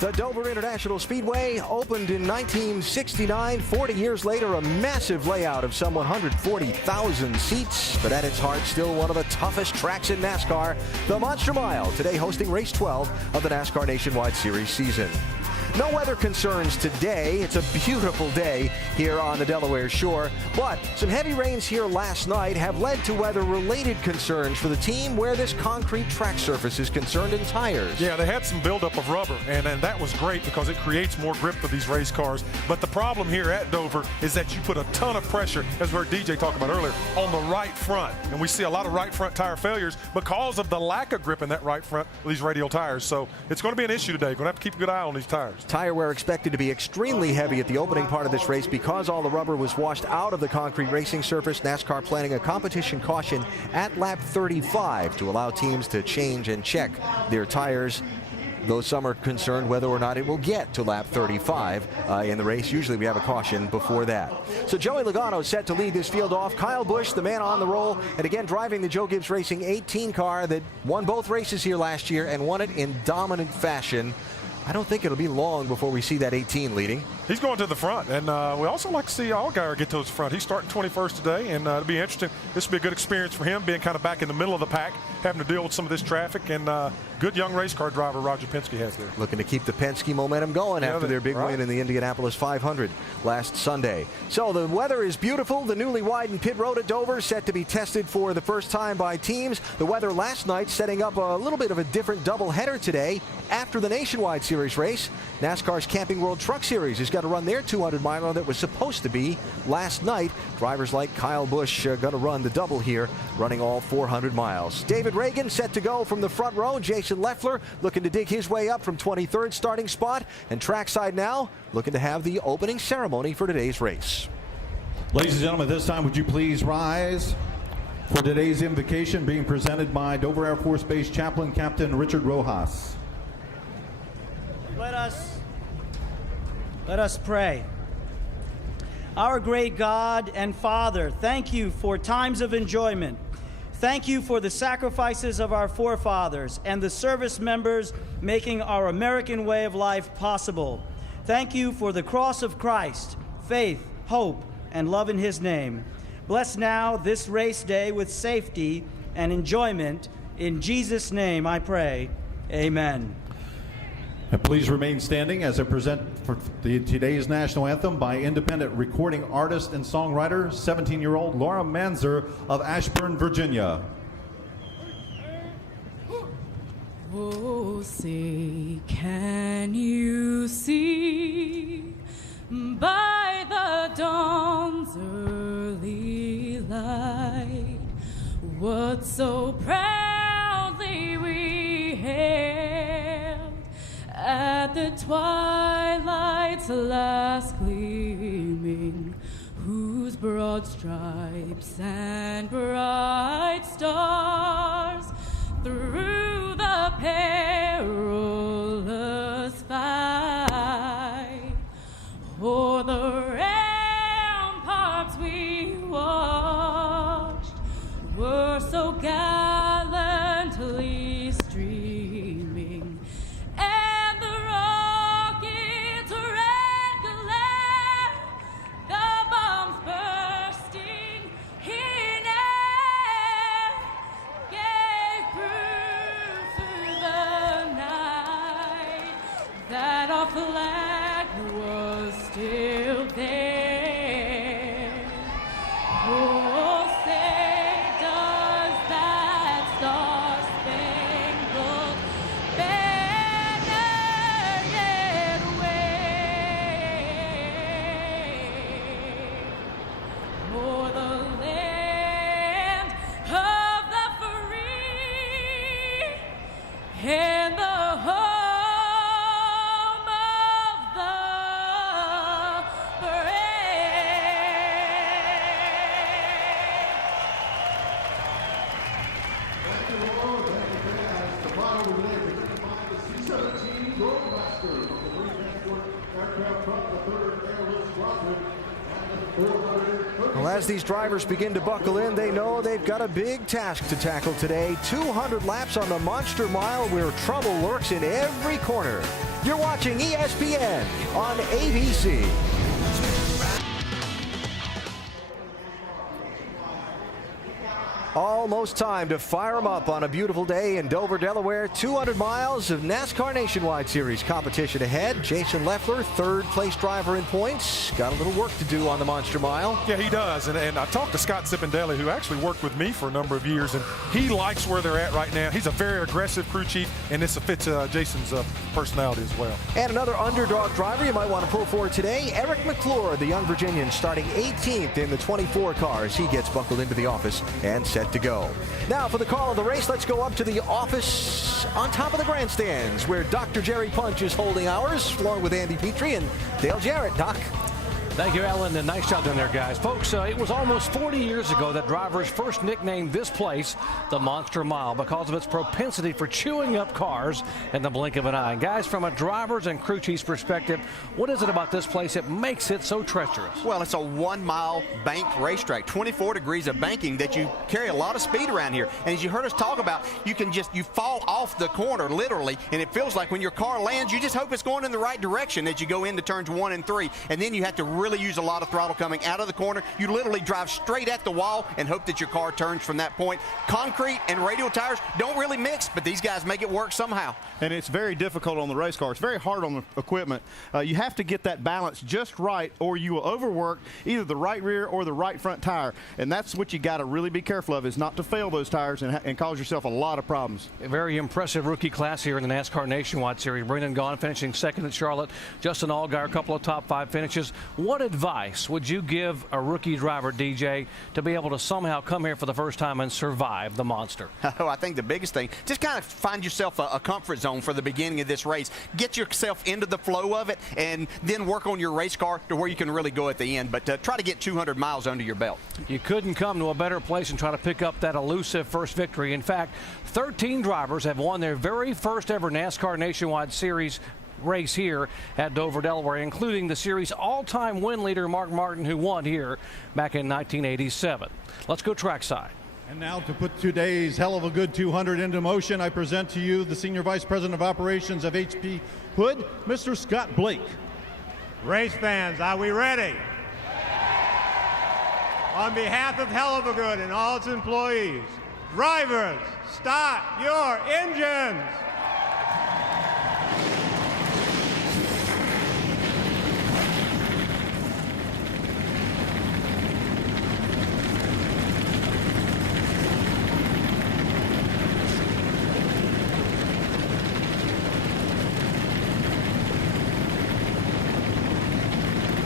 The Dover International Speedway opened in 1969. 40 years later, a massive layout of some 140,000 seats, but at its heart, still one of the toughest tracks in NASCAR. The Monster Mile, today hosting race 12 of the NASCAR Nationwide Series season. No weather concerns today. It's a beautiful day here on the Delaware Shore, but some heavy rains here last night have led to weather-related concerns for the team where this concrete track surface is concerned in tires. Yeah, they had some buildup of rubber, and that was great because it creates more grip for these race cars. But the problem here at Dover is that you put a ton of pressure, as we heard DJ talk about earlier, on the right front. And we see a lot of right front tire failures because of the lack of grip in that right front of these radial tires. So it's going to be an issue today. We're going to have to keep a good eye on these tires. Tire wear expected to be extremely heavy at the opening part of this race because all the rubber was washed out of the concrete racing surface. NASCAR planning a competition caution at lap 35 to allow teams to change and check their tires, though some are concerned whether or not it will get to lap 35 in the race. Usually we have a caution before that. So Joey Logano set to lead this field off. Kyle Busch, the man on the roll, and again driving the Joe Gibbs Racing 18 car that won both races here last year and won it in dominant fashion. I don't think it'll be long before we see that 18 leading. He's going to the front, and we also like to see Allgaier get to his front. He's starting 21st today, and it'll be interesting. This will be a good experience for him, being kind of back in the middle of the pack, having to deal with some of this traffic, and good young race car driver Roger Penske has there. Looking to keep the Penske momentum going after their big win in the Indianapolis 500 last Sunday. So the weather is beautiful. The newly widened pit road at Dover set to be tested for the first time by teams. The weather last night setting up a little bit of a different doubleheader today after the Nationwide Series race. NASCAR's Camping World Truck Series has got to run their 200-miler that was supposed to be last night. Drivers like Kyle Busch are going to run the double here, running all 400 miles. David Reagan set to go from the front row. Jason Leffler looking to dig his way up from 23rd starting spot. And trackside now looking to have the opening ceremony for today's race. Ladies and gentlemen, this time would you please rise for today's invocation being presented by Dover Air Force Base Chaplain Captain Richard Rojas. Let us pray. Our great God and Father, thank you for times of enjoyment. Thank you for the sacrifices of our forefathers and the service members making our American way of life possible. Thank you for the cross of Christ, faith, hope, and love in his name. Bless now this race day with safety and enjoyment. In Jesus' name I pray. Amen. And please remain standing as I present for today's national anthem by independent recording artist and songwriter, 17-year-old Laura Manzer of Ashburn, Virginia. Oh, say, can you see by the dawn's early light what so proudly we hailed at the twilight's last gleaming, whose broad stripes and bright stars through the perilous fight o'er the ramparts we watched were so gallantly streaming, and the rocket's red glare, the bombs bursting in air, gave proof through the night that our flag was still there. Oh, say does that star-spangled banner yet wave o'er the land of the free and the home of the Aircraft truck, the 3rd Airlift Squadron, and the Well, as these drivers begin to buckle in, they know they've got a big task to tackle today. 200 laps on the Monster Mile where trouble lurks in every corner. You're watching ESPN on ABC. Almost time to fire them up on a beautiful day in Dover, Delaware. 200 miles of NASCAR Nationwide Series competition ahead. Jason Leffler, third place driver in points. Got a little work to do on the Monster Mile. Yeah, he does. And I talked to Scott Zippendale, who actually worked with me for a number of years, and he likes where they're at right now. He's a very aggressive crew chief, and this fits Jason's personality as well. And another underdog driver you might want to pull forward today, Eric McClure, the young Virginian, starting 18th in the 24 cars. He gets buckled into the office and set to go. Now for the call of the race, let's go up to the office on top of the grandstands where Dr. Jerry Punch is holding ours, along with Andy Petrie and Dale Jarrett. Doc. Thank you, Alan, and nice job down there, guys. Folks, it was almost 40 years ago that drivers first nicknamed this place the Monster Mile because of its propensity for chewing up cars in the blink of an eye. And guys, from a driver's and crew chief's perspective, what is it about this place that makes it so treacherous? Well, it's a 1 mile banked racetrack, 24 degrees of banking that you carry a lot of speed around here. And as you heard us talk about, you fall off the corner literally, and it feels like when your car lands, you just hope it's going in the right direction as you go into turns 1 and 3. And then you have to really use a lot of throttle coming out of the corner. You literally drive straight at the wall and hope that your car turns from that point. Concrete and radial tires don't really mix, but these guys make it work somehow. And it's very difficult on the race car. It's very hard on the equipment. You have to get that balance just right, or you will overwork either the right rear or the right front tire. And that's what you got to really be careful of, is not to fail those tires and cause yourself a lot of problems. A very impressive rookie class here in the NASCAR Nationwide Series. Brendan Gaughan finishing second at Charlotte. Justin Allgaier, a couple of top 5 finishes. What advice would you give a rookie driver, DJ, to be able to somehow come here for the first time and survive the Monster? Oh, I think the biggest thing, just kind of find yourself a comfort zone for the beginning of this race. Get yourself into the flow of it, and then work on your race car to where you can really go at the end. But try to get 200 miles under your belt. You couldn't come to a better place and try to pick up that elusive first victory. In fact, 13 drivers have won their very first ever NASCAR Nationwide Series race here at Dover, Delaware, including the series all-time win leader Mark Martin, who won here back in 1987. Let's go trackside. And now to put today's hell of a good 200 into motion, I present to you the Senior Vice President of Operations of HP Hood, Mr. Scott Blake. Race fans, are we ready? On behalf of Heluva Good and all its employees, drivers, start your engines!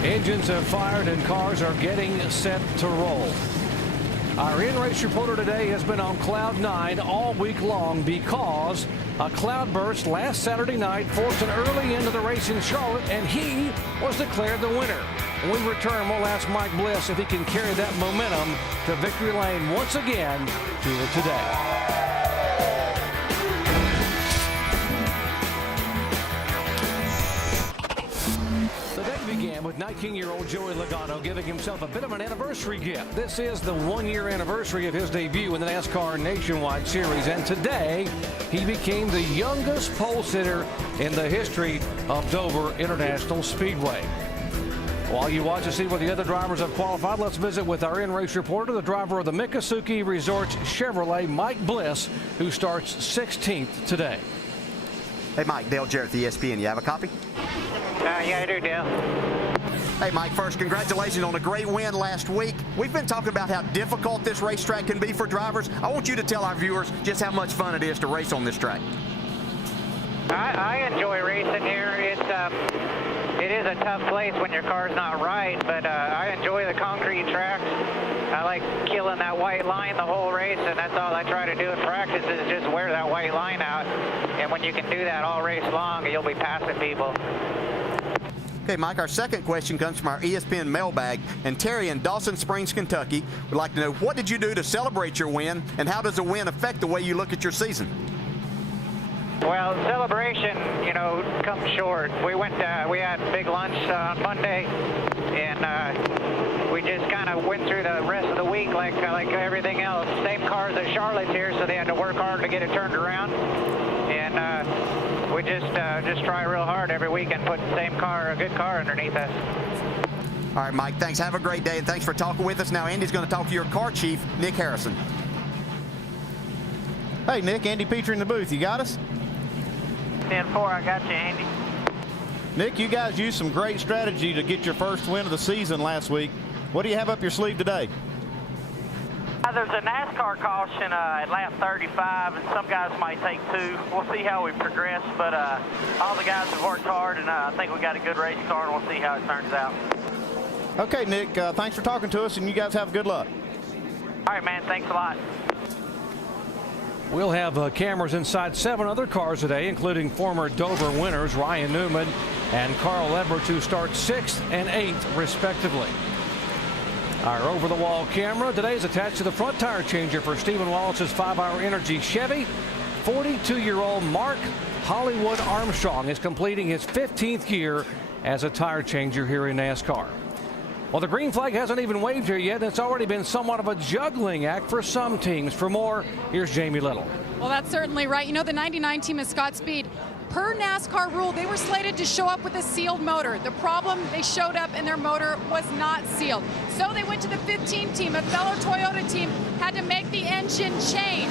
Engines have fired and cars are getting set to roll. Our in-race reporter today has been on cloud 9 all week long because a cloudburst last Saturday night forced an early end of the race in Charlotte, and he was declared the winner. When we return, we'll ask Mike Bliss if he can carry that momentum to victory lane once again here today. With 19-year-old Joey Logano giving himself a bit of an anniversary gift. This is the 1-year anniversary of his debut in the NASCAR Nationwide Series, and today he became the youngest pole sitter in the history of Dover International Speedway. While you watch to see where the other drivers have qualified, let's visit with our in-race reporter, the driver of the Miccosukee Resorts Chevrolet, Mike Bliss, who starts 16th today. Hey, Mike, Dale Jarrett, the ESPN. You have a copy? Yeah, I do, Dale. Hey, Mike, first, congratulations on a great win last week. We've been talking about how difficult this racetrack can be for drivers. I want you to tell our viewers just how much fun it is to race on this track. I enjoy racing here. It is a tough place when your car's not right, but I enjoy the concrete tracks. I like killing that white line the whole race, and that's all I try to do in practice is just wear that white line out. And when you can do that all race long, you'll be passing people. Okay, Mike, our second question comes from our ESPN mailbag, and Terry in Dawson Springs, Kentucky would like to know, what did you do to celebrate your win, and how does a win affect the way you look at your season? Well, celebration, comes short. We had big lunch on Monday, and we went through the rest of the week like everything else. Same cars at Charlotte's here, so they had to work hard to get it turned around. And we just try real hard every week and put the same car, a good car, underneath us. All right, Mike, thanks. Have a great day, and thanks for talking with us. Now, Andy's going to talk to your car chief, Nick Harrison. Hey, Nick, Andy Petrie in the booth. You got us? 10-4, I got you, Andy. Nick, you guys used some great strategy to get your first win of the season last week. What do you have up your sleeve today? There's a NASCAR caution at lap 35, and some guys might take 2. We'll see how we progress, but all the guys have worked hard, and I think we got a good race car, and we'll see how it turns out. Okay, Nick, thanks for talking to us, and you guys have good luck. All right, man, thanks a lot. We'll have cameras inside 7 other cars today, including former Dover winners Ryan Newman and Carl Ebert, who start 6th and 8th, respectively. Our over-the-wall camera today is attached to the front tire changer for Stephen Wallace's 5-Hour Energy Chevy. 42-year-old Mark Hollywood Armstrong is completing his 15th year as a tire changer here in NASCAR. Well, the green flag hasn't even waved here yet, and it's already been somewhat of a juggling act for some teams. For more, here's Jamie Little. Well, that's certainly right. You know, the 99 team is Scott Speed. Per NASCAR rule, they were slated to show up with a sealed motor. The problem, they showed up and their motor was not sealed. So they went to the 15 team. A fellow Toyota team had to make the engine change.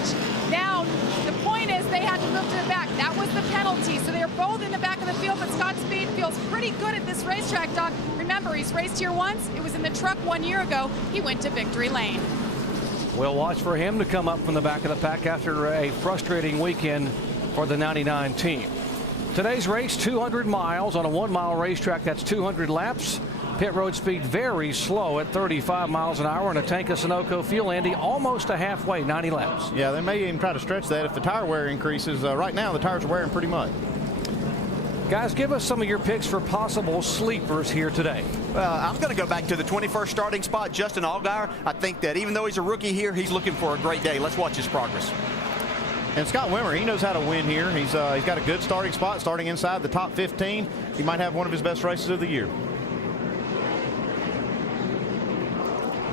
Now, the point is they had to move to the back. That was the penalty. So they're both in the back of the field, but Scott Speed feels pretty good at this racetrack, Doc. Remember, he's raced here once. It was in the truck 1 year ago. He went to victory lane. We'll watch for him to come up from the back of the pack after a frustrating weekend for the 99 team. Today's race, 200 miles on a 1-mile racetrack. That's 200 laps. Pit road speed very slow at 35 miles an hour in a tank of Sunoco fuel. Andy, almost a halfway, 90 laps. Yeah, they may even try to stretch that if the tire wear increases. Right now, the tires are wearing pretty much. Guys, give us some of your picks for possible sleepers here today. I'm going to go back to the 21st starting spot, Justin Allgaier. I think that even though he's a rookie here, he's looking for a great day. Let's watch his progress. And Scott Wimmer, he knows how to win here. He's got a good starting spot, starting inside the top 15. He might have one of his best races of the year.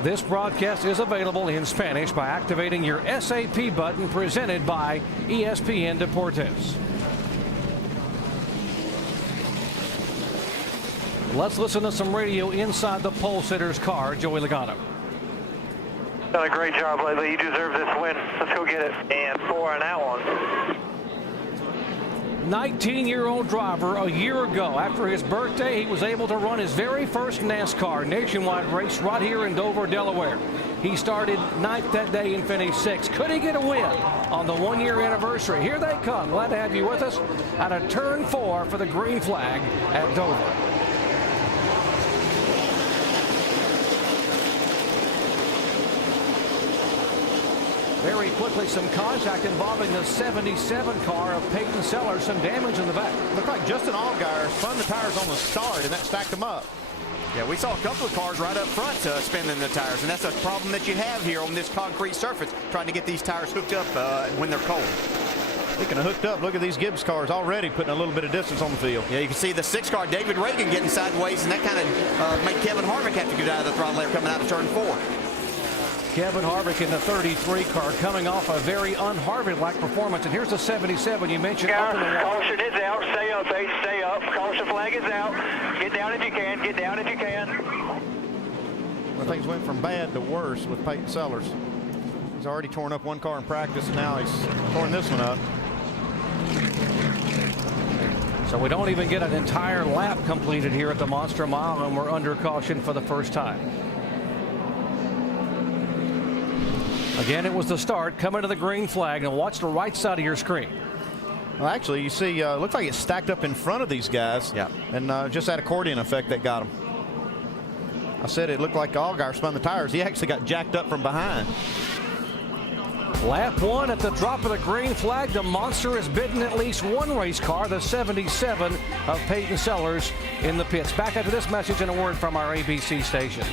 This broadcast is available in Spanish by activating your SAP button, presented by ESPN Deportes. Let's listen to some radio inside the pole sitter's car. Joey Logano. Done a great job lately. You deserve this win. Let's go get it. And 4 on that one. 19-year-old driver a year ago. After his birthday, he was able to run his very first NASCAR nationwide race right here in Dover, Delaware. He started 9th that day and finished 6th. Could he get a win on the 1-year anniversary? Here they come. Glad to have you with us at a turn 4 for the green flag at Dover. Very quickly, some contact involving the 77 car of Peyton Sellers. Some damage in the back. Looked like Justin Allgaier spun the tires on the start, and that stacked them up. Yeah, we saw a couple of cars right up front spinning the tires, and that's a problem that you have here on this concrete surface, trying to get these tires hooked up when they're cold. Speaking of hooked up, look at these Gibbs cars already putting a little bit of distance on the field. Yeah, you can see the 6 car, David Reagan, getting sideways, and that kind of made Kevin Harvick have to get out of the throttle there coming out of turn 4. Kevin Harvick in the 33 car coming off a very un-Harvick-like performance. And here's the 77 you mentioned. Caution is out. Stay up, Ace. Stay up. Caution flag is out. Get down if you can. Get down if you can. Well, things went from bad to worse with Peyton Sellers. He's already torn up 1 car in practice, and now he's torn this one up. So we don't even get an entire lap completed here at the Monster Mile, and we're under caution for the first time. Again, it was the start, coming to the green flag, and watch the right side of your screen. Well, actually, you see, looks like it's stacked up in front of these guys. Yeah. And just that accordion effect that got him. I said it looked like Allgaier spun the tires. He actually got jacked up from behind. Lap 1 at the drop of the green flag. The Monster has bidden at least 1 race car, the 77 of Peyton Sellers, in the pits. Back after this message and a word from our ABC stations.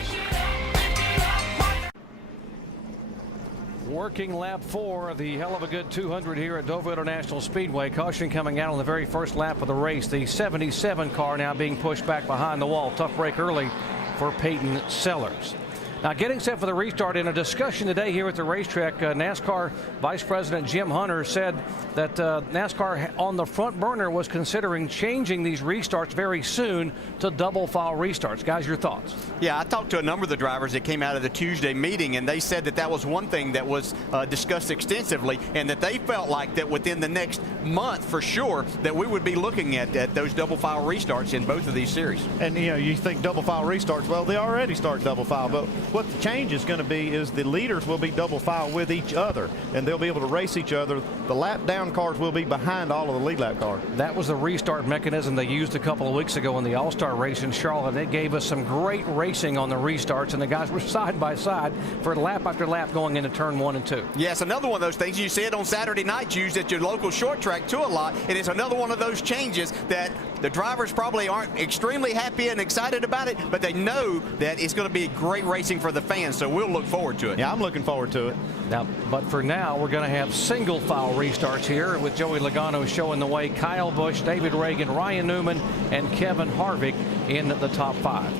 Working lap 4 of the hell of a good 200 here at Dover International Speedway. Caution coming out on the very first lap of the race. The 77 car now being pushed back behind the wall. Tough break early for Peyton Sellers. Now, getting set for the restart, in a discussion today here at the racetrack, NASCAR Vice President Jim Hunter said that NASCAR on the front burner was considering changing these restarts very soon to double file restarts. Guys, your thoughts? Yeah, I talked to a number of the drivers that came out of the Tuesday meeting, and they said that that was one thing that was discussed extensively, and that they felt like that within the next month for sure that we would be looking at those double file restarts in both of these series. And you think double file restarts, well, they already start double file, but what the change is going to be is the leaders will be double file with each other, and they'll be able to race each other. The lap down cars will be behind all of the lead lap cars. That was the restart mechanism they used a couple of weeks ago in the All-Star race in Charlotte. It gave us some great racing on the restarts, and the guys were side by side for lap after lap going into turn 1 and 2. Yes, another one of those things. You see it on Saturday nights used at your local short track too a lot, and it's another one of those changes that the drivers probably aren't extremely happy and excited about it, but they know that it's going to be great racing for the fans, so we'll look forward to it. Yeah, I'm looking forward to it. Now, but for now, we're going to have single file restarts here with Joey Logano showing the way, Kyle Busch, David Reagan, Ryan Newman, and Kevin Harvick in the top 5.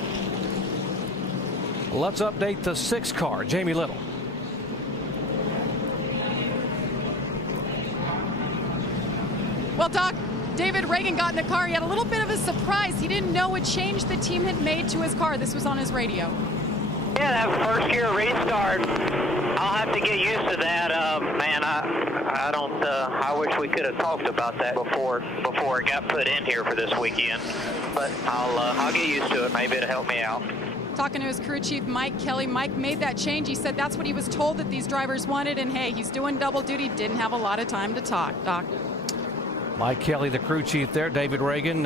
Let's update the 6 car. Jamie Little. Well, Doc, David Reagan got in the car. He had a little bit of a surprise. He didn't know a change the team had made to his car. This was on his radio. Yeah, that first gear restart, I'll have to get used to that. Man, I don't. I wish we could have talked about that before it got put in here for this weekend. But I'll get used to it. Maybe it'll help me out. Talking to his crew chief, Mike Kelly. Mike made that change. He said that's what he was told that these drivers wanted. And hey, he's doing double duty. Didn't have a lot of time to talk, Doc. Mike Kelly, the crew chief there. David Reagan,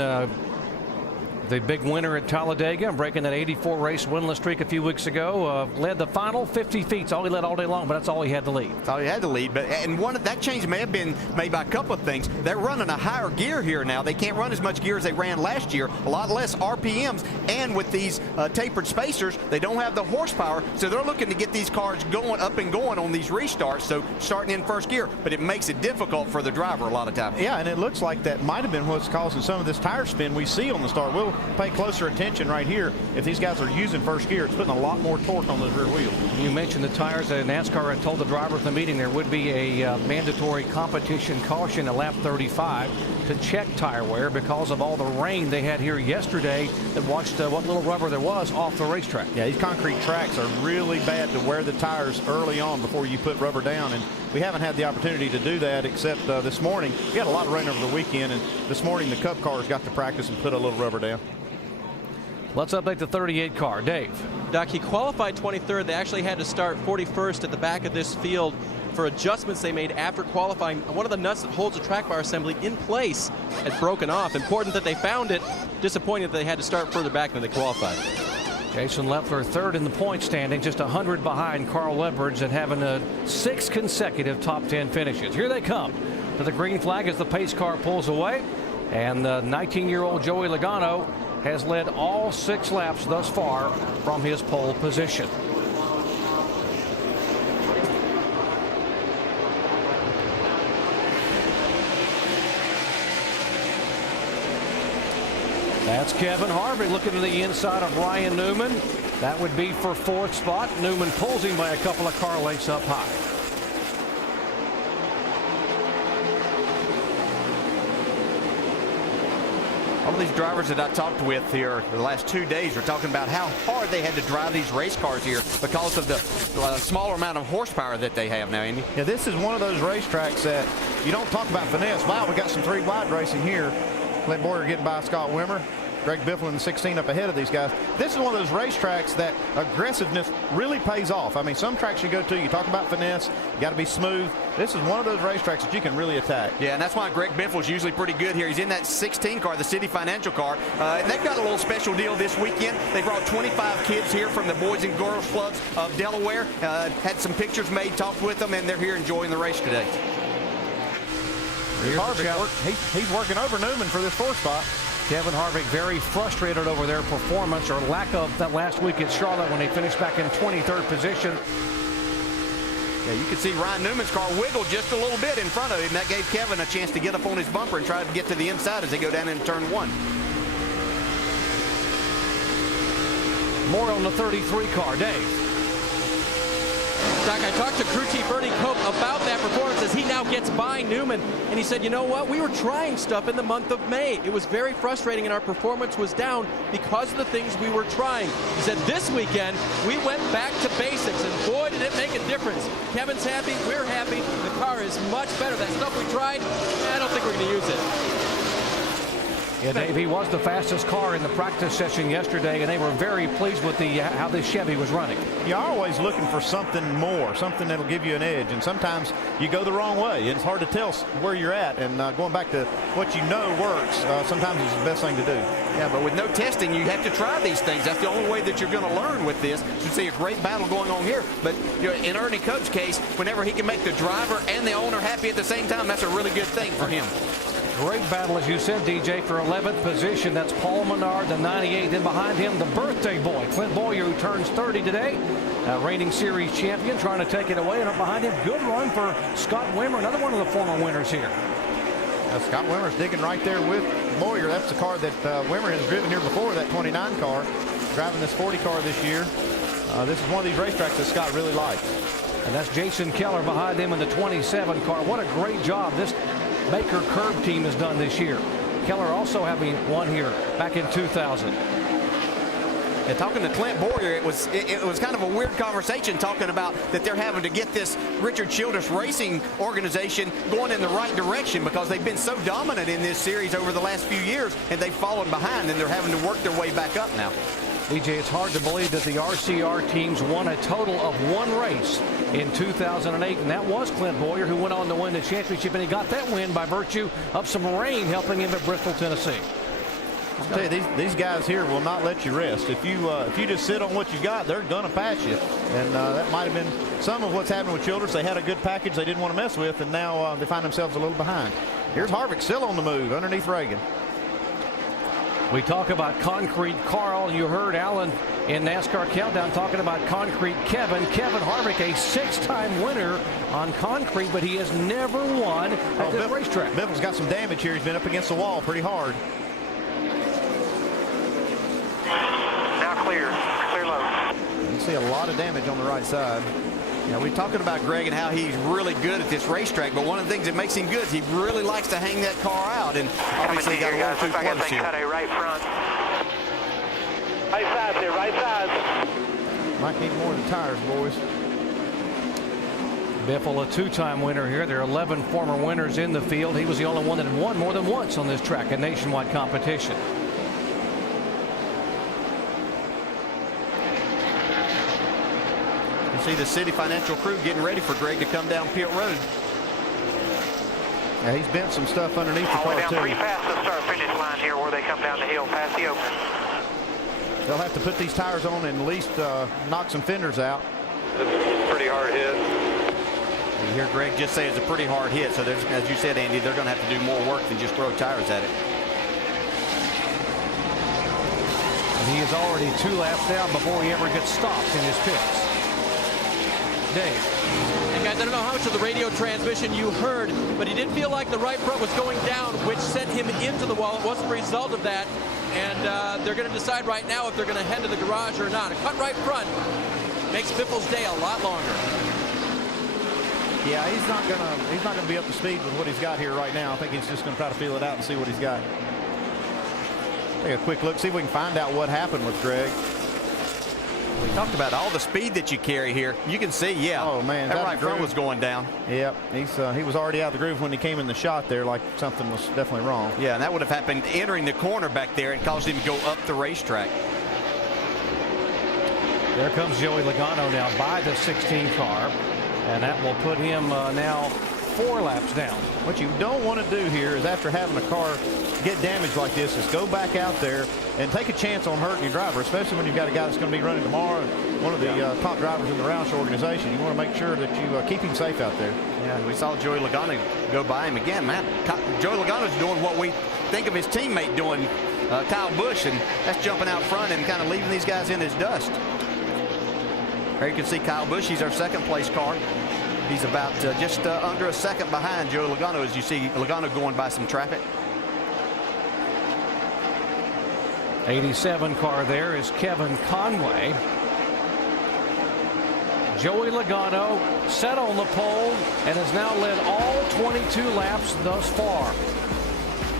the big winner at Talladega, breaking that 84 race winless streak a few weeks ago. Led the final 50 feet. It's all he led all day long, but that's all he had to lead. That's all he had to lead. But and one of that change may have been made by a couple of things. They're running a higher gear here now. They can't run as much gear as they ran last year. A lot less RPMs, and with these tapered spacers, they don't have the horsepower. So they're looking to get these cars going up and going on these restarts. So starting in first gear, but it makes it difficult for the driver a lot of times. Yeah, and it looks like that might have been what's causing some of this tire spin we see on the start. We'll pay closer attention right here. If these guys are using first gear, it's putting a lot more torque on those rear wheels. You mentioned the tires. NASCAR had told the drivers in the meeting there would be a mandatory competition caution at lap 35 to check tire wear because of all the rain they had here yesterday that washed what little rubber there was off the racetrack. Yeah, these concrete tracks are really bad to wear the tires early on before you put rubber down, and we haven't had the opportunity to do that except this morning. We had a lot of rain over the weekend, and this morning the Cup cars got to practice and put a little rubber down. Let's update the 38 car. Dave. Doc, he qualified 23rd. They actually had to start 41st at the back of this field for adjustments they made after qualifying. One of the nuts that holds the track bar assembly in place had broken off. Important that they found it. Disappointing that they had to start further back than they qualified. Jason Leffler third in the point standing, just 100 behind Carl Edwards and having 6 consecutive top 10 finishes. Here they come to the green flag as the pace car pulls away, and the 19-year-old Joey Logano has led all 6 laps thus far from his pole position. That's Kevin Harvick looking to the inside of Ryan Newman. That would be for 4th spot. Newman pulls him by a couple of car lengths up high. All of these drivers that I talked with here the last 2 days were talking about how hard they had to drive these race cars here because of the smaller amount of horsepower that they have now, Andy. Yeah, this is one of those racetracks that you don't talk about finesse. Wow, we got some 3 wide racing here. Clint Boyer getting by Scott Wimmer. Greg Biffle in the 16 up ahead of these guys. This is one of those racetracks that aggressiveness really pays off. I mean, some tracks you go to, you talk about finesse, you got to be smooth. This is one of those racetracks that you can really attack. Yeah, and that's why Greg Biffle is usually pretty good here. He's in that 16 car, the City Financial car. And they've got a little special deal this weekend. They brought 25 kids here from the Boys and Girls Clubs of Delaware. Had some pictures made, talked with them, and they're here enjoying the race today. Harvick, he's working over Newman for this 4th spot. Kevin Harvick very frustrated over their performance or lack of that last week at Charlotte when they finished back in 23rd position. Yeah, you can see Ryan Newman's car wiggle just a little bit in front of him. That gave Kevin a chance to get up on his bumper and try to get to the inside as they go down into turn 1. More on the 33 car. Dave. Doc, I talked to crew chief Ernie Cope about that performance as he now gets by Newman, and he said, you know what, we were trying stuff in the month of May. It was very frustrating, and our performance was down because of the things we were trying. He said, this weekend, we went back to basics, and boy, did it make a difference. Kevin's happy, we're happy, the car is much better. That stuff we tried, I don't think we're going to use it. Yeah, Dave, he was the fastest car in the practice session yesterday, and they were very pleased with how this Chevy was running. You're always looking for something more, something that'll give you an edge, and sometimes you go the wrong way. It's hard to tell where you're at, and going back to what you know works, sometimes it's the best thing to do. Yeah, but with no testing, you have to try these things. That's the only way that you're going to learn with this. You see a great battle going on here, but in Ernie Cope's case, whenever he can make the driver and the owner happy at the same time, that's a really good thing for him. Great battle, as you said, DJ, for 11th position. That's Paul Menard, the 98. Then behind him, the birthday boy, Clint Boyer, who turns 30 today. Reigning series champion, trying to take it away. And up behind him, good run for Scott Wimmer, another one of the former winners here. Scott Wimmer's digging right there with Boyer. That's the car that Wimmer has driven here before, that 29 car. Driving this 40 car this year. This is one of these racetracks that Scott really likes. And that's Jason Keller behind him in the 27 car. What a great job this Baker Curb team has done this year. Keller also having won here back in 2000. And talking to Clint Boyer, it was kind of a weird conversation talking about that they're having to get this Richard Childress Racing organization going in the right direction because they've been so dominant in this series over the last few years, and they've fallen behind, and they're having to work their way back up now. DJ, it's hard to believe that the RCR teams won a total of one race in 2008, and that was Clint Boyer, who went on to win the championship, and he got that win by virtue of some rain helping him at Bristol, Tennessee. I'll tell you, these guys here will not let you rest. If you just sit on what you got, they're going to pass you. And that might have been some of what's happened with Childress. They had a good package they didn't want to mess with, and now they find themselves a little behind. Here's Harvick still on the move underneath Reagan. We talk about Concrete Carl. You heard Alan in NASCAR Countdown talking about Concrete Kevin. Kevin Harvick, a 6-time winner on concrete, but he has never won at this racetrack. Biffle's got some damage here. He's been up against the wall pretty hard. Now clear low. You can see a lot of damage on the right side. Yeah, we're talking about Greg and how he's really good at this racetrack, but one of the things that makes him good is he really likes to hang that car out, and obviously got a little too close here. Cut a right front. Right sides here, right sides. Might need more of the tires, boys. Biffle, a 2-time winner here. There are 11 former winners in the field. He was the only one that had won more than once on this track in nationwide competition. See the City Financial crew getting ready for Greg to come down pit road. Yeah, he's bent some stuff underneath the All the car way down too. pretty fast to start finish line here where they come down the hill past the open. They'll have to put these tires on and at least knock some fenders out. Pretty hard hit. You hear Greg just say it's a pretty hard hit, so there's, as you said, Andy, they're going to have to do more work than just throw tires at it. And he is already 2 laps down before he ever gets stopped in his pits. Dave. And guys, I don't know how much of the radio transmission you heard, but he did feel like the right front was going down, which sent him into the wall. It wasn't a result of that, and they're going to decide right now if they're going to head to the garage or not. A cut right front makes Biffle's day a lot longer. Yeah, he's not gonna be up to speed with what he's got here right now. I think he's just going to try to feel it out and see what he's got. Take a quick look, see if we can find out what happened with Greg. We talked about all the speed that you carry here. You can see, yeah. Oh man, that right front was going down. Yep, he was already out of the groove when he came in the shot there, like something was definitely wrong. Yeah, and that would have happened entering the corner back there and caused him to go up the racetrack. There comes Joey Logano now by the 16 car, and that will put him now 4 laps down. What you don't want to do here is, after having a car get damaged like this, is go back out there and take a chance on hurting your driver, especially when you've got a guy that's going to be running tomorrow, one of the top drivers in the Roush organization. You want to make sure that you keep him safe out there. Yeah, we saw Joey Logano go by him again, man. Joey Logano's doing what we think of his teammate doing, Kyle Busch, and that's jumping out front and kind of leaving these guys in his dust. There you can see Kyle Busch. He's our 2nd place car. He's about just under a second behind Joey Logano, as you see Logano going by some traffic. 87 car there is Kevin Conway. Joey Logano set on the pole and has now led all 22 laps thus far.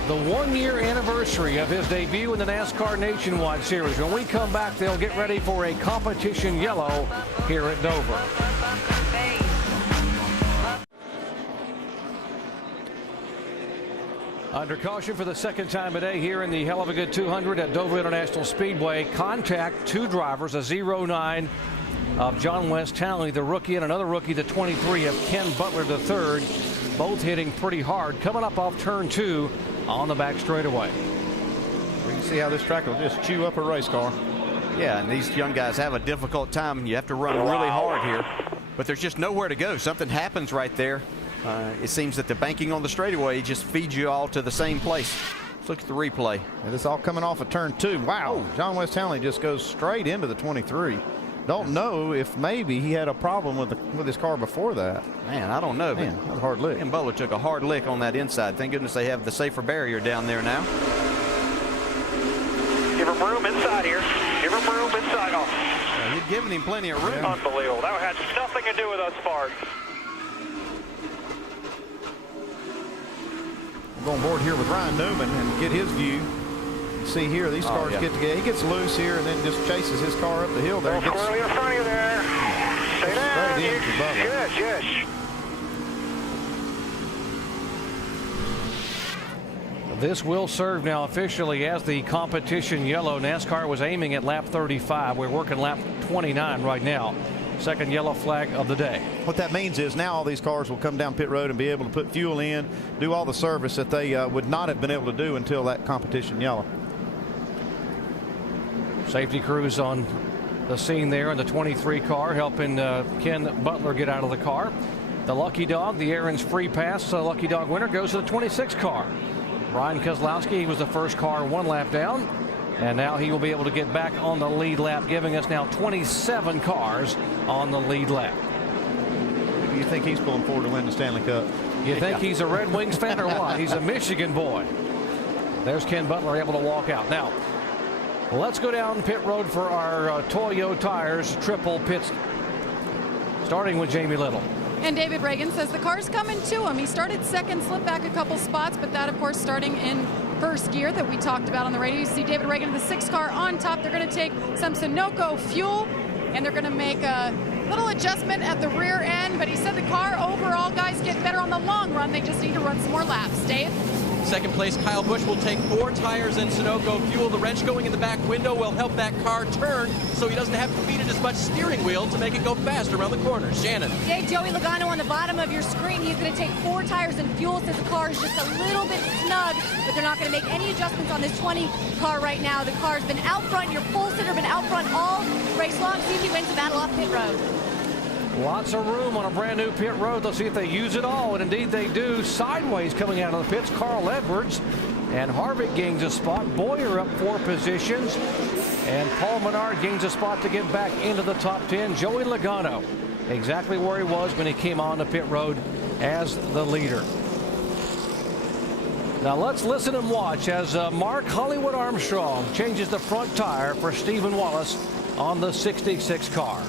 The 1-year anniversary of his debut in the NASCAR Nationwide Series. When we come back, they'll get ready for a competition yellow here at Dover. Under caution for the second time today here in the Hell of a Good 200 at Dover International Speedway. Contact, 2 drivers, a 09 of John West Townley, the rookie, and another rookie, the 23 of Ken Butler III. Both hitting pretty hard. Coming up off turn 2 on the back straightaway. We can see how this track will just chew up a race car. Yeah, and these young guys have a difficult time, and you have to run really hard here. But there's just nowhere to go. Something happens right there. It seems that the banking on the straightaway just feeds you all to the same place. Let's look at the replay. And it's all coming off of turn 2. Wow, John West Townley just goes straight into the 23. Don't know if maybe he had a problem with his car before that. Man, I don't know. Man, that was a hard lick. Ken Butler took a hard lick on that inside. Thank goodness they have the safer barrier down there now. Give him room inside here. Give him room inside. Oh. Yeah, you'd given him plenty of room. Yeah. Unbelievable. That had nothing to do with us, Spark. Go on board here with Ryan Newman and get his view. See here, these cars get together. He gets loose here and then just chases his car up the hill there. Squarely in front of you there. Stay down. Straight into Butler. Yes, yes. This will serve now officially as the competition yellow. NASCAR was aiming at lap 35. We're working lap 29 right now. Second yellow flag of the day. What that means is now all these cars will come down pit road and be able to put fuel in, do all the service that they would not have been able to do until that competition yellow. Safety crews on the scene there in the 23 car helping Ken Butler get out of the car. The Lucky Dog, the Aaron's free pass Lucky Dog winner, goes to the 26 car. Ryan Kozlowski, he was the first car 1 lap down. And now he will be able to get back on the lead lap, giving us now 27 cars on the lead lap. You think he's pulling forward to win the Stanley Cup? You think he's a Red Wings fan or what? He's a Michigan boy. There's Ken Butler able to walk out. Now, let's go down pit road for our Toyo Tires triple pits, starting with Jamie Little. And David Reagan says the car's coming to him. He started second, slipped back a couple spots, but that, of course, starting in first gear that we talked about on the radio. You see David Reagan in the 6 car on top. They're going to take some Sunoco fuel, and they're going to make a little adjustment at the rear end. But he said the car overall, guys, get better on the long run. They just need to run some more laps. Dave? Second place, Kyle Busch will take 4 tires and Sunoco fuel. The wrench going in the back window will help that car turn so he doesn't have to feed it as much steering wheel to make it go faster around the corners. Shannon. Dave, Joey Logano on the bottom of your screen. He's going to take 4 tires and fuel since the car is just a little bit snug, but they're not going to make any adjustments on this 20 car right now. The car's been out front. Your full sitter been out front all race long. See if he wins the battle off pit road. Lots of room on a brand new pit road. Let's see if they use it all, and indeed they do. Sideways coming out of the pits, Carl Edwards, and Harvick gains a spot. Boyer up 4 positions, and Paul Menard gains a spot to get back into the top 10. Joey Logano, exactly where he was when he came on the pit road as the leader. Now let's listen and watch as Mark Hollywood Armstrong changes the front tire for Stephen Wallace on the 66 car.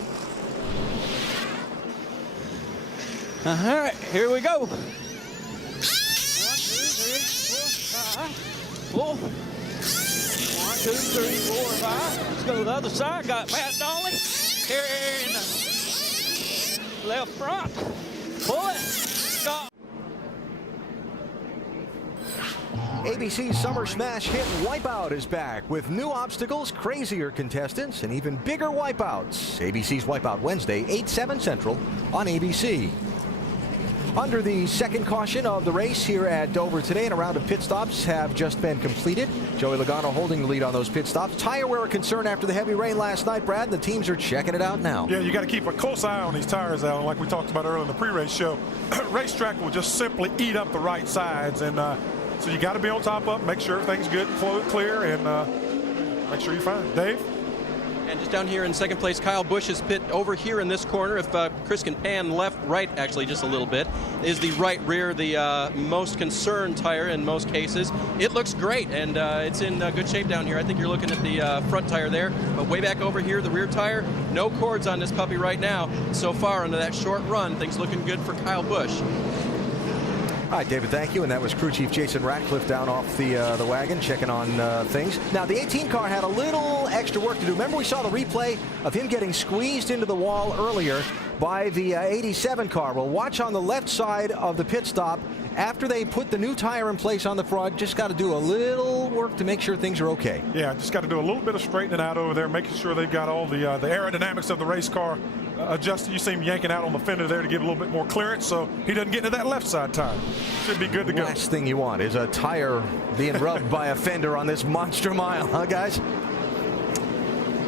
All right, here we go. 1, 2, 3, 4, 5. 1, 2, 3, 4, 5. Let's go to the other side. Got Matt Donnelly carrying the left front. Pull it. Stop. ABC's Summer Smash Hit Wipeout is back with new obstacles, crazier contestants, and even bigger wipeouts. ABC's Wipeout Wednesday, 8/7 Central on ABC. Under the second caution of the race here at Dover today, and a round of pit stops have just been completed. Joey Logano holding the lead on those pit stops. Tire wear a concern after the heavy rain last night, Brad, and the teams are checking it out now. Yeah, you got to keep a close eye on these tires, Alan, like we talked about earlier in the pre-race show. Racetrack will just simply eat up the right sides, and so you got to be on top of them, make sure everything's good, flow it clear, and make sure you're fine. Dave? And just down here in second place, Kyle Busch's pit over here in this corner. If Chris can pan left, right, actually just a little bit, is the right rear, the most concerned tire in most cases. It looks great, and it's in good shape down here. I think you're looking at the front tire there, but way back over here, the rear tire, no cords on this puppy right now. So far, under that short run, things looking good for Kyle Busch. All right, David, thank you. And that was crew chief Jason Ratcliffe down off the wagon checking on things. Now, the 18 car had a little extra work to do. Remember, we saw the replay of him getting squeezed into the wall earlier by the 87 car. Well, watch on the left side of the pit stop. After they put the new tire in place on the front, just got to do a little work to make sure things are okay. Yeah, just got to do a little bit of straightening out over there, making sure they've got all the aerodynamics of the race car adjusted. You see him yanking out on the fender there to give a little bit more clearance so he doesn't get into that left side tire. Should be good to go. Last thing you want is a tire being rubbed by a fender on this monster mile, huh, guys?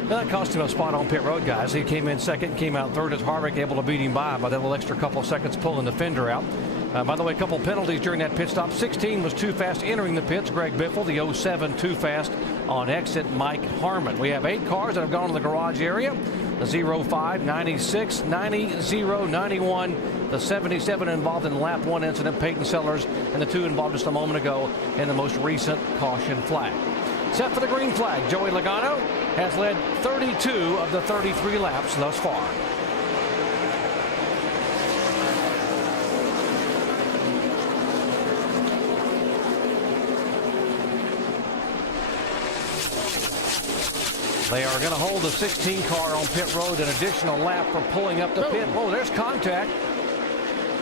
That cost him a spot on pit road, guys. He came in second, came out third as Harvick, able to beat him by that little extra couple of seconds pulling the fender out. By the way, a couple penalties during that pit stop. 16 was too fast entering the pits, Greg Biffle. The 07 too fast on exit, Mike Harmon. We have 8 cars that have gone to the garage area. The 05, 96, 90, 0, 91, the 77 involved in the lap 1 incident, Peyton Sellers, and the 2 involved just a moment ago in the most recent caution flag. Set for the green flag, Joey Logano has led 32 of the 33 laps thus far. They are going to hold the 16 car on pit road an additional lap for pulling up the pit. Oh, there's contact.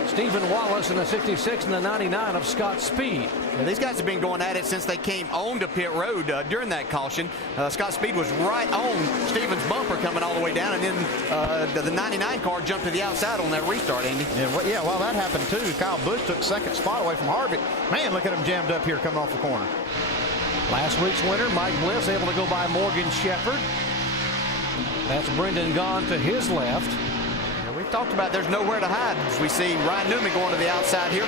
Stephen Wallace in the 66 and the 99 of Scott Speed. Yeah, these guys have been going at it since they came onto pit road during that caution. Scott Speed was right on Stephen's bumper coming all the way down, and then the 99 car jumped to the outside on that restart, Andy. Yeah, well, that happened too. Kyle Busch took second spot away from Harvick. Man, look at him jammed up here coming off the corner. Last week's winner, Mike Bliss, able to go by Morgan Shepherd. That's Brendan Gaughan to his left. We've talked about there's nowhere to hide as we see Ryan Newman going to the outside here,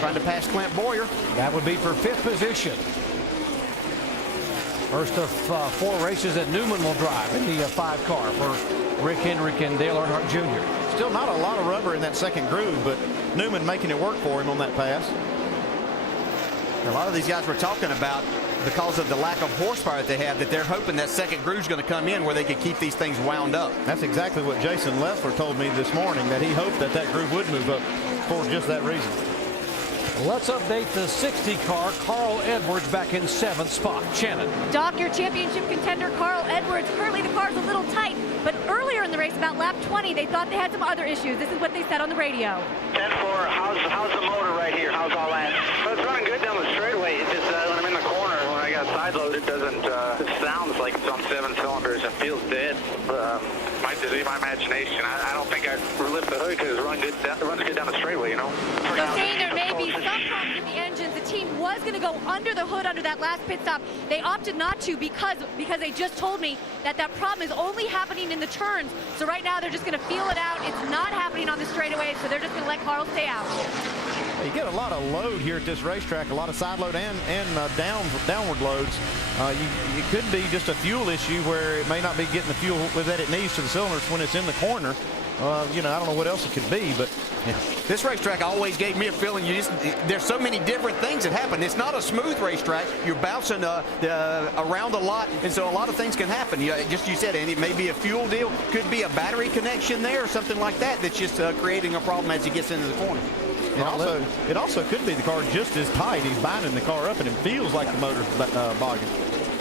trying to pass Clint Boyer. That would be for 5th position. First of 4 races that Newman will drive in the 5 car for Rick Hendrick and Dale Earnhardt Jr. Still not a lot of rubber in that second groove, but Newman making it work for him on that pass. A lot of these guys were talking about, because of the lack of horsepower that they have, that they're hoping that second groove's going to come in where they could keep these things wound up. That's exactly what Jason Leffler told me this morning, that he hoped that groove would move up for just that reason. Let's update the 60 car. Carl Edwards back in 7th spot. Shannon. Doc, your championship contender, Carl Edwards. Currently the car's a little tight, but earlier in the race, about lap 20, they thought they had some other issues. This is what they said on the radio. 10-4, how's the motor right here? How's all that? Well, it's running good down the straightaway. It's just when I'm in the corner, when I got side load, it doesn't, it sounds like it's on 7 cylinders. It feels dead. Might just be my imagination. I don't think I lift the hood because it runs good down the straightaway, you know? So saying there may be some problems with the engines. The team was going to go under the hood under that last pit stop. They opted not to because they just told me that problem is only happening in the turns. So right now they're just going to feel it out. It's not happening on the straightaway, so they're just going to let Carl stay out. You get a lot of load here at this racetrack, a lot of side load and downward loads. It could be just a fuel issue where it may not be getting the fuel that it needs to the cylinders when it's in the corner. I don't know what else it could be, but yeah. This racetrack always gave me a feeling there's so many different things that happen. It's not a smooth racetrack. You're bouncing around a lot, and so a lot of things can happen. Just you said, Andy, it may be a fuel deal, could be a battery connection there or something like that that's just creating a problem as he gets into the corner. It also could be the car just as tight. He's binding the car up, and it feels like the motor's bogging.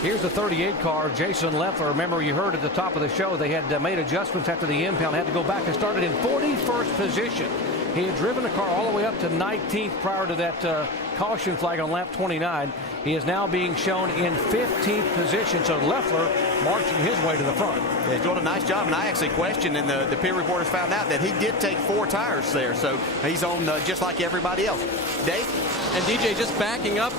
Here's the 38 car, Jason Leffler. Remember, you heard at the top of the show they had made adjustments after the impound, had to go back and started in 41st position. He had driven the car all the way up to 19th prior to that caution flag on lap 29. He is now being shown in 15th position, so Leffler marching his way to the front. Yeah, doing a nice job, and I actually questioned, and the pit reporters found out that he did take 4 tires there, so he's on just like everybody else. Dave? And DJ just backing up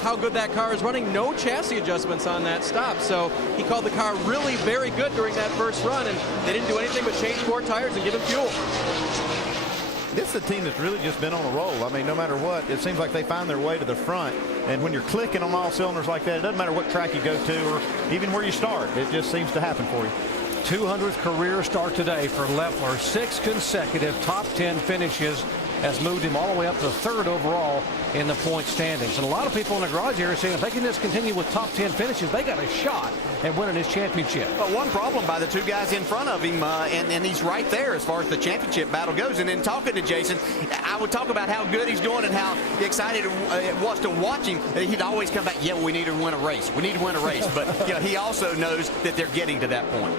how good that car is running. No chassis adjustments on that stop, so he called the car really very good during that first run, and they didn't do anything but change 4 tires and give him fuel. This is a team that's really just been on a roll. I mean, no matter what, it seems like they find their way to the front. And when you're clicking on all cylinders like that, it doesn't matter what track you go to or even where you start. It just seems to happen for you. 200th career start today for Leffler. 6 consecutive top 10 finishes has moved him all the way up to 3rd overall in the point standings. And a lot of people in the garage area saying if they can just continue with top 10 finishes, they got a shot at winning this championship. But one problem by the 2 guys in front of him, and he's right there as far as the championship battle goes. And then talking to Jason, I would talk about how good he's doing and how excited it was to watch him. He'd always come back, yeah, we need to win a race. We need to win a race. But he also knows that they're getting to that point.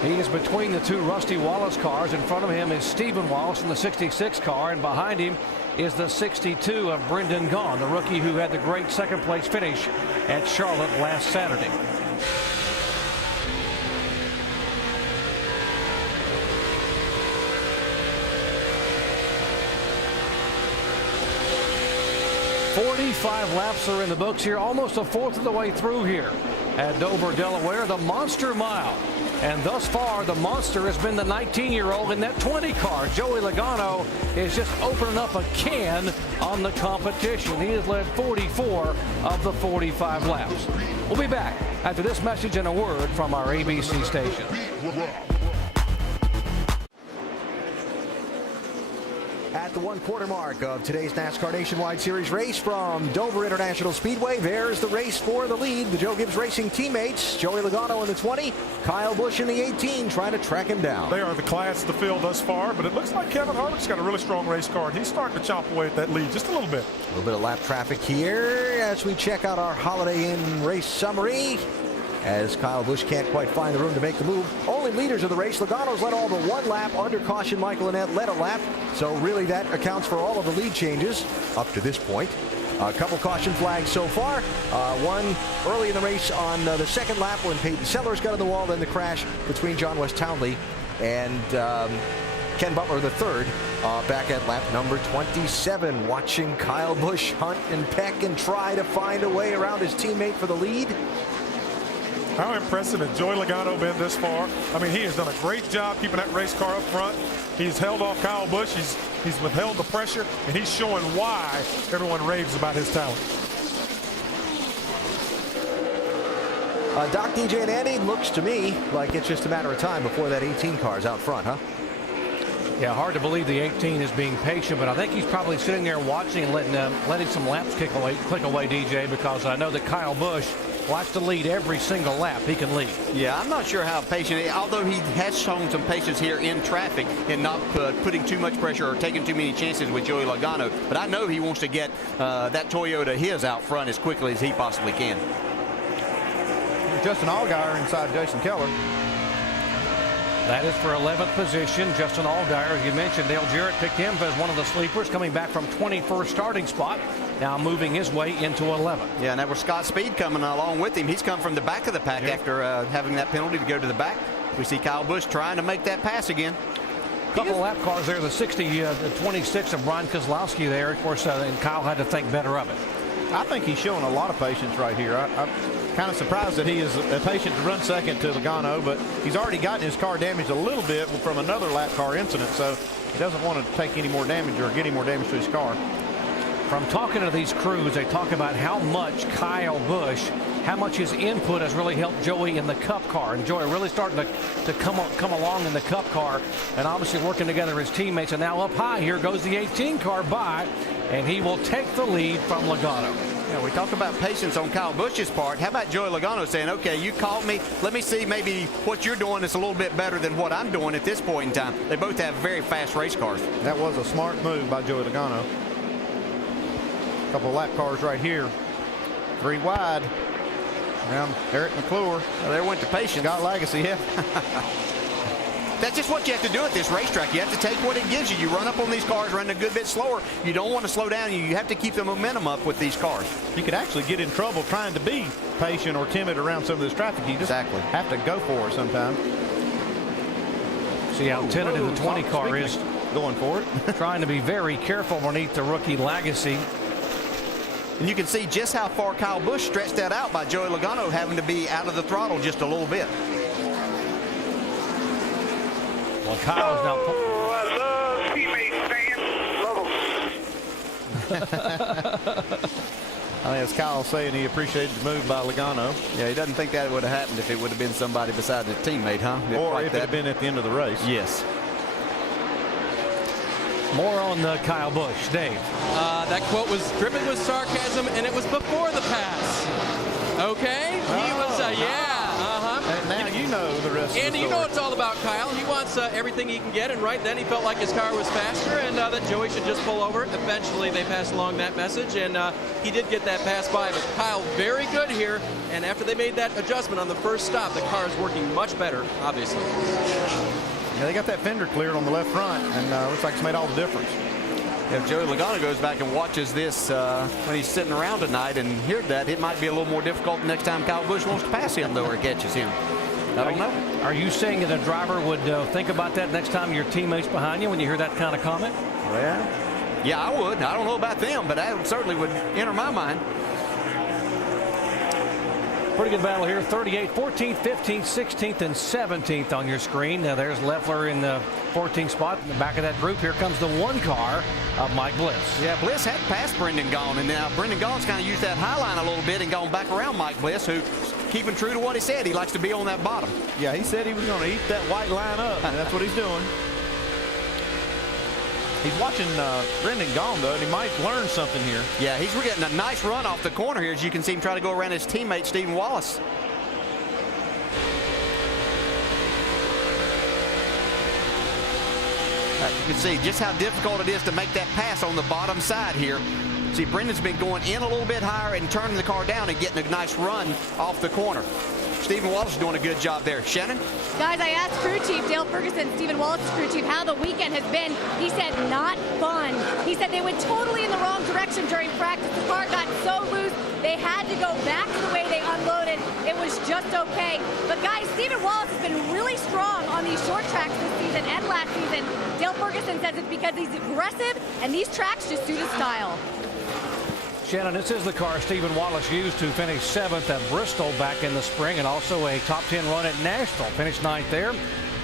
He is between the 2 Rusty Wallace cars. In front of him is Stephen Wallace in the 66 car, and behind him is the 62 of Brendan Gaughan, the rookie who had the great 2nd place finish at Charlotte last Saturday. "45 laps are in the books here, almost a 4th of the way through here at Dover, Delaware, the Monster Mile. And thus far, the monster has been the 19-year-old in that 20 car. Joey Logano is just opening up a can on the competition. He has led 44 of the 45 laps. We'll be back after this message and a word from our ABC station. At the 1/4 mark of today's NASCAR Nationwide Series race from Dover International Speedway, there's the race for the lead. The Joe Gibbs Racing teammates, Joey Logano in the 20, Kyle Busch in the 18, trying to track him down. They are the class of the field thus far, but it looks like Kevin Harvick's got a really strong race car, and he's starting to chomp away at that lead just a little bit. A little bit of lap traffic here as we check out our Holiday Inn race summary. As Kyle Busch can't quite find the room to make the move. Only leaders of the race. Logano's led all but 1 lap. Under caution, Michael Annett led a lap. So really that accounts for all of the lead changes up to this point. A couple caution flags so far. One early in the race on the 2nd lap when Peyton Sellers got on the wall. Then the crash between John West Townley and Ken Butler the 3rd back at lap number 27. Watching Kyle Busch hunt and peck and try to find a way around his teammate for the lead. How impressive has Joey Logano been this far? I mean, he has done a great job keeping that race car up front. He's held off Kyle Busch. He's withheld the pressure, and he's showing why everyone raves about his talent. Doc, DJ, and Andy, looks to me like it's just a matter of time before that 18 car is out front, huh? Yeah, hard to believe the 18 is being patient, but I think he's probably sitting there watching and letting some laps click away, DJ, because I know that Kyle Busch likes to lead every single lap he can lead. Yeah, I'm not sure how patient, although he has shown some patience here in traffic and not putting too much pressure or taking too many chances with Joey Logano. But I know he wants to get that Toyota his out front as quickly as he possibly can. Justin Allgaier inside Jason Keller. That is for 11th position. Justin Allgaier, as you mentioned, Dale Jarrett picked him as one of the sleepers, coming back from 21st starting spot, now moving his way into 11th. Yeah, and that was Scott Speed coming along with him. He's come from the back of the pack after having that penalty to go to the back. We see Kyle Busch trying to make that pass again. Couple of lap cars there, the 26 of Brian Kozlowski there. Of course, and Kyle had to think better of it. I think he's showing a lot of patience right here. I'm kind of surprised that he is patient to run second to Logano, but he's already gotten his car damaged a little bit from another lap car incident, so he doesn't want to take any more damage or get any more damage to his car. From talking to these crews, they talk about how much Kyle Busch, how much his input has really helped Joey in the Cup car. And Joey really starting to come along in the Cup car, and obviously working together as teammates. And now up high, here goes the 18 car by, and he will take the lead from Logano. Yeah, we talk about patience on Kyle Busch's part. How about Joey Logano saying, okay, you caught me. Let me see maybe what you're doing is a little bit better than what I'm doing at this point in time. They both have very fast race cars. That was a smart move by Joey Logano. A couple of lap cars right here. 3 wide. Around Eric McClure. Well, there went to patience. Got legacy, yeah. That's just what you have to do at this racetrack. You have to take what it gives you. You run up on these cars running a good bit slower. You don't want to slow down. You have to keep the momentum up with these cars. You could actually get in trouble trying to be patient or timid around some of this traffic. You just have to go for it sometimes. See how tentative the 20 car is. Going for it. Trying to be very careful beneath the rookie Legacy. And you can see just how far Kyle Busch stretched that out by Joey Logano having to be out of the throttle just a little bit. Well, Kyle's now. I love teammates, fans. Love them. I think as Kyle saying, he appreciated the move by Logano. Yeah, he doesn't think that would have happened if it would have been somebody besides his teammate, huh? Or like if that. it had been at the end of the race. Yes. More on Kyle Busch. Dave. That quote was dripping with sarcasm, and it was before the pass. Okay? He was, And now you know the rest of Andy, the you story. know it's all about Kyle. He wants everything he can get, and right then he felt like his car was faster and that Joey should just pull over. Eventually they passed along that message, and he did get that pass by. But Kyle, very good here, and after they made that adjustment on the first stop, the car is working much better, obviously. Yeah, they got that fender cleared on the left front, and looks like it's made all the difference. If Joey Logano goes back and watches this when he's sitting around tonight and hears that, it might be a little more difficult the next time Kyle Busch wants to pass him, though, or catches him. I don't know. Are you saying that a driver would think about that next time your teammate's behind you when you hear that kind of comment? Well, yeah, I would. I don't know about them, but that certainly would enter my mind. Pretty good battle here. 38, 14th, 15th, 16th, and 17th on your screen. Now there's Leffler in the 14th spot in the back of that group. Here comes the one car of Mike Bliss. Yeah, Bliss had passed Brendan Gaughan, and now Brendan Gaughan's kind of used that high line a little bit and gone back around Mike Bliss, who's keeping true to what he said. He likes to be on that bottom. Yeah, he said he was going to eat that white line up, and that's what he's doing. He's watching Brendan Gaughan, though, and he might learn something here. Yeah, he's getting a nice run off the corner here, as you can see him try to go around his teammate, Stephen Wallace. You can see just how difficult it is to make that pass on the bottom side here. See, Brendan's been going in a little bit higher and turning the car down and getting a nice run off the corner. Stephen Wallace is doing a good job there. Shannon? Guys, I asked crew chief Dale Ferguson, Stephen Wallace's crew chief, how the weekend has been. He said not fun. He said they went totally in the wrong direction during practice. The car got so loose, they had to go back to the way they unloaded. It was just okay. But guys, Stephen Wallace has been really strong on these short tracks this season and last season. Dale Ferguson says it's because he's aggressive and these tracks just suit his style. Shannon, this is the car Stephen Wallace used to finish 7th at Bristol back in the spring, and also a top 10 run at Nashville. Finished 9th there.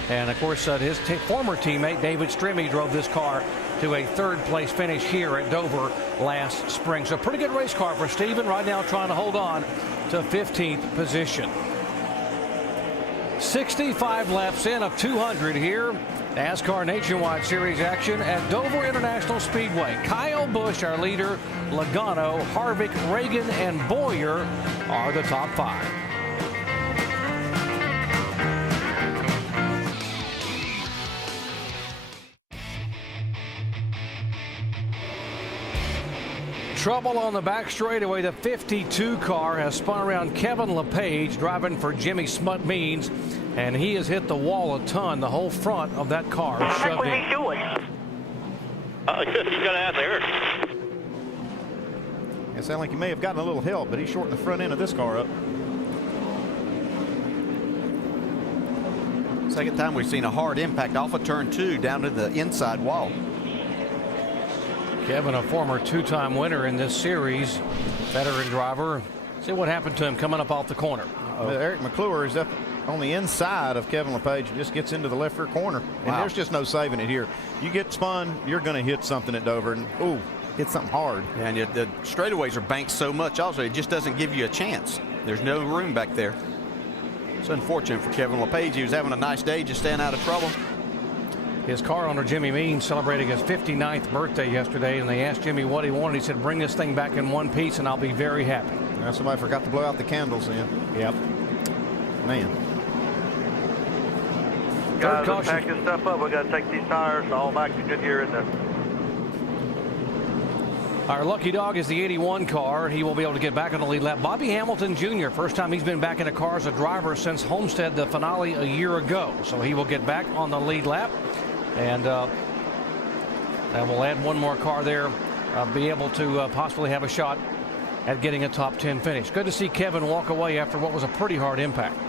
And of course, his former teammate David Strimmy drove this car to a 3rd place finish here at Dover last spring. So pretty good race car for Stephen right now, trying to hold on to 15th position. 65 laps in of 200 here. NASCAR Nationwide Series action at Dover International Speedway. Kyle Busch, our leader. Logano, Harvick, Reagan, and Boyer are the top 5. Trouble on the back straightaway. The 52 car has spun around Kevin LePage driving for Jimmy Smut Means, and he has hit the wall a ton. The whole front of that car shoved in. What was he doing? He's got out there. It sounds like he may have gotten a little help, but he shortened the front end of this car up. Second time we've seen a hard impact off of turn 2 down to the inside wall. Kevin, a former 2-time winner in this series, veteran driver. See what happened to him coming up off the corner. Eric McClure is up on the inside of Kevin LePage and just gets into the left rear corner. And Wow. there's just no saving it here. You get spun, you're going to hit something at Dover, and ooh, hit something hard. And the straightaways are banked so much also it just doesn't give you a chance. There's no room back there. It's unfortunate for Kevin LePage. He was having a nice day, just staying out of trouble. His car owner, Jimmy Means, celebrating his 59th birthday yesterday, and they asked Jimmy what he wanted. He said, bring this thing back in one piece, and I'll be very happy. Now somebody forgot to blow out the candles in. Yep. Man. Guys, let's pack this stuff up. We got to take these tires all back to Goodyear in there. Our lucky dog is the 81 car. He will be able to get back on the lead lap. Bobby Hamilton Jr., first time he's been back in a car as a driver since Homestead, the finale a year ago. So he will get back on the lead lap. And we'll add one more car there, be able to possibly have a shot at getting a top 10 finish. Good to see Kevin walk away after what was a pretty hard impact.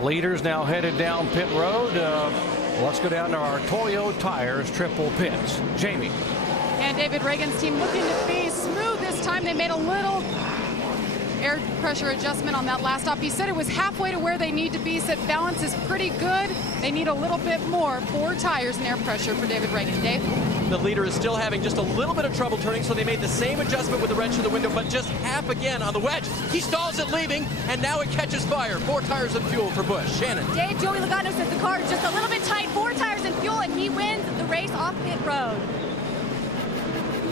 Leaders now headed down pit road. Let's go down to our Toyo Tires triple pits. Jamie. And David Reagan's team looking to be smooth this time. They made a little air pressure adjustment on that last stop. He said it was halfway to where they need to be. He said balance is pretty good. They need a little bit more. 4 tires and air pressure for David Reagan. Dave? The leader is still having just a little bit of trouble turning, so they made the same adjustment with the wrench to the window, but just half again on the wedge. He stalls it leaving, and now it catches fire. 4 tires and fuel for Busch. Shannon. Dave, Joey Logano says the car is just a little bit tight. 4 tires and fuel, and he wins the race off pit road.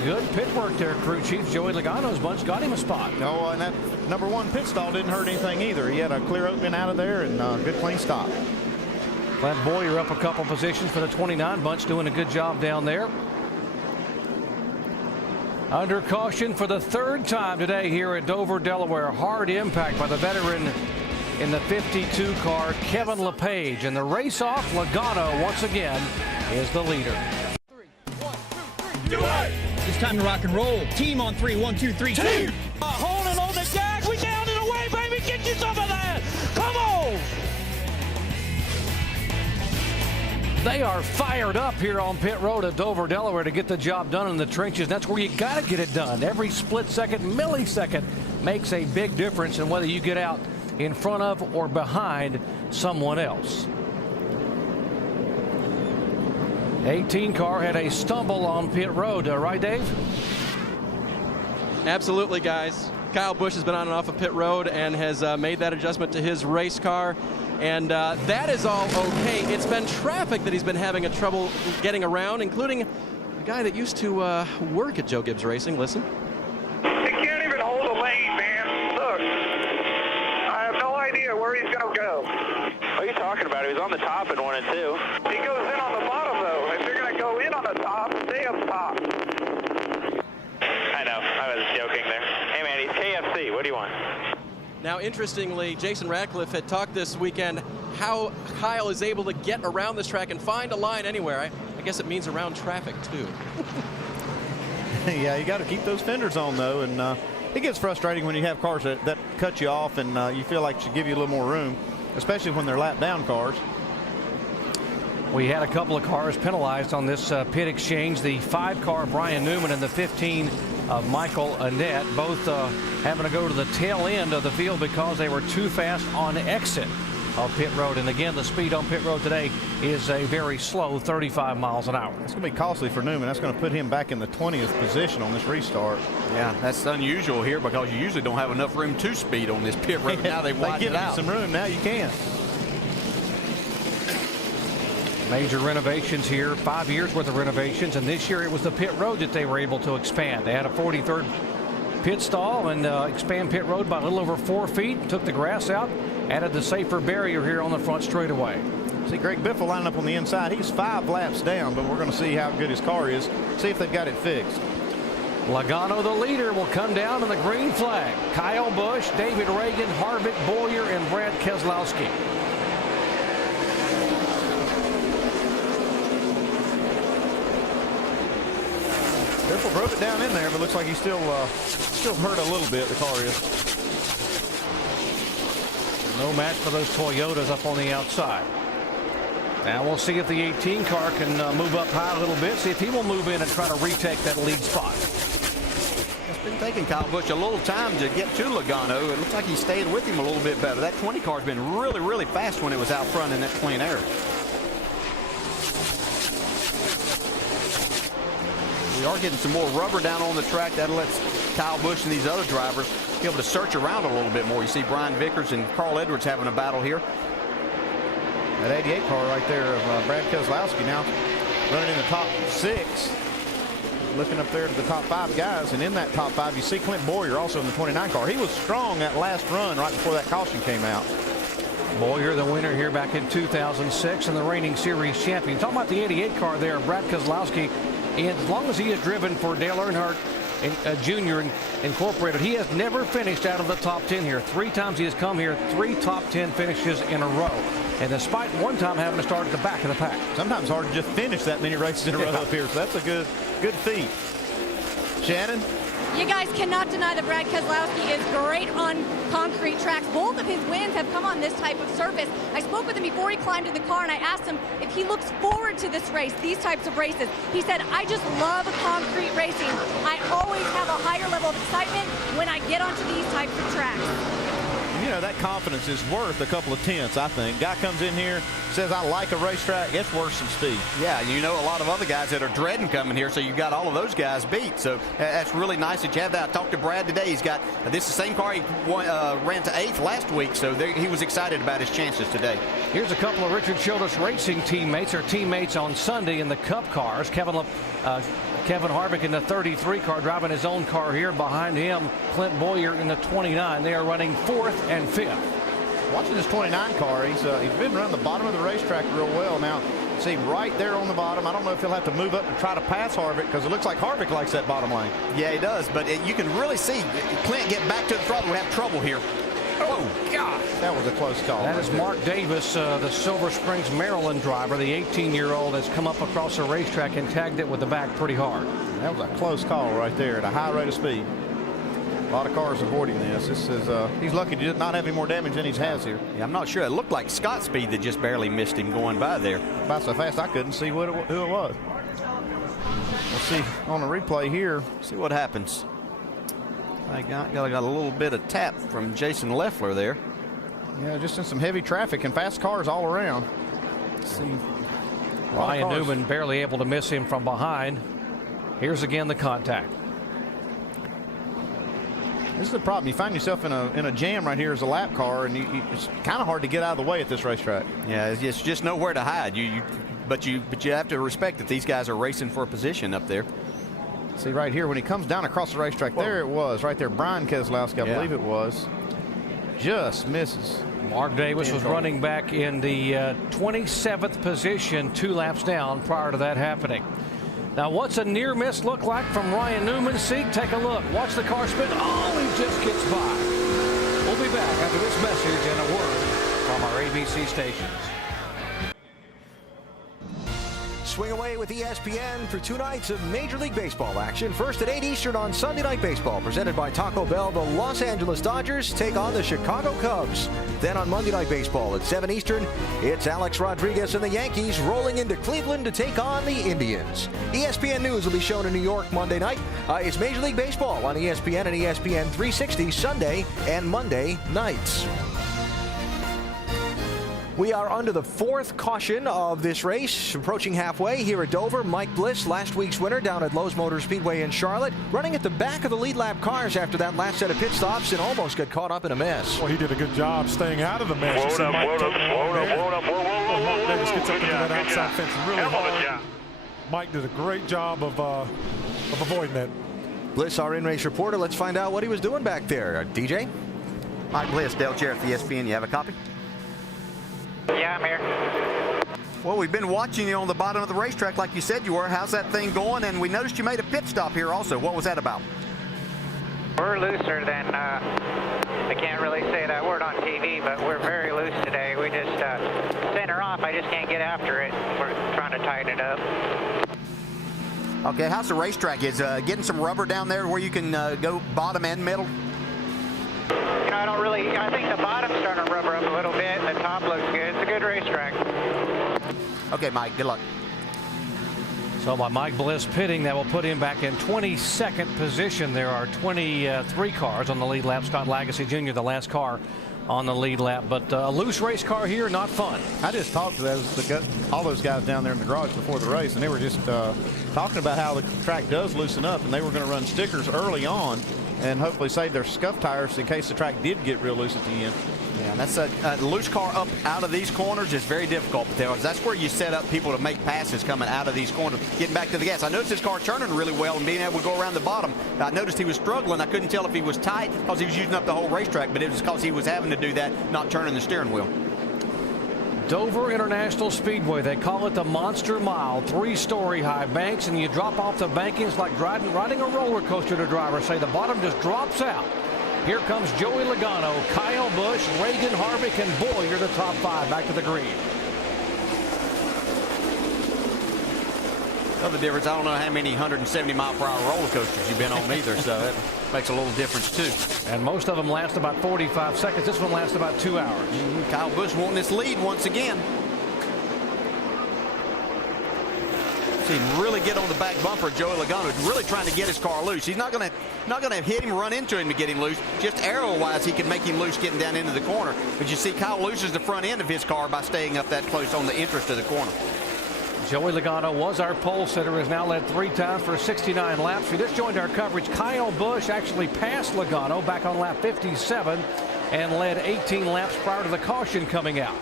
Good pit work there, crew chief. Joey Logano's bunch got him a spot. No, and that #1 pit stall didn't hurt anything either. He had a clear opening out of there and good clean stop. Clint Boyer up a couple positions for the 29 bunch, doing a good job down there. Under caution for the 3rd time today here at Dover, Delaware. Hard impact by the veteran in the 52 car, Kevin LePage. And the race off, Logano once again is the leader. It's time to rock and roll. Team on 3. 1, 2, 3. Team! Holding on the gas. We down and away, baby. Get you some of that. Come on. They are fired up here on pit road at Dover, Delaware to get the job done in the trenches. That's where you got to get it done. Every split second, millisecond makes a big difference in whether you get out in front of or behind someone else. 18 car had a stumble on pit road, right, Dave? Absolutely, guys. Kyle Busch has been on and off of pit road and has made that adjustment to his race car. And that is all okay. It's been traffic that he's been having trouble getting around, including a guy that used to work at Joe Gibbs Racing. Listen. He can't even hold a lane, man. Look, I have no idea where he's going to go. What are you talking about? He was on the top in 1 and 2. He goes in on the bottom, though. If you're going to go in on the top, stay up top. I know. I was joking there. Hey, man, he's KFC. What do you want? Now, interestingly, Jason Ratcliffe had talked this weekend how Kyle is able to get around this track and find a line anywhere. I guess it means around traffic, too. Yeah, you got to keep those fenders on, though, and it gets frustrating when you have cars that cut you off and you feel like should give you a little more room, especially when they're lap down cars. We had a couple of cars penalized on this pit exchange. The 5 car Brian Newman and the 15 of Michael Annette, both having to go to the tail end of the field because they were too fast on exit of pit road. And again, the speed on pit road today is a very slow 35 miles an hour. It's going to be costly for Newman. That's going to put him back in the 20th position on this restart. Yeah, that's unusual here because you usually don't have enough room to speed on this pit road. Now they've widened it out. They give you some room. Now you can. Major renovations here, 5 years worth of renovations, and this year it was the pit road that they were able to expand. They had a 43rd pit stall and expand pit road by a little over 4 feet, took the grass out, added the safer barrier here on the front straightaway. See Greg Biffle lining up on the inside. He's 5 laps down, but we're going to see how good his car is, see if they've got it fixed. Logano, the leader, will come down in the green flag. Kyle Busch, David Reagan, Harvick, Boyer, and Brad Keselowski. Biffle drove it down in there, but looks like he's still hurt a little bit, the car is. No match for those Toyotas up on the outside. Now we'll see if the 18 car can move up high a little bit, see if he will move in and try to retake that lead spot. It's been taking Kyle Busch a little time to get to Logano. It looks like he stayed with him a little bit better. That 20 car's been really, really fast when it was out front in that clean air. We are getting some more rubber down on the track. That lets Kyle Busch and these other drivers be able to search around a little bit more. You see Brian Vickers and Carl Edwards having a battle here. That 88 car right there of Brad Keselowski now running in the top 6. Looking up there to the top 5 guys, and in that top 5 you see Clint Boyer also in the 29 car. He was strong that last run right before that caution came out. Boyer, the winner here back in 2006 and the reigning series champion. Talking about the 88 car there, Brad Keselowski. And as long as he has driven for Dale Earnhardt Jr. Incorporated, he has never finished out of the top 10 here. 3 times he has come here, 3 top 10 finishes in a row. And despite one time having to start at the back of the pack. Sometimes hard to just finish that many races in a row up here, so that's a good feat. Shannon? You guys cannot deny that Brad Keselowski is great on concrete tracks. Both of his wins have come on this type of surface. I spoke with him before he climbed in the car, and I asked him if he looks forward to this race, these types of races. He said, I just love concrete racing. I always have a higher level of excitement when I get onto these types of tracks. You know, that confidence is worth a couple of tenths, I think. Guy comes in here, says, I like a racetrack, it's worth some speed. Yeah, you know a lot of other guys that are dreading coming here, so you've got all of those guys beat. So that's really nice that you have that. I talked to Brad today. He's got this is the same car he ran to 8th last week, so he was excited about his chances today. Here's a couple of Richard Childress Racing teammates, or teammates on Sunday in the Cup cars. Kevin Harvick in the 33 car, driving his own car here. Behind him, Clint Boyer in the 29. They are running 4th and 5th. Watching this 29 car, he's been running the bottom of the racetrack real well. Now, see right there on the bottom. I don't know if he'll have to move up and try to pass Harvick, because it looks like Harvick likes that bottom lane. Yeah, he does, but you can really see Clint get back to the throttle and have trouble here. Oh, God. That was a close call. That is Mark Davis, the Silver Springs, Maryland driver. The 18-year-old has come up across the racetrack and tagged it with the back pretty hard. That was a close call right there at a high rate of speed. A lot of cars avoiding this. This is he's lucky to not have any more damage than he has here. Yeah, I'm not sure. It looked like Scott Speed that just barely missed him going by there. About so fast I couldn't see who it was. We'll see on the replay here. See what happens. I got a little bit of tap from Jason Leffler there. Yeah, just in some heavy traffic and fast cars all around. Let's see. Ryan Newman barely able to miss him from behind. Here's again the contact. This is the problem. You find yourself in a jam right here as a lap car, and it's kind of hard to get out of the way at this racetrack. Yeah, it's just nowhere to hide. But you have to respect that these guys are racing for a position up there. See right here when he comes down across the racetrack, there it was right there. Brian Keselowski, I believe it was, just misses. Mark Davis was running back in the 27th position, 2 laps down prior to that happening. Now, what's a near miss look like from Ryan Newman's seat? Take a look. Watch the car spin. Oh, he just gets by. We'll be back after this message and a word from our ABC stations. Swing away with ESPN for 2 nights of Major League Baseball action. First at 8 Eastern on Sunday Night Baseball, presented by Taco Bell. The Los Angeles Dodgers take on the Chicago Cubs. Then on Monday Night Baseball at 7 Eastern, it's Alex Rodriguez and the Yankees rolling into Cleveland to take on the Indians. ESPN News will be shown in New York Monday night. It's Major League Baseball on ESPN and ESPN 360 Sunday and Monday nights. We are under the 4th caution of this race, approaching halfway here at Dover. Mike Bliss, last week's winner down at Lowe's Motor Speedway in Charlotte, running at the back of the lead lap cars after that last set of pit stops and almost got caught up in a mess. Well, he did a good job staying out of the mess. Hold up. Mark Davis gets up into that outside fence really hard. Mike did a great job of avoiding that. Bliss, our in-race reporter. Let's find out what he was doing back there. DJ? Mike Bliss, Dale Chair at the ESPN. You have a copy? Yeah, I'm here. Well, we've been watching you on the bottom of the racetrack like you said you were. How's that thing going? And we noticed you made a pit stop here also. What was that about? We're looser than, I can't really say that word on TV, but we're very loose today. We just center off. I just can't get after it. We're trying to tighten it up. Okay, how's the racetrack? Is getting some rubber down there where you can go bottom and middle? You know, I think the bottom's starting to rubber up a little bit. The top looks good. It's a good racetrack. Okay, Mike, good luck. So by Mike Bliss pitting, that will put him back in 22nd position. There are 23 cars on the lead lap. Scott Lagasse Jr., the last car on the lead lap. But a loose race car here, not fun. I just talked to all those guys down there in the garage before the race, and they were just talking about how the track does loosen up, and they were going to run stickers early on and hopefully save their scuff tires in case the track did get real loose at the end. Yeah, that's a loose car up out of these corners is very difficult. That's where you set up people to make passes coming out of these corners, getting back to the gas. I noticed this car turning really well and being able to go around the bottom. I noticed he was struggling. I couldn't tell if he was tight because he was using up the whole racetrack, but it was because he was having to do that, not turning the steering wheel. Dover International Speedway, they call it the Monster Mile. 3-story high banks, and you drop off the bankings like riding a roller coaster, to drivers say. The bottom just drops out. Here comes Joey Logano, Kyle Busch, Reagan Harvick, and Boyer, the top 5 back to the green. Another difference, I don't know how many 170-mile-per-hour roller coasters you've been on either, so that makes a little difference too. And most of them last about 45 seconds. This one lasts about 2 hours. Kyle Busch wanting this lead once again. See him really get on the back bumper of Joey Logano, really trying to get his car loose. He's not going to hit him, run into him to get him loose. Just arrow-wise, he can make him loose getting down into the corner. But you see Kyle loses the front end of his car by staying up that close on the entrance to the corner. Joey Logano was our pole sitter, has now led 3 times for 69 laps. We just joined our coverage. Kyle Busch actually passed Logano back on lap 57 and led 18 laps prior to the caution coming out.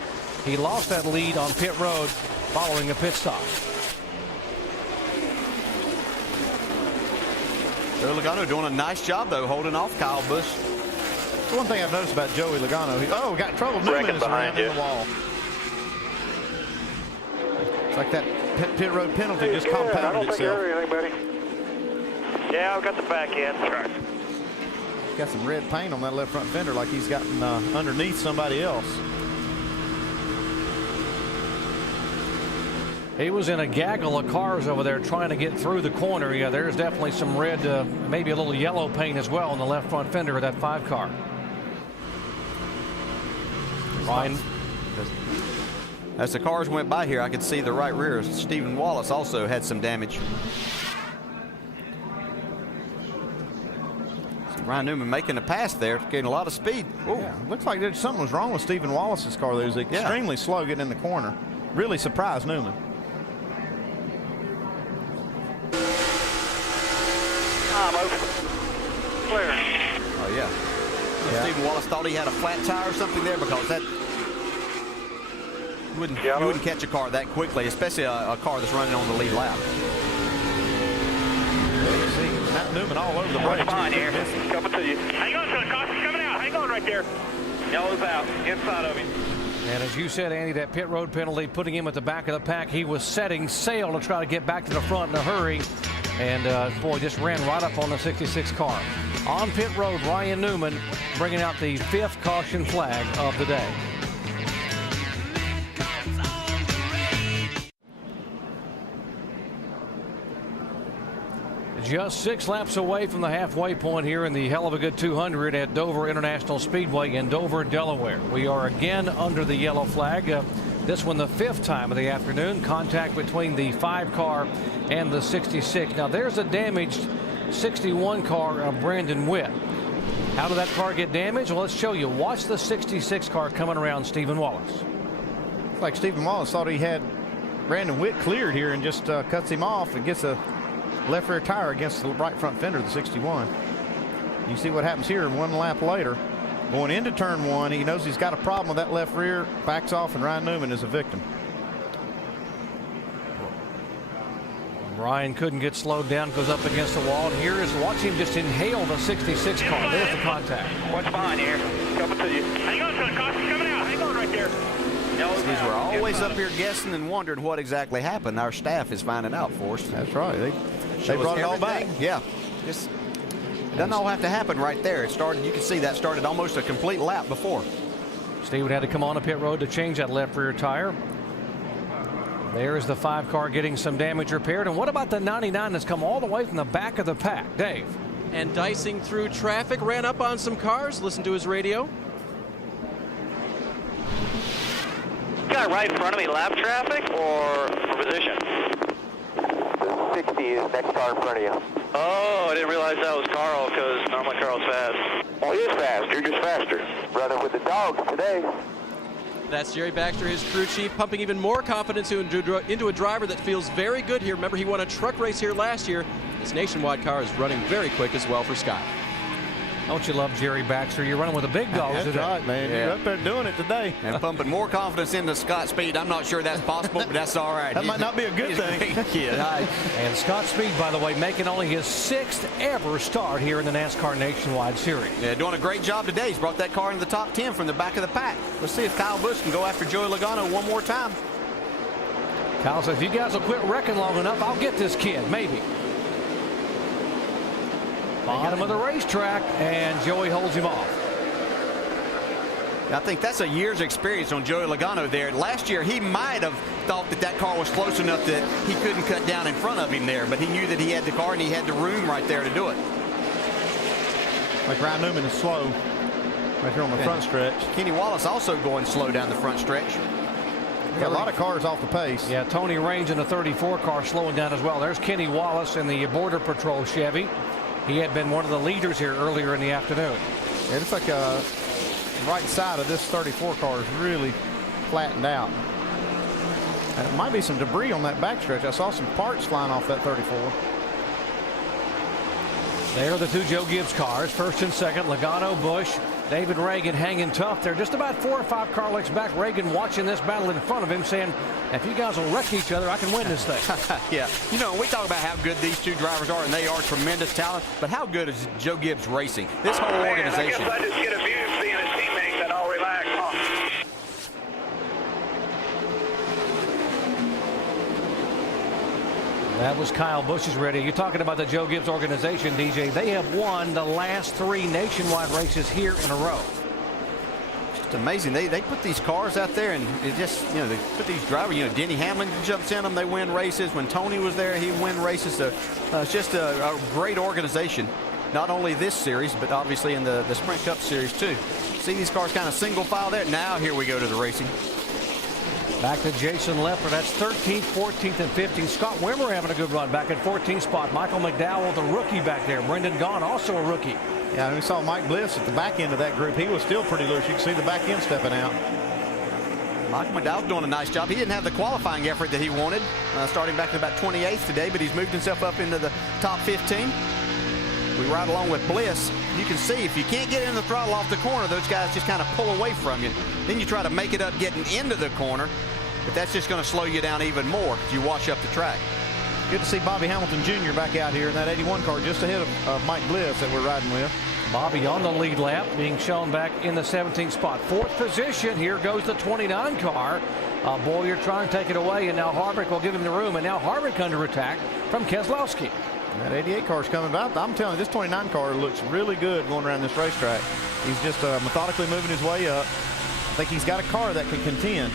He lost that lead on pit road following a pit stop. Joey Logano doing a nice job, though, holding off Kyle Busch. One thing I've noticed about Joey Logano, got in trouble. Newman is around in the wall. It's like that pit road penalty just compounded itself. Yeah, I've got the back end. Right. Got some red paint on that left front fender like he's gotten underneath somebody else. He was in a gaggle of cars over there trying to get through the corner. Yeah, there's definitely some red, maybe a little yellow paint as well on the left front fender of that 5 car. Ryan. As the cars went by here, I could see the right rear. Stephen Wallace also had some damage. So Ryan Newman making a pass there, getting a lot of speed. Yeah, looks like something was wrong with Stephen Wallace's car. He was extremely slow getting in the corner. Really surprised Newman. I'm open. Clear. Oh, yeah. Stephen Wallace thought he had a flat tire or something there, because that you wouldn't catch a car that quickly, especially a car that's running on the lead lap. You see Matt Newman all over the brakes. Fine here. Coming to you. Hang on, the caution's coming out. Hang on right there. Yellow's out. Inside of him. And as you said, Andy, that pit road penalty putting him at the back of the pack. He was setting sail to try to get back to the front in a hurry. And, boy, just ran right up on the 66 car. On pit road, Ryan Newman bringing out the 5th caution flag of the day. Just 6 laps away from the halfway point here in the hell of a good 200 at Dover International Speedway in Dover, Delaware. We are again under the yellow flag. This one the 5th time of the afternoon. Contact between the 5 car and the 66. Now there's a damaged 61 car of Brandon Witt. How did that car get damaged? Well, let's show you. Watch the 66 car coming around Stephen Wallace. It's like Stephen Wallace thought he had Brandon Witt cleared here and just cuts him off and gets a left rear tire against the right front fender of the 61. You see what happens here 1 lap later. Going into turn 1, he knows he's got a problem with that left rear, backs off, and Ryan Newman is a victim. Ryan couldn't get slowed down, goes up against the wall, and here is, watch him just inhale the 66 car. There's the contact. Watch behind here. Coming to you. Hang on, the caution's coming out. Hang on right there. These were always up here guessing and wondering what exactly happened. Our staff is finding out for us. That's right. They brought it all back. Yeah. It doesn't all have to happen right there. It started, you can see that started almost a complete lap before. Steve had to come on a pit road to change that left rear tire. There's the 5 car getting some damage repaired. And what about the 99 that's come all the way from the back of the pack? Dave. And dicing through traffic, ran up on some cars. Listen to his radio. Got right in front of me, lap traffic or position? 60 is next car in front of you. Oh, I didn't realize that was Carl, because normally Carl's fast. Oh, he is fast. You're just faster. Running with the dogs today. That's Jerry Baxter, his crew chief, pumping even more confidence into a driver that feels very good here. Remember, he won a truck race here last year. This nationwide car is running very quick as well for Scott. Don't you love Jerry Baxter? You're running with the big dogs today. That's right, man. You're up there doing it today. And pumping more confidence into Scott Speed. I'm not sure that's possible, but that's all right. That might not be a good thing. And Scott Speed, by the way, making only his 6th ever start here in the NASCAR Nationwide Series. Yeah, doing a great job today. He's brought that car into the top 10 from the back of the pack. Let's see if Kyle Busch can go after Joey Logano one more time. Kyle says, if you guys will quit wrecking long enough, I'll get this kid, maybe. Bottom of the racetrack, and Joey holds him off. I think that's a year's experience on Joey Logano there. Last year, he might have thought that that car was close enough that he couldn't cut down in front of him there, but he knew that he had the car and he had the room right there to do it. Like Ryan Newman is slow right here on the front stretch. Kenny Wallace also going slow down the front stretch. Got a lot of cars off the pace. Yeah, Tony Raines in the 34 car slowing down as well. There's Kenny Wallace in the Border Patrol Chevy. He had been one of the leaders here earlier in the afternoon. Yeah, it's like the right side of this 34 car is really flattened out. And it might be some debris on that backstretch. I saw some parts flying off that 34. There are the two Joe Gibbs cars, first and second. Logano, Busch, David Reagan hanging tough. They're just about 4 or 5 car lengths back. Reagan watching this battle in front of him, saying, if you guys will wreck each other, I can win this thing. Yeah, you know, we talk about how good these two drivers are, and they are tremendous talent, but how good is Joe Gibbs racing? This whole organization. I guess I just get a view of seeing his teammates and I'll relax. That was Kyle Busch's ready. You're talking about the Joe Gibbs organization, DJ. They have won the last 3 nationwide races here in a row. It's amazing. They put these cars out there, and it just, you know, they put these drivers, you know, Denny Hamlin jumps in them, they win races. When Tony was there, he win races. So it's just a great organization, not only this series, but obviously in the Sprint Cup series too. See these cars kind of single file there. Now here we go to the racing. Back to Jason Leffler. That's 13th, 14th, and 15th. Scott Wimmer having a good run back at 14th spot. Michael McDowell, the rookie back there. Brendan Gaughan, also a rookie. Yeah, and we saw Mike Bliss at the back end of that group. He was still pretty loose. You can see the back end stepping out. Michael McDowell's doing a nice job. He didn't have the qualifying effort that he wanted, starting back to about 28th today, but he's moved himself up into the top 15. We ride along with Bliss. You can see if you can't get in the throttle off the corner, those guys just kind of pull away from you. Then you try to make it up getting into the corner, but that's just going to slow you down even more as you wash up the track. Good to see Bobby Hamilton Jr. back out here in that 81 car just ahead of Mike Bliss that we're riding with. Bobby on the lead lap, being shown back in the 17th spot. 4th position. Here goes the 29 car. Boyer trying to take it away, and now Harvick will give him the room, and now Harvick under attack from Keselowski. That 88 car is coming about. I'm telling you, this 29 car looks really good going around this racetrack. He's just methodically moving his way up. I think he's got a car that can contend.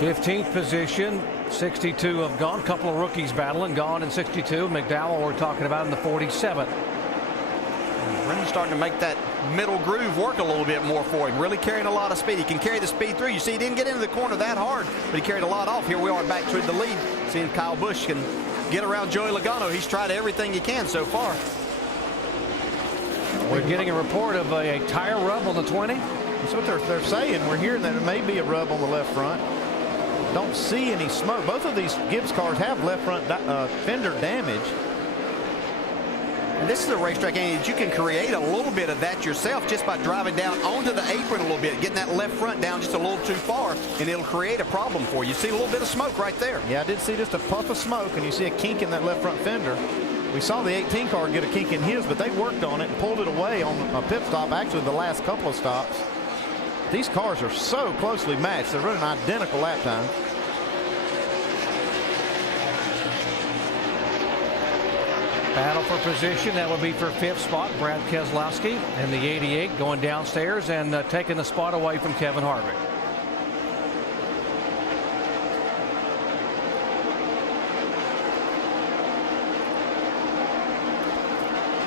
15th position, 62 of Gaughan. Couple of rookies battling. Gaughan in 62. McDowell we're talking about in the 47th. Brendan's starting to make that middle groove work a little bit more for him. Really carrying a lot of speed. He can carry the speed through. You see, he didn't get into the corner that hard, but he carried a lot off. Here we are back to the lead. Seeing Kyle Busch can get around Joey Logano. He's tried everything he can so far. We're getting a report of a tire rub on the 20. That's what they're saying. We're hearing that it may be a rub on the left front. Don't see any smoke. Both of these Gibbs cars have left front fender damage. And this is a racetrack, and you can create a little bit of that yourself just by driving down onto the apron a little bit, getting that left front down just a little too far, and it'll create a problem for you. You see a little bit of smoke right there. Yeah, I did see just a puff of smoke, and you see a kink in that left front fender. We saw the 18 car get a kink in his, but they worked on it and pulled it away on a pit stop, actually the last couple of stops. These cars are so closely matched. They're running identical lap time. Battle for position. That would be for 5th spot, Brad Keselowski, and the 88 going downstairs and taking the spot away from Kevin Harvick.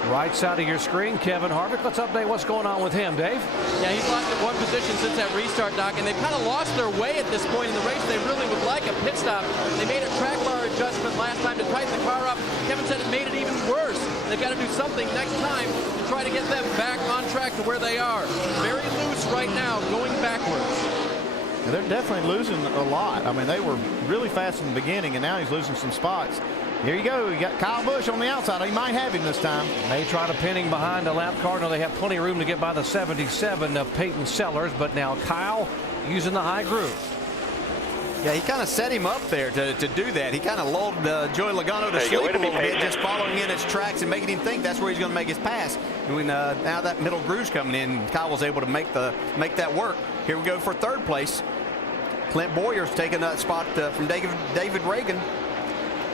Right side of your screen, Kevin Harvick. Let's update what's going on with him, Dave. Yeah, he's lost at 1 position since that restart, Doc, and they've kind of lost their way at this point in the race. They really would like a pit stop. They made a track bar adjustment last time to tighten the car up. Kevin said it made it even worse. They've got to do something next time to try to get them back on track to where they are. Very loose right now, going backwards. And they're definitely losing a lot. I mean, they were really fast in the beginning, and now he's losing some spots. Here you go. You got Kyle Busch on the outside. He might have him this time. They try to pin him behind the lap car. Now they have plenty of room to get by the 77 of Peyton Sellers, but now Kyle using the high groove. Yeah, he kind of set him up there to do that. He kind of lulled Joey Logano to sleep a little bit, just following in his tracks and making him think that's where he's going to make his pass. And now that middle groove's coming in, Kyle was able to make that work. Here we go for 3rd place. Clint Boyer's taking that spot from David Reagan.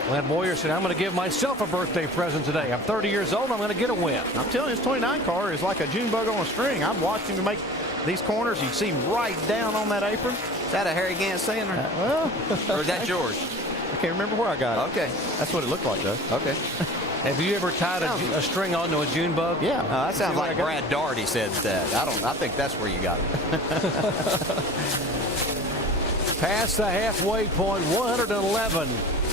Clint Boyer said, I'm going to give myself a birthday present today. I'm 30 years old. I'm going to get a win. I'm telling you, this 29 car is like a June bug on a string. I've watched him make these corners, you see right down on that apron. Is that a Harry Gant saying? Or is that yours? I can't remember where I got it. Okay. That's what it looked like, though. Okay. Have you ever tied a string onto a June bug? Yeah. That sounds like Brad Daugherty said that. I think that's where you got it. Past the halfway point, 111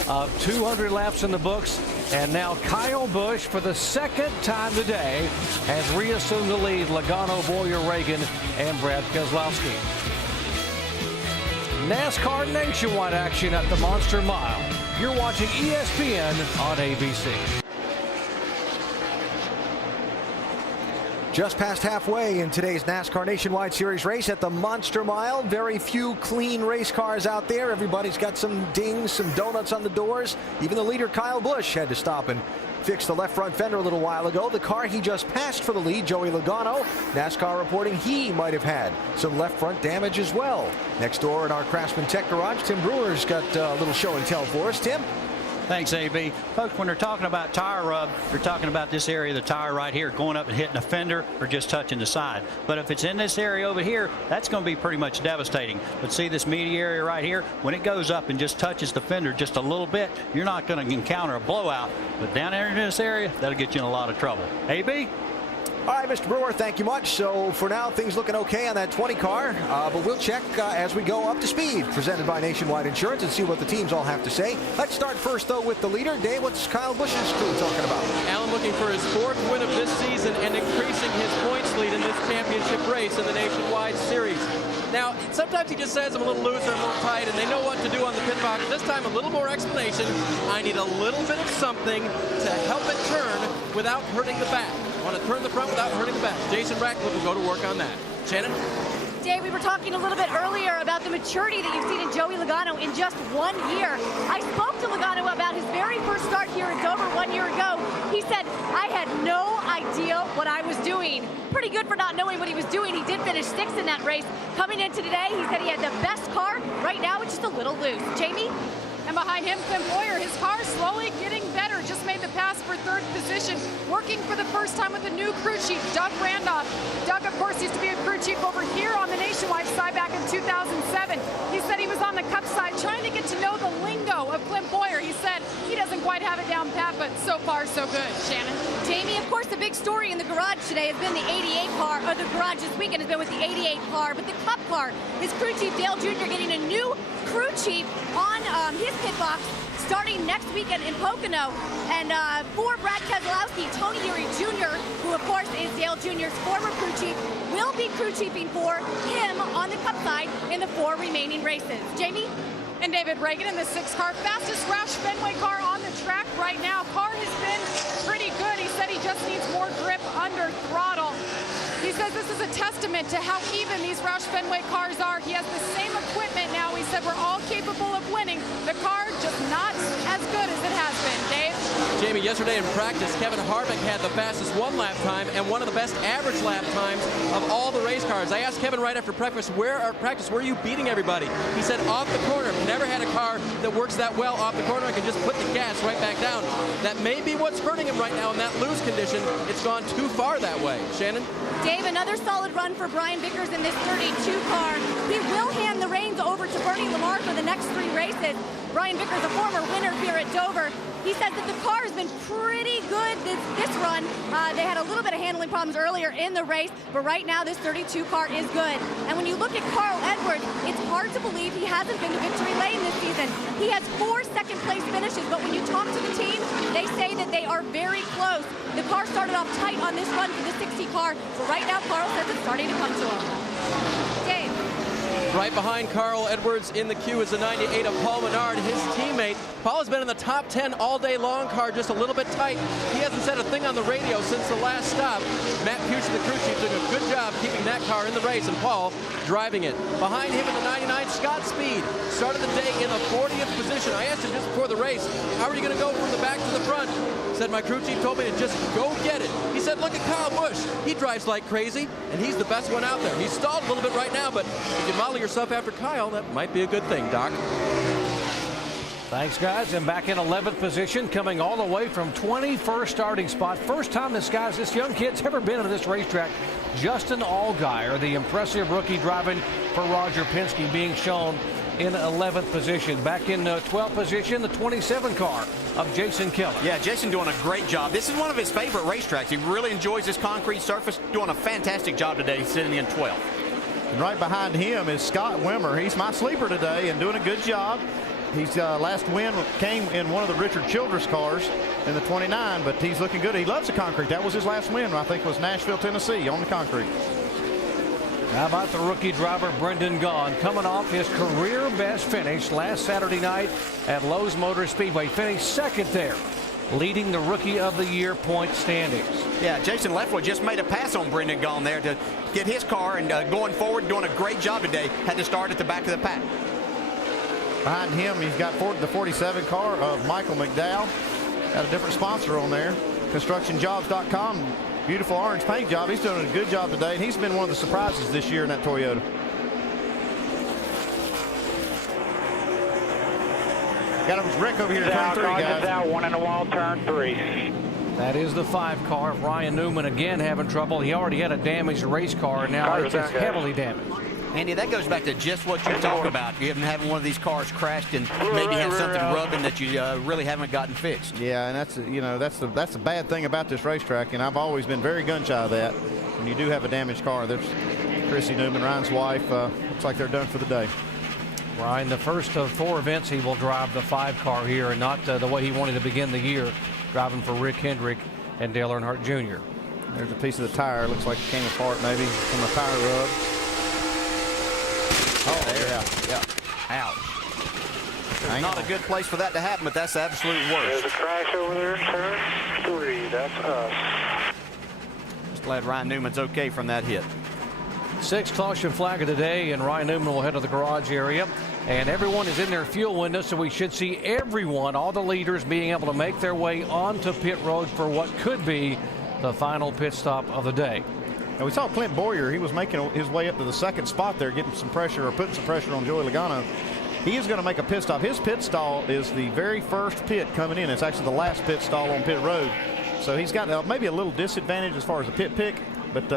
of 200 laps in the books. And now Kyle Busch, for the second time today, has reassumed the lead. Logano, Boyer, Reagan, and Brad Keselowski. NASCAR nationwide action at the Monster Mile. You're watching ESPN on ABC. Just past halfway in today's NASCAR Nationwide Series race at the Monster Mile. Very few clean race cars out there. Everybody's got some dings, some donuts on the doors. Even the leader, Kyle Busch, had to stop and fix the left front fender a little while ago. The car he just passed for the lead, Joey Logano, NASCAR reporting he might have had some left front damage as well. Next door in our Craftsman Tech Garage, Tim Brewer's got a little show and tell for us. Tim? Thanks, AB. Folks, when they're talking about tire rub, they're talking about this area of the tire right here going up and hitting a fender or just touching the side. But if it's in this area over here, that's going to be pretty much devastating. But see this meaty area right here? When it goes up and just touches the fender just a little bit, you're not going to encounter a blowout. But down there in this area, that'll get you in a lot of trouble. AB? All right, Mr. Brewer, thank you much. So for now, things looking okay on that 20 car, but we'll check as we go up to speed, presented by Nationwide Insurance, and see what the teams all have to say. Let's start first, though, with the leader. Dave, what's Kyle Busch's crew talking about? Allen looking for his 4th win of this season and increasing his points lead in this championship race in the Nationwide Series. Now, sometimes he just says, I'm a little loose, I'm a little tight, and they know what to do on the pit box. This time, a little more explanation. I need a little bit of something to help it turn without hurting the back. I want to turn the front without hurting the back. Jason Ratcliffe will go to work on that. Shannon? Dave, we were talking a little bit earlier about the maturity that you've seen in Joey Logano in just 1 year. I spoke to Logano about his very first start here at Dover 1 year ago. He said, I had no idea what I was doing. Pretty good for not knowing what he was doing. He did finish 6th in that race. Coming into today, he said he had the best car. Right now, it's just a little loose. Jamie? And behind him, Clint Boyer, his car slowly getting better. Just made the pass for 3rd position. Working for the first time with a new crew chief, Doug Randolph. Doug, of course, used to be a crew chief over here on the Nationwide side back in 2007. He said he was on the Cup side trying to get to know the lingo of Clint Boyer. He said he doesn't quite have it down pat, but so far, so good. Shannon? Jamie, of course, the big story in the garage today has been the 88 car, or the garage this weekend has been with the 88 car, but the Cup car, his crew chief, Dale Jr., getting a new crew chief on his pit box starting next weekend in Pocono. And for Brad Keselowski, Tony Eury Jr., who of course is Dale Jr.'s former crew chief, will be crew chiefing for him on the Cup side in the 4 remaining races. Jamie? And David Reagan in the 6 car, fastest Roush Fenway car on the track right now. Car has been pretty good. He said he just needs more grip under throttle. He says this is a testament to how even these Roush Fenway cars are. He has the same equipment now. He said we're all capable of winning. The car just not as good as it has been. Dave? Jamie, yesterday in practice, Kevin Harvick had the fastest 1 lap time and one of the best average lap times of all the race cars. I asked Kevin right after practice, where are you beating everybody? He said off the corner. Never had a car that works that well off the corner. I can just put the gas right back down. That may be what's hurting him right now in that loose condition. It's gone too far that way. Shannon? Dave, another solid run for Brian Vickers in this 32 car. He will hand the reins over to Bernie Lamar for the next 3 races. Brian Vickers, a former winner here at Dover, he says that the car has been pretty good this run. They had a little bit of handling problems earlier in the race, but right now this 32 car is good. And when you look at Carl Edwards, it's hard to believe he hasn't been to victory lane this season. He has 4 second-place finishes, but when you talk to the team, they say that they are very close. The car started off tight on this run for the 60 car, but right now Carl says it's starting to come to him. Dave. Right behind Carl Edwards in the queue is the 98 of Paul Menard, his teammate. Paul has been in the top 10 all day long. Car just a little bit tight. He hasn't said a thing on the radio since the last stop. Matt Pucci, the crew chief, doing a good job keeping that car in the race, and Paul driving it. Behind him in the 99, Scott Speed started the day in the 40th position. I asked him just before the race, how are you going to go from the back to the front? He said, my crew chief told me to just go get it. He said, look at Kyle Busch. He drives like crazy, and he's the best one out there. He's stalled a little bit right now, but if you model yourself after Kyle, that might be a good thing, Doc. Thanks, guys. And back in 11th position, coming all the way from 21st starting spot. First time this young kid's ever been on this racetrack. Justin Allgaier, the impressive rookie driving for Roger Penske, being shown in 11th position. Back in 12th position, the 27 car of Jason Keller. Yeah, Jason doing a great job. This is one of his favorite racetracks. He really enjoys this concrete surface. Doing a fantastic job today, sitting in 12th. And right behind him is Scott Wimmer. He's my sleeper today and doing a good job. His last win came in one of the Richard Childress cars in the 29, but he's looking good. He loves the concrete. That was his last win, I think, was Nashville, Tennessee on the concrete. How about the rookie driver Brendan Gaughan coming off his career best finish last Saturday night at Lowe's Motor Speedway. Finished second there, leading the Rookie of the Year point standings. Yeah, Jason Leftwich just made a pass on Brendan Gaughan there to get his car, and going forward, doing a great job today. Had to start at the back of the pack. Behind him, he's got the 47 car of Michael McDowell. Got a different sponsor on there, ConstructionJobs.com. Beautiful orange paint job. He's doing a good job today, and he's been one of the surprises this year in that Toyota. Got a wreck over here in turn 3, guys. Out, one in the wall, turn 3. That is the 5 car of Ryan Newman again having trouble. He already had a damaged race car, and now it's heavily damaged. Andy, that goes back to just what you talked about. You haven't having one of these cars crashed and maybe have something rubbing that you really haven't gotten fixed. Yeah, and that's the bad thing about this racetrack, and I've always been very gun shy of that. When you do have a damaged car, there's Chrissy Newman, Ryan's wife. Looks like they're done for the day. Ryan, the first of 4 events he will drive the 5 car here, and not the way he wanted to begin the year, driving for Rick Hendrick and Dale Earnhardt Jr. There's a piece of the tire. Looks like it came apart maybe from a tire rub. Oh, yeah. Ouch. Not a good place for that to happen, but that's the absolute worst. There's a crash over there in turn 3. That's us. Just glad Ryan Newman's okay from that hit. 6th caution flag of the day, and Ryan Newman will head to the garage area. And everyone is in their fuel window, so we should see everyone, all the leaders, being able to make their way onto pit road for what could be the final pit stop of the day. And we saw Clint Boyer. He was making his way up to the 2nd spot there, getting some pressure or putting some pressure on Joey Logano. He is going to make a pit stop. His pit stall is the very first pit coming in. It's actually the last pit stall on pit road. So he's got maybe a little disadvantage as far as a pit pick, but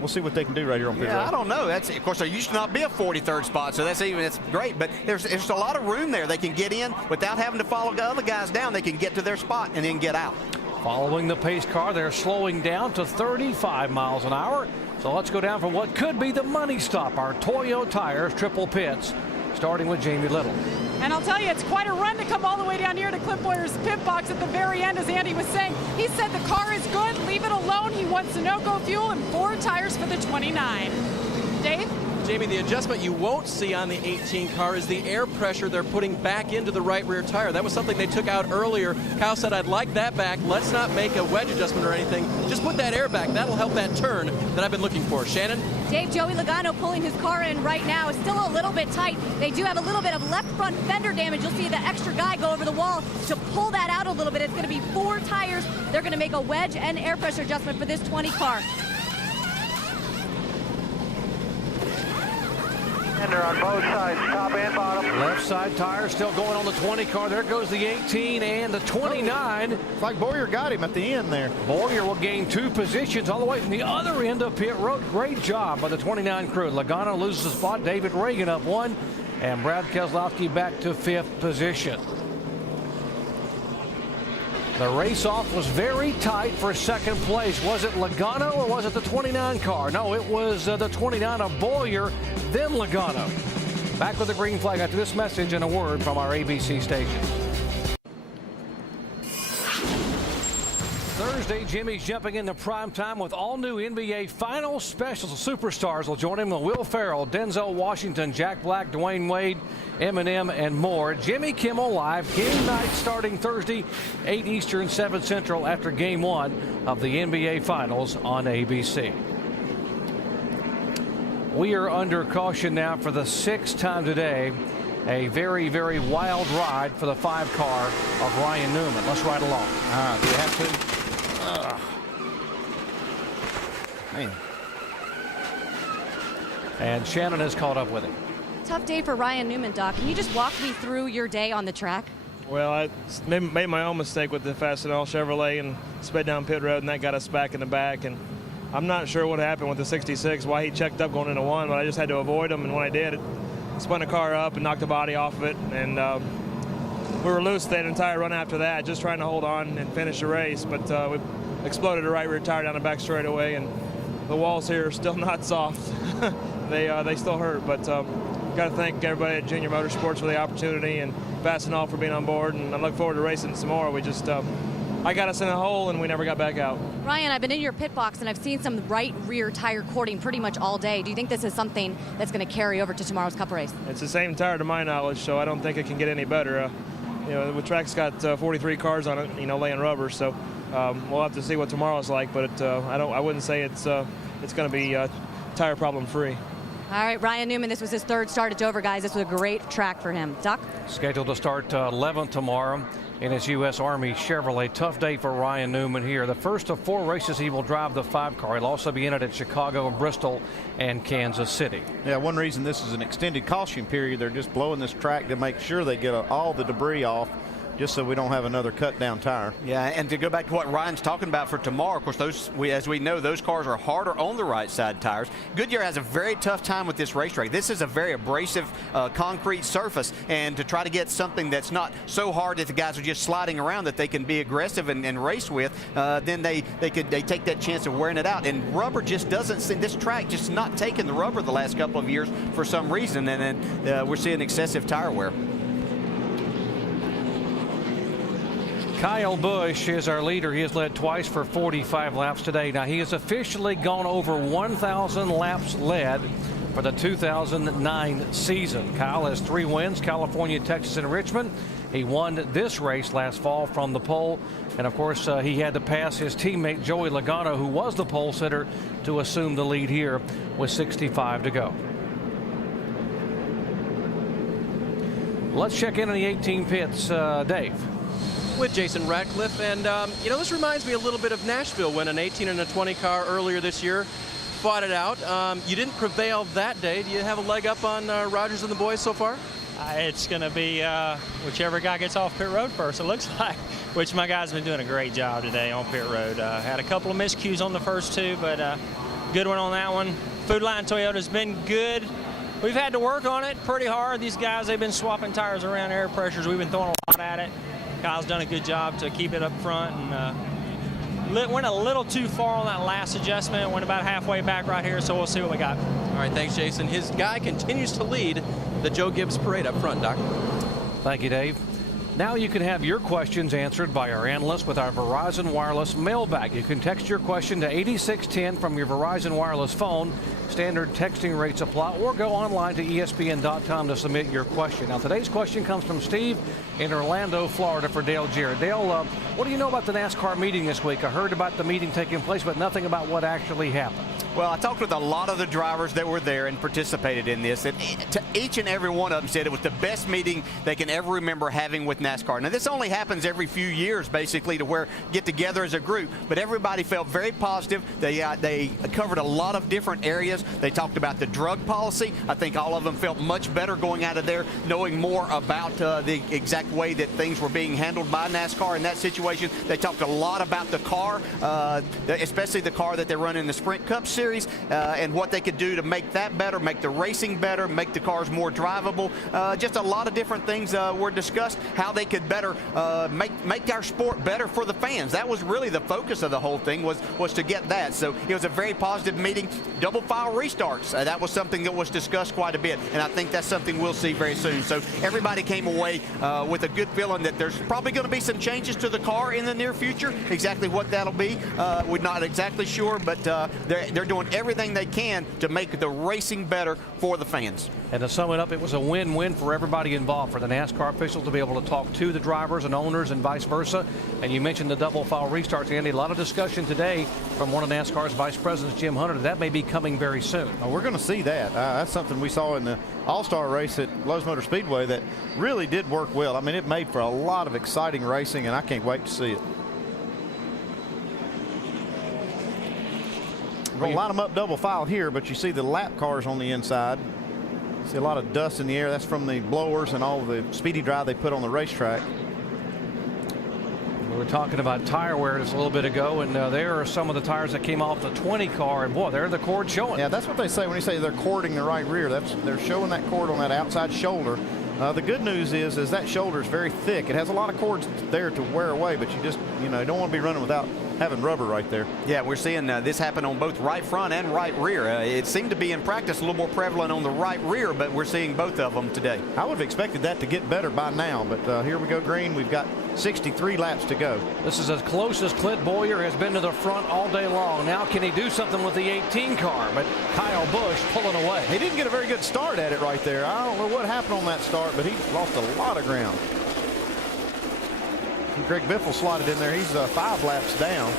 we'll see what they can do right here on pit road. I don't know. That's, of course, there used to not be a 43rd spot, so that's great. But there's a lot of room there. They can get in without having to follow the other guys down. They can get to their spot and then get out. Following the pace car, they're slowing down to 35 miles an hour. So let's go down for what could be the money stop. Our Toyo Tires triple pits, starting with Jamie Little. And I'll tell you, it's quite a run to come all the way down here to Clint Boyer's pit box at the very end, as Andy was saying. He said the car is good, leave it alone. He wants no-go fuel and 4 tires for the 29. Dave? Jamie, the adjustment you won't see on the 18 car is the air pressure they're putting back into the right rear tire. That was something they took out earlier. Kyle said, I'd like that back. Let's not make a wedge adjustment or anything. Just put that air back. That'll help that turn that I've been looking for. Shannon? Dave, Joey Logano pulling his car in right now. It's still a little bit tight. They do have a little bit of left front fender damage. You'll see the extra guy go over the wall to pull that out a little bit. It's going to be 4 tires. They're going to make a wedge and air pressure adjustment for this 20 car. Fender on both sides, top and bottom. Left side tire still going on the 20 car. There goes the 18 and the 29. It's like Boyer got him at the end there. Boyer will gain 2 positions all the way from the other end of pit road. Great job by the 29 crew. Logano loses a spot. David Reagan up 1. And Brad Keselowski back to 5th position. The race-off was very tight for 2nd place. Was it Logano or was it the 29 car? No, it was the 29 of Boyer, then Logano. Back with the green flag after this message and a word from our ABC station. Thursday, Jimmy's jumping into prime time with all new NBA Finals specials. Superstars will join him. Will Ferrell, Denzel Washington, Jack Black, Dwayne Wade, Eminem, and more. Jimmy Kimmel Live, game night starting Thursday, 8 Eastern, 7 Central after Game 1 of the NBA Finals on ABC. We are under caution now for the 6th time today. A very, very wild ride for the 5 car of Ryan Newman. Let's ride along. Do you have to? Man. And Shannon has caught up with him. Tough day for Ryan Newman, Doc. Can you just walk me through your day on the track? Well, I made my own mistake with the Fastenal Chevrolet and sped down pit road, and that got us back in the back. And I'm not sure what happened with the 66, why he checked up going into 1, but I just had to avoid him, and when I did, it spun the car up and knocked the body off of it, and we were loose that entire run after that, just trying to hold on and finish the race, but we exploded the right rear tire down the back straightaway, and the walls here are still not soft. They still hurt, but got to thank everybody at Junior Motorsports for the opportunity, and Fastenal for being on board, and I look forward to racing some more. We just I got us in a hole and we never got back out. Ryan, I've been in your pit box and I've seen some right rear tire cording pretty much all day. Do you think this is something that's going to carry over to tomorrow's Cup race? It's the same tire to my knowledge, so I don't think it can get any better. You know, the track's got 43 cars on it, you know, laying rubber, so we'll have to see what tomorrow's like, but I wouldn't say it's going to be tire problem free. All right, Ryan Newman, this was his third start at Dover, guys. This was a great track for him. Duck? Scheduled to start 11th tomorrow in his U.S. Army Chevrolet. Tough day for Ryan Newman here. The first of 4 races he will drive the 5 car. He'll also be in it at Chicago, Bristol, and Kansas City. Yeah, one reason this is an extended caution period, they're just blowing this track to make sure they get all the debris off, just so we don't have another cut down tire. Yeah, and to go back to what Ryan's talking about for tomorrow, of course, as we know, those cars are harder on the right side tires. Goodyear has a very tough time with this racetrack. This is a very abrasive concrete surface, and to try to get something that's not so hard that the guys are just sliding around that they can be aggressive and race with, then they take that chance of wearing it out. And rubber just doesn't seem, this track just not taking the rubber the last couple of years for some reason, and then we're seeing excessive tire wear. Kyle Busch is our leader. He has led twice for 45 laps today. Now, he has officially gone over 1,000 laps led for the 2009 season. Kyle has 3 wins, California, Texas, and Richmond. He won this race last fall from the pole. And, of course, he had to pass his teammate Joey Logano, who was the pole sitter, to assume the lead here with 65 to go. Let's check in on the 18 pits. Dave. With Jason Ratcliffe, and you know, this reminds me a little bit of Nashville when an 18 and a 20 car earlier this year fought it out. You didn't prevail that day. Do you have a leg up on Rogers and the boys so far? It's going to be whichever guy gets off pit road first, it looks like, which my guy's been doing a great job today on pit road. Had a couple of miscues on the first 2, but good one on that one. Food Line Toyota's been good. We've had to work on it pretty hard. These guys, they've been swapping tires around, air pressures. We've been throwing a lot at it. Kyle's done a good job to keep it up front, and went a little too far on that last adjustment. Went about halfway back right here, so we'll see what we got. All right, thanks, Jason. His guy continues to lead the Joe Gibbs parade up front, Doc. Thank you, Dave. Now you can have your questions answered by our analysts with our Verizon Wireless mailbag. You can text your question to 8610 from your Verizon Wireless phone. Standard texting rates apply, or go online to ESPN.com to submit your question. Now, today's question comes from Steve in Orlando, Florida, for Dale Jarrett. Dale, what do you know about the NASCAR meeting this week? I heard about the meeting taking place, but nothing about what actually happened. Well, I talked with a lot of the drivers that were there and participated in this, and each and every one of them said it was the best meeting they can ever remember having with NASCAR. Now, this only happens every few years, basically, to where get together as a group, but everybody felt very positive. They covered a lot of different areas. They talked about the drug policy. I think all of them felt much better going out of there, knowing more about the exact way that things were being handled by NASCAR in that situation. They talked a lot about the car, especially the car that they run in the Sprint Cup Series, and what they could do to make that better, make the racing better, make the cars more drivable. Just a lot of different things were discussed, how they could better make our sport better for the fans. That was really the focus of the whole thing, was to get that. So it was a very positive meeting. Double file restarts, that was something that was discussed quite a bit, and I think that's something we'll see very soon. So everybody came away with a good feeling that there's probably going to be some changes to the car in the near future. Exactly what that'll be, we're not exactly sure, but they're doing everything they can to make the racing better for the fans. And to sum it up, it was a win-win for everybody involved, for the NASCAR officials to be able to talk to the drivers and owners and vice versa. And you mentioned the double file restarts, Andy. A lot of discussion today from one of NASCAR's vice presidents, Jim Hunter. That may be coming very soon. Oh, we're going to see that. That's something we saw in the All-Star race at Lowe's Motor Speedway that really did work well. I mean, it made for a lot of exciting racing, and I can't wait to see it. We're going to line them up double file here, but you see the lap cars on the inside. See a lot of dust in the air. That's from the blowers and all the speedy dry they put on the racetrack. We were talking about tire wear just a little bit ago, and there are some of the tires that came off the 20 car, and boy, there the cord showing. Yeah, that's what they say when you say they're cording the right rear. They're showing that cord on that outside shoulder. The good news is that shoulder is very thick. It has a lot of cords there to wear away, but you just, you don't want to be running without having rubber right there. Yeah, we're seeing this happen on both right front and right rear. It seemed to be in practice a little more prevalent on the right rear, but we're seeing both of them today. I would have expected that to get better by now, but here we go green. We've got 63 laps to go. This is as close as Clint Boyer has been to the front all day long. Now can he do something with the 18 car? But Kyle Busch pulling away. He didn't get a very good start at it right there. I don't know what happened on that start, but he lost a lot of ground. Greg Biffle slotted in there. He's 5 laps down.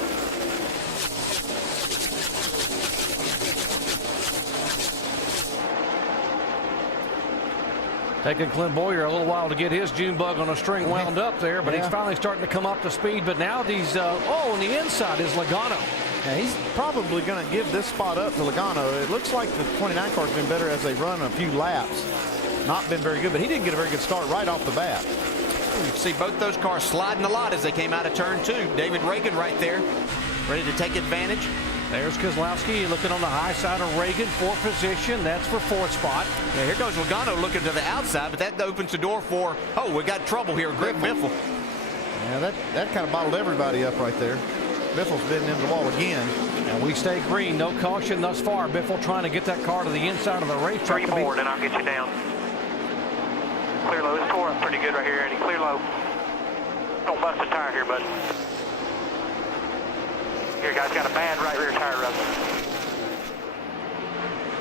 Taking Clint Boyer a little while to get his June bug on a string wound up there, but he's finally starting to come up to speed. But now these, on the inside is Logano. Yeah, he's probably going to give this spot up to Logano. It looks like the 29 car's been better as they run a few laps. Not been very good, but he didn't get a very good start right off the bat. You see both those cars sliding a lot as they came out of turn 2. David Reagan right there, ready to take advantage. There's Kozlowski looking on the high side of Reagan, 4th position. That's for 4th spot. Yeah, here goes Logano looking to the outside, but that opens the door for, we got trouble here. Greg Biffle. Yeah, that kind of bottled everybody up right there. Biffle's been into the wall again. And we stay green. No caution thus far. Biffle trying to get that car to the inside of the racetrack. 3 forward, and I'll get you down. Clear low. This core up pretty good right here, Eddie. Clear low. Don't bust a tire here, bud. Here, guys, got a bad right rear tire rub.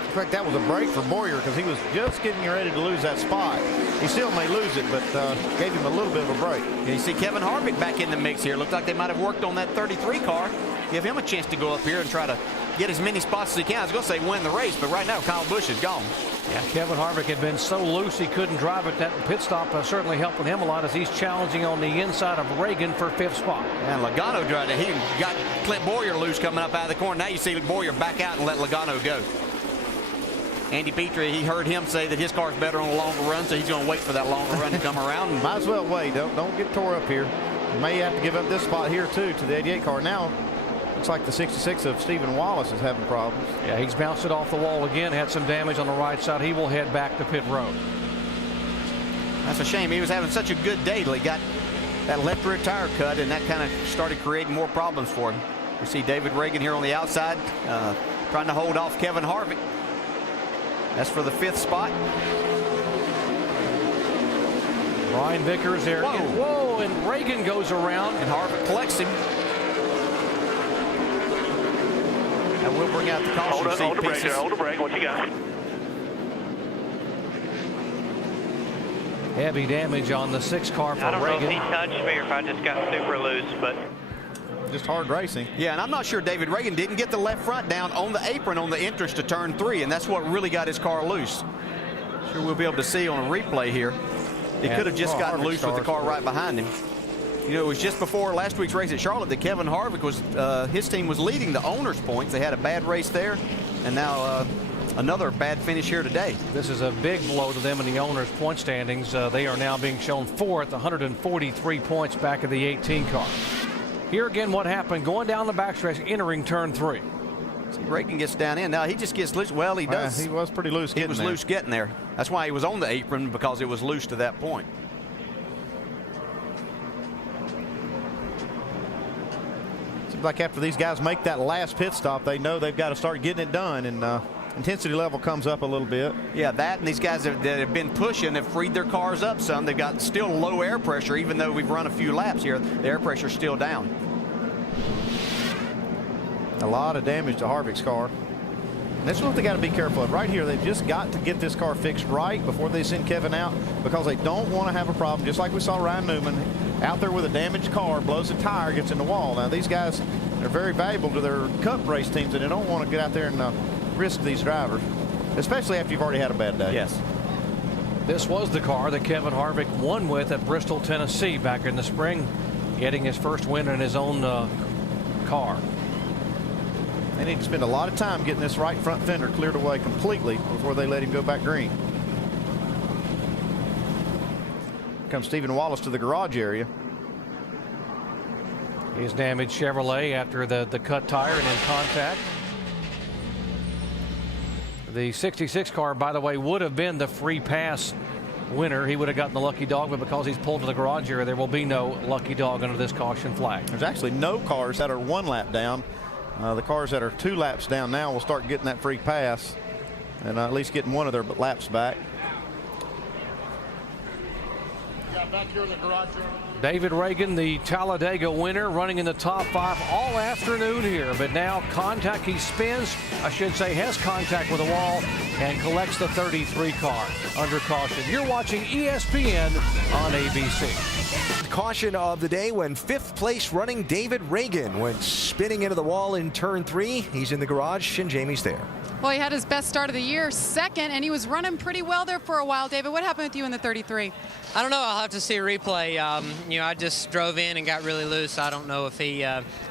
In fact, that was a break for Boyer because he was just getting ready to lose that spot. He still may lose it, but gave him a little bit of a break. And you see Kevin Harvick back in the mix here. Looked like they might have worked on that 33 car. Give him a chance to go up here and try to get as many spots as he can. I was going to say win the race, but right now Kyle Busch is gone. Yeah, Kevin Harvick had been so loose he couldn't drive it. That pit stop certainly helping him a lot as he's challenging on the inside of Reagan for 5th spot. And Logano tried to, he got Clint Boyer loose coming up out of the corner. Now you see Boyer back out and let Logano go. Andy Petrie, he heard him say that his car's better on a longer run, so he's going to wait for that longer run to come around. Might as well wait. Don't get tore up here. You may have to give up this spot here too to the 88 car. Now looks like the 66 of Stephen Wallace is having problems. Yeah, he's bounced it off the wall again, had some damage on the right side. He will head back to pit road. That's a shame. He was having such a good day till he got that left rear tire cut, and that kind of started creating more problems for him. We see David Reagan here on the outside trying to hold off Kevin Harvick. That's for the 5th spot. Brian Vickers there. Whoa, and Reagan goes around. And Harvick collects him. And we'll bring out the caution seat hold the brake pieces. there. Hold the brake. What you got? Heavy damage on the 6 car for Reagan. I don't know if he touched me or if I just got super loose, but just hard racing. Yeah, and I'm not sure David Reagan didn't get the left front down on the apron on the entrance to turn 3, and that's what really got his car loose. Sure we'll be able to see on a replay here. He could have just gotten loose with the car right behind him. You know, it was just before last week's race at Charlotte that Kevin Harvick was, his team was leading the owners' points. They had a bad race there, and now another bad finish here today. This is a big blow to them in the owners' point standings. They are now being shown 4th, 143 points back of the 18 car. Here again, what happened going down the backstretch, entering turn 3. See, Reagan gets down in. Now he just gets loose. Well, he does. He was pretty loose. He was loose getting there. That's why he was on the apron, because it was loose to that point. Seems like after these guys make that last pit stop, they know they've got to start getting it done, and intensity level comes up a little bit. Yeah, that and these guys that have been pushing have freed their cars up some. They've got still low air pressure, even though we've run a few laps here. The air pressure's still down. A lot of damage to Harvick's car. And that's what they got to be careful of. Right here, they've just got to get this car fixed right before they send Kevin out, because they don't want to have a problem, just like we saw Ryan Newman out there with a damaged car, blows a tire, gets in the wall. Now, these guys are very valuable to their Cup race teams, and they don't want to get out there and risk these drivers, especially after you've already had a bad day. Yes. This was the car that Kevin Harvick won with at Bristol, Tennessee back in the spring, getting his first win in his own car. They need to spend a lot of time getting this right front fender cleared away completely before they let him go back green. Here comes Stephen Wallace to the garage area. His damaged Chevrolet after the cut tire and in contact. The 66 car, by the way, would have been the free pass winner. He would have gotten the lucky dog, but because he's pulled to the garage area, there will be no lucky dog under this caution flag. There's actually no cars that are 1 lap down. The cars that are 2 laps down now will start getting that free pass and at least getting one of their laps back. Back here in the garage area. David Reagan, the Talladega winner, running in the top 5 all afternoon here. But now contact, he spins, I should say, has contact with the wall and collects the 33 car under caution. You're watching ESPN on ABC. Caution of the day when 5th place running David Reagan went spinning into the wall in turn 3. He's in the garage and Jamie's there. Well, he had his best start of the year, 2nd, and he was running pretty well there for a while. David, what happened with you in the 33? I don't know. I'll have to see a replay. I just drove in and got really loose. I don't know if he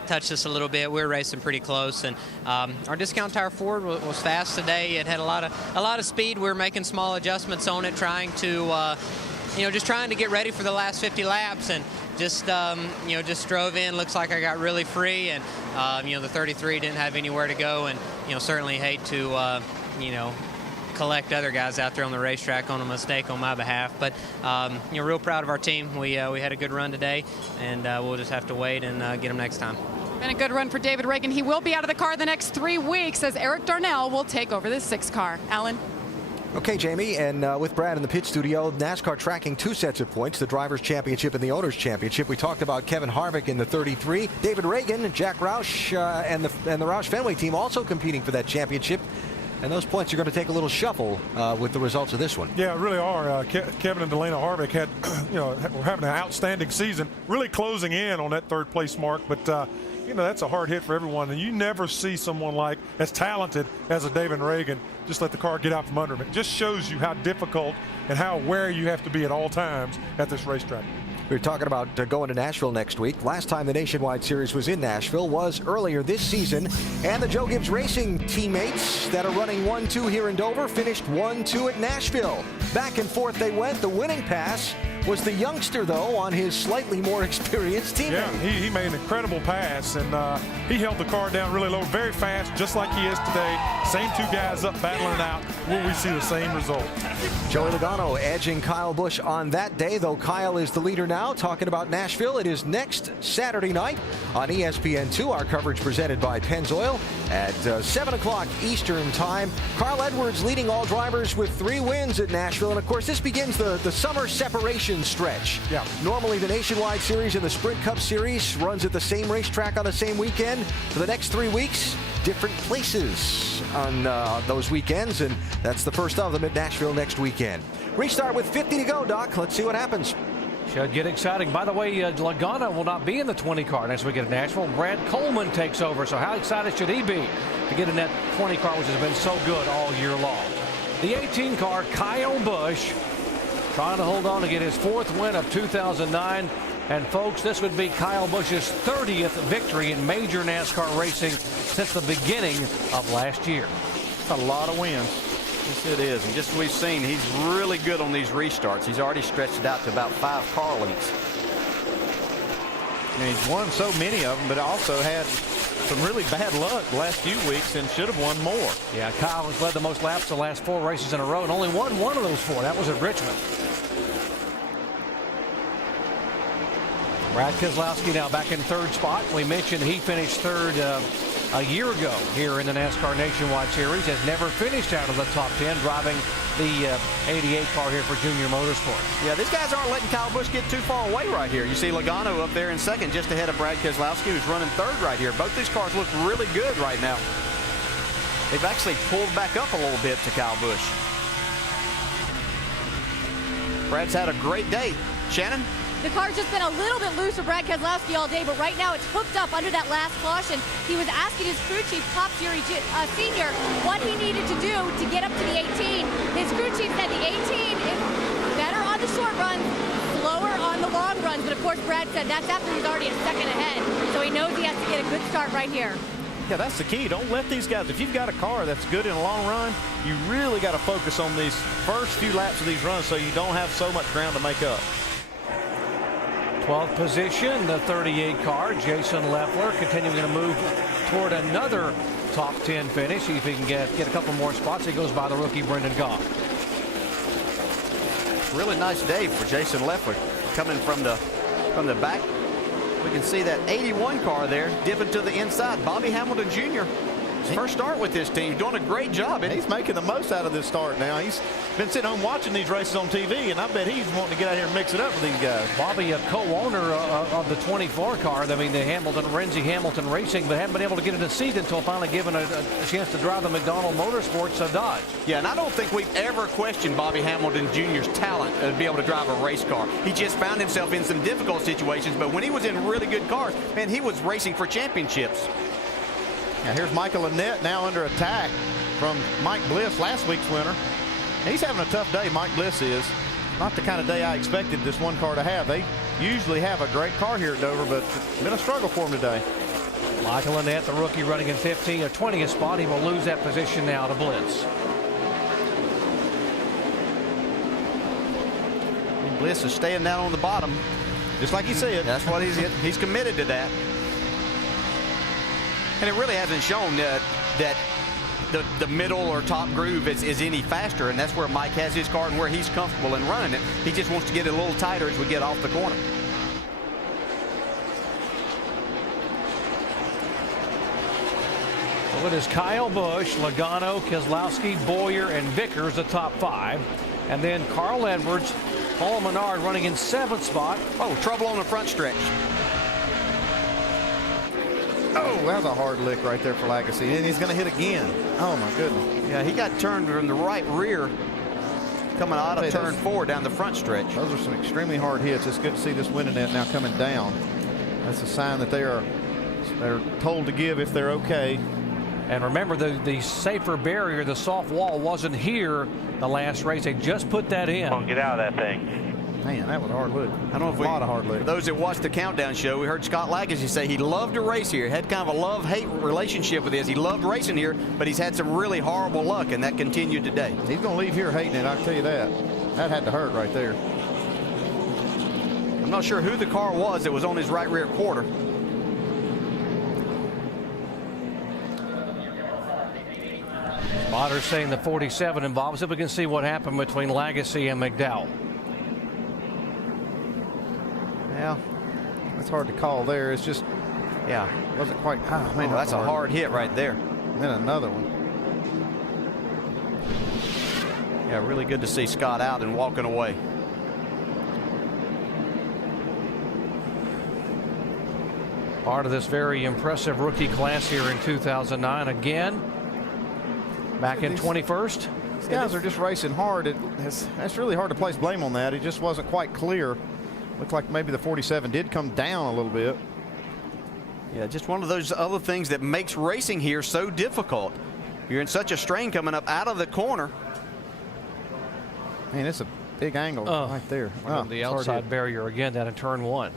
touched us a little bit. We were racing pretty close, and our discount tire Ford was fast today. It had a lot of speed. We were making small adjustments on it, trying to, just trying to get ready for the last 50 laps, and just drove in. Looks like I got really free, and the 33 didn't have anywhere to go, and certainly hate to collect other guys out there on the racetrack on a mistake on my behalf. But real proud of our team. We had a good run today, and we'll just have to wait and get them next time. Been a good run for David Reagan. He will be out of the car the next 3 weeks as Eric Darnell will take over the 6 car. Alan. Okay, Jamie, and with Brad in the pit studio, NASCAR tracking 2 sets of points, the Drivers' Championship and the Owners' Championship. We talked about Kevin Harvick in the 33. David Reagan, Jack Roush, and the Roush Fenway team also competing for that championship. And those points are going to take a little shuffle with the results of this one. Yeah, really are. Kevin and Delana Harvick had, were having an outstanding season, really closing in on that 3rd place mark. But, that's a hard hit for everyone. And you never see someone like as talented as a David Reagan just let the car get out from under him. It just shows you how difficult and how aware you have to be at all times at this racetrack. We were talking about going to Nashville next week. Last time the Nationwide Series was in Nashville was earlier this season. And the Joe Gibbs Racing teammates that are running 1-2 here in Dover finished 1-2 at Nashville. Back and forth they went. The winning pass was the youngster, though, on his slightly more experienced teammate. Yeah, he made an incredible pass, and he held the car down really low, very fast, just like he is today. Same 2 guys up battling it out. Will we see the same result? Joey Logano edging Kyle Busch on that day, though Kyle is the leader now. Talking about Nashville, it is next Saturday night on ESPN2. Our coverage presented by Pennzoil at 7 o'clock Eastern time. Carl Edwards leading all drivers with 3 wins at Nashville. And, of course, this begins the summer separation stretch. Yeah. Normally the Nationwide Series and the Sprint Cup Series runs at the same racetrack on the same weekend. For the next 3 weeks, different places on those weekends, and that's the first of them at Nashville next weekend. Restart with 50 to go, Doc. Let's see what happens. Should get exciting. By the way, Logano will not be in the 20 car next weekend at Nashville. Brad Coleman takes over, so how excited should he be to get in that 20 car, which has been so good all year long? The 18 car, Kyle Busch, trying to hold on to get his 4th win of 2009. And folks, this would be Kyle Busch's 30th victory in major NASCAR racing since the beginning of last year. That's a lot of wins. Yes, it is. And just as we've seen, he's really good on these restarts. He's already stretched it out to about 5 car lengths. And he's won so many of them, but also had some really bad luck the last few weeks and should have won more. Yeah, Kyle has led the most laps the last 4 races in a row and only won 1 of those 4. That was at Richmond. Brad Keselowski now back in 3rd spot. We mentioned he finished 3rd a year ago here in the NASCAR Nationwide Series. Has never finished out of the top 10, driving the 88 car here for Junior Motorsports. Yeah, these guys aren't letting Kyle Busch get too far away right here. You see Logano up there in 2nd, just ahead of Brad Keselowski, who's running 3rd right here. Both these cars look really good right now. They've actually pulled back up a little bit to Kyle Busch. Brad's had a great day. Shannon? The car's just been a little bit loose for Brad Keselowski all day, but right now it's hooked up under that last caution. He was asking his crew chief, Top Series Senior, what he needed to do to get up to the 18. His crew chief said the 18 is better on the short runs, slower on the long runs, but of course Brad said that's after he's already a 2nd ahead, so he knows he has to get a good start right here. Yeah, that's the key. Don't let these guys, if you've got a car that's good in a long run, you really got to focus on these first few laps of these runs so you don't have so much ground to make up. 12th position, the 38 car, Jason Leffler, continuing to move toward another top 10 finish. See if he can get a couple more spots. He goes by the rookie Brendan Goff. Really nice day for Jason Leffler coming from the back. We can see that 81 car there dipping to the inside. Bobby Hamilton Jr. his first start with this team, doing a great job. He's making the most out of this start now. He's been sitting home watching these races on TV, and I bet he's wanting to get out here and mix it up with these guys. Bobby, a co-owner of the 24 car. I mean, the Renzi Hamilton Racing, but haven't been able to get in a seat until finally given a chance to drive the McDonald Motorsports Dodge. Yeah, and I don't think we've ever questioned Bobby Hamilton Jr.'s talent to be able to drive a race car. He just found himself in some difficult situations, but when he was in really good cars, man, he was racing for championships. Now here's Michael Annette now under attack from Mike Bliss, last week's winner. He's having a tough day, Mike Bliss is. Not the kind of day I expected this one car to have. They usually have a great car here at Dover, but it's been a struggle for him today. Michael Annette, the rookie, running in 15, a 20th spot. He will lose that position now to Bliss. And Bliss is staying down on the bottom, just like he said. That's what he's committed to that. And it really hasn't shown that the middle or top groove is any faster, and that's where Mike has his car and where he's comfortable in running it. He just wants to get it a little tighter as we get off the corner. So it is Kyle Busch, Logano, Keselowski, Boyer, and Vickers, the top 5. And then Carl Edwards, Paul Menard running in 7th spot. Oh, trouble on the front stretch. Oh, that was a hard lick right there for Lagasse, and he's going to hit again. Oh, my goodness. Yeah, he got turned from the right rear coming out of turn 4 down the front stretch. Those are some extremely hard hits. It's good to see this winning net now coming down. That's a sign that they're told to give if they're okay. And remember, the safer barrier, the soft wall, wasn't here the last race. They just put that in. Don't get out of that thing. Man, that was a hard look. I don't know if a lot of hard look. For those that watched the countdown show, we heard Scott Lagasse say he loved to race here. Had kind of a love-hate relationship with this. He loved racing here, but he's had some really horrible luck, and that continued today. He's going to leave here hating it, I'll tell you that. That had to hurt right there. I'm not sure who the car was that was on his right rear quarter. Spotters saying the 47 involves it. We can see what happened between Lagasse and McDowell. Yeah, that's hard to call there. It's just, yeah, wasn't quite. Oh, man, that's a hard hit right there. And then another one. Yeah, really good to see Scott out and walking away. Part of this very impressive rookie class here in 2009 again. Back in 21st. These guys are just racing hard. That's really hard to place blame on that. It just wasn't quite clear. Looked like maybe the 47 did come down a little bit. Yeah, just one of those other things that makes racing here so difficult. You're in such a strain coming up out of the corner. Man, it's a big angle right there. Oh, the outside barrier again down in turn 1.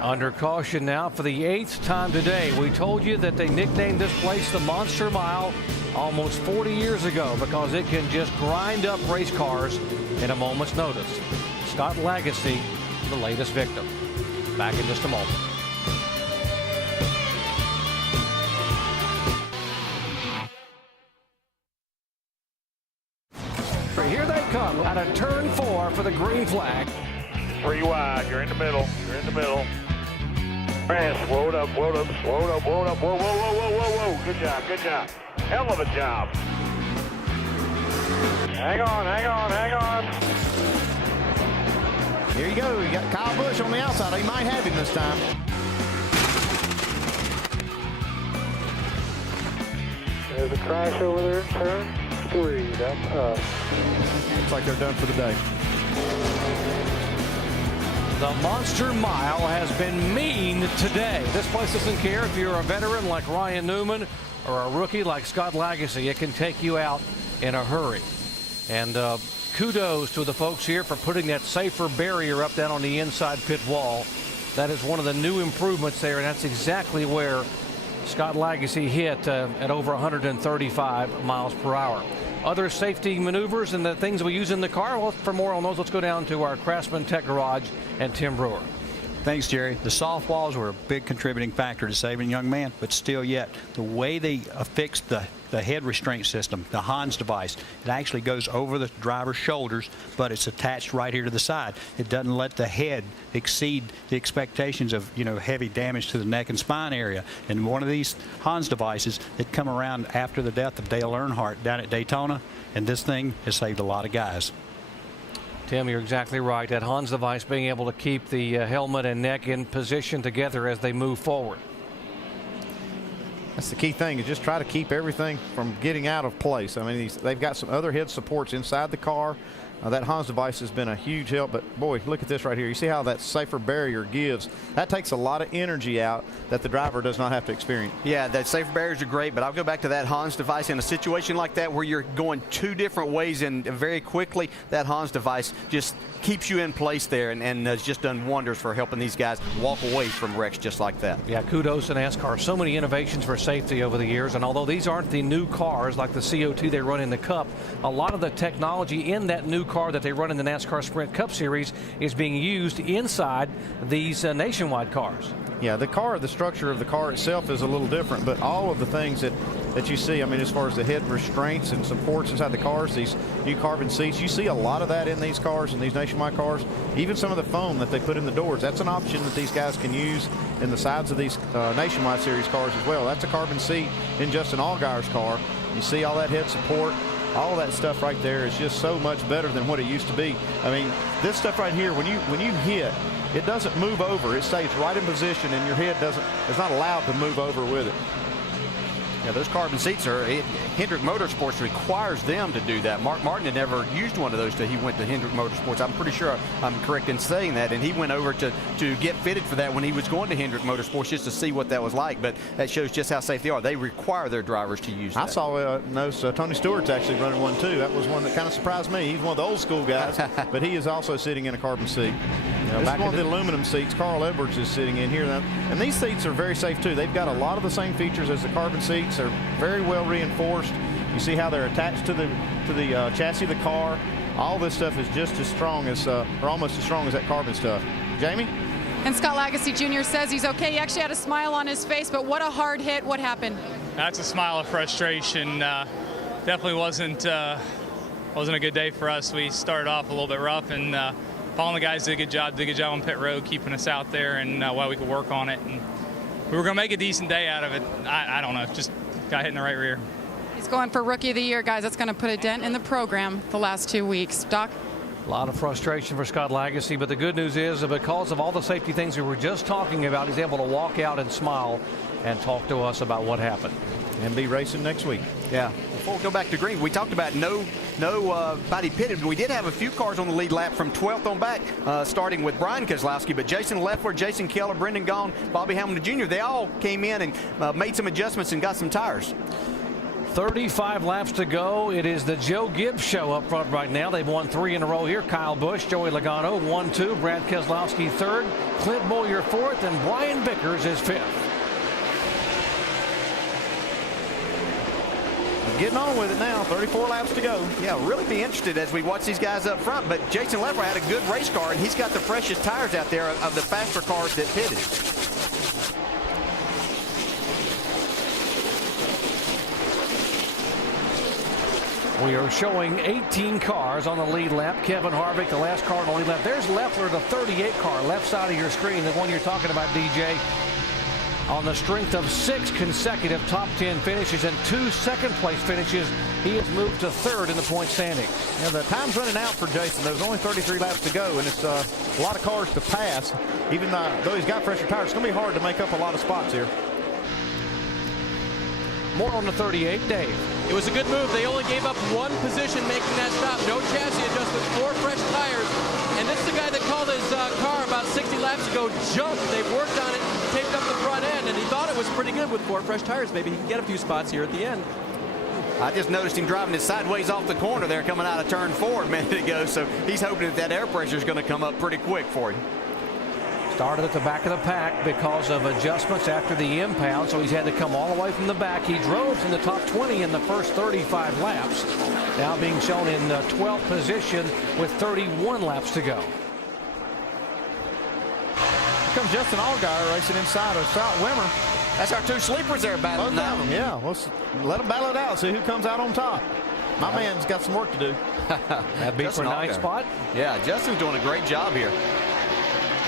Under caution now for the 8th time today. We told you that they nicknamed this place the Monster Mile almost 40 years ago because it can just grind up race cars in a moment's notice. Scott Lagasse, the latest victim. Back in just a moment. Here they come out of turn 4 for the green flag. 3 wide. You're in the middle. You're in the middle. Man, slowed up, slowed up, slowed up, slowed up. Whoa, whoa, whoa, whoa, whoa, whoa. Good job, good job. Hell of a job. Hang on, hang on, hang on. Here you go. You got Kyle Busch on the outside. He might have him this time. There's a crash over there in turn 3. That's up. Looks like they're done for the day. The Monster Mile has been mean today. This place doesn't care if you're a veteran like Ryan Newman or a rookie like Scott Lagasse. It can take you out in a hurry. And kudos to the folks here for putting that safer barrier up down on the inside pit wall. That is one of the new improvements there, and that's exactly where Scott Lagasse hit at over 135 miles per hour. other safety maneuvers and the things we use in the car? Well, for more on those, let's go down to our Craftsman Tech Garage and Tim Brewer. Thanks, Jerry. The soft walls were a big contributing factor to saving a young man, but still yet, the way they affixed the head restraint system, the Hans device, it actually goes over the driver's shoulders, but it's attached right here to the side. It doesn't let the head exceed the expectations of, heavy damage to the neck and spine area. And one of these Hans devices that come around after the death of Dale Earnhardt down at Daytona, and this thing has saved a lot of guys. Tim, you're exactly right. That Hans device being able to keep the helmet and neck in position together as they move forward. That's the key thing, is just try to keep everything from getting out of place. I mean, they've got some other head supports inside the car. That Hans device has been a huge help, but boy, look at this right here. You see how that safer barrier gives? That takes a lot of energy out that the driver does not have to experience. Yeah, that safer barriers are great, but I'll go back to that Hans device. In a situation like that where you're going two different ways and very quickly, that Hans device just keeps you in place there and has just done wonders for helping these guys walk away from wrecks just like that. Yeah, kudos to NASCAR. So many innovations for safety over the years, and although these aren't the new cars like the CO2 they run in the Cup, a lot of the technology in that new car that they run in the NASCAR Sprint Cup Series is being used inside these nationwide cars. Yeah, the structure of the car itself is a little different, but all of the things that you see, I mean, as far as the head restraints and supports inside the cars, these new carbon seats, you see a lot of that in these cars, in these nationwide cars. Even some of the foam that they put in the doors, that's an option that these guys can use in the sides of these nationwide series cars as well. That's a carbon seat in Justin Allgaier's car. You see all that head support. All that stuff right there is just so much better than what it used to be. I mean, this stuff right here, when you hit, it doesn't move over. It stays right in position, and your head is not allowed to move over with it. Yeah, those carbon seats Hendrick Motorsports requires them to do that. Mark Martin had never used one of those till he went to Hendrick Motorsports. I'm pretty sure I'm correct in saying that. And he went over to get fitted for that when he was going to Hendrick Motorsports just to see what that was like. But that shows just how safe they are. They require their drivers to use that. I saw Tony Stewart's actually running one too. That was one that kind of surprised me. He's one of the old school guys, but he is also sitting in a carbon seat. This is one of the aluminum seats Carl Edwards is sitting in here. And these seats are very safe too. They've got a lot of the same features as the carbon seats. They're very well reinforced. You see how they're attached to the chassis of the car. All this stuff is just as strong as, or almost as strong as that carbon stuff. Jamie? And Scott Lagasse Jr. says he's okay. He actually had a smile on his face, but what a hard hit. What happened? That's a smile of frustration. Definitely wasn't a good day for us. We started off a little bit rough, and Paul and the guys did a good job on pit road, keeping us out there and while we could work on it. And we were going to make a decent day out of it. I don't know, just got hit in the right rear. He's going for Rookie of the Year, guys. That's going to put a dent in the program the last 2 weeks. Doc? A lot of frustration for Scott Lagasse, but the good news is that because of all the safety things we were just talking about, he's able to walk out and smile and talk to us about what happened. And be racing next week. Yeah. Before we go back to green, we talked about nobody pitted. We did have a few cars on the lead lap from 12th on back, starting with Brian Keselowski, but Jason Leffler, Jason Keller, Brendan Gaughan, Bobby Hamilton Jr., they all came in and made some adjustments and got some tires. 35 laps to go. It is the Joe Gibbs show up front right now. They've won 3 in a row here. Kyle Busch, Joey Logano, 1-2. Brad Keselowski 3rd. Clint Bowyer 4th, and Brian Vickers is 5th. Getting on with it now. 34 laps to go. Yeah, really be interested as we watch these guys up front. But Jason Leffler had a good race car, and he's got the freshest tires out there of the faster cars that pitted. We are showing 18 cars on the lead lap. Kevin Harvick, the last car on the lead lap. There's Leffler, the 38 car, left side of your screen, the one you're talking about, DJ. On the strength of 6 consecutive top 10 finishes and 2 second-place finishes, he has moved to 3rd in the point standings. Yeah, the time's running out for Jason. There's only 33 laps to go, and it's a lot of cars to pass. Even though he's got fresher tires, it's going to be hard to make up a lot of spots here. More on the 38, Dave. It was a good move. They only gave up 1 position making that stop. No chassis adjustment, 4 fresh tires. And this is the guy that called his car about 60 laps ago junk. They've worked on it, taped up the front end, and he thought it was pretty good with 4 fresh tires. Maybe he can get a few spots here at the end. I just noticed him driving it sideways off the corner there coming out of turn 4 a minute ago, so he's hoping that air pressure is going to come up pretty quick for him. Started at the back of the pack because of adjustments after the impound, so he's had to come all the way from the back. He drove in the top 20 in the first 35 laps. now being shown in 12th position with 31 laps to go. Here comes Justin Allgaier racing inside of Scott Wimmer. That's our two sleepers there battling now. Yeah, let's let them battle it out, see who comes out on top. My man's got some work to do. That'd be for ninth spot. Yeah, Justin's doing a great job here.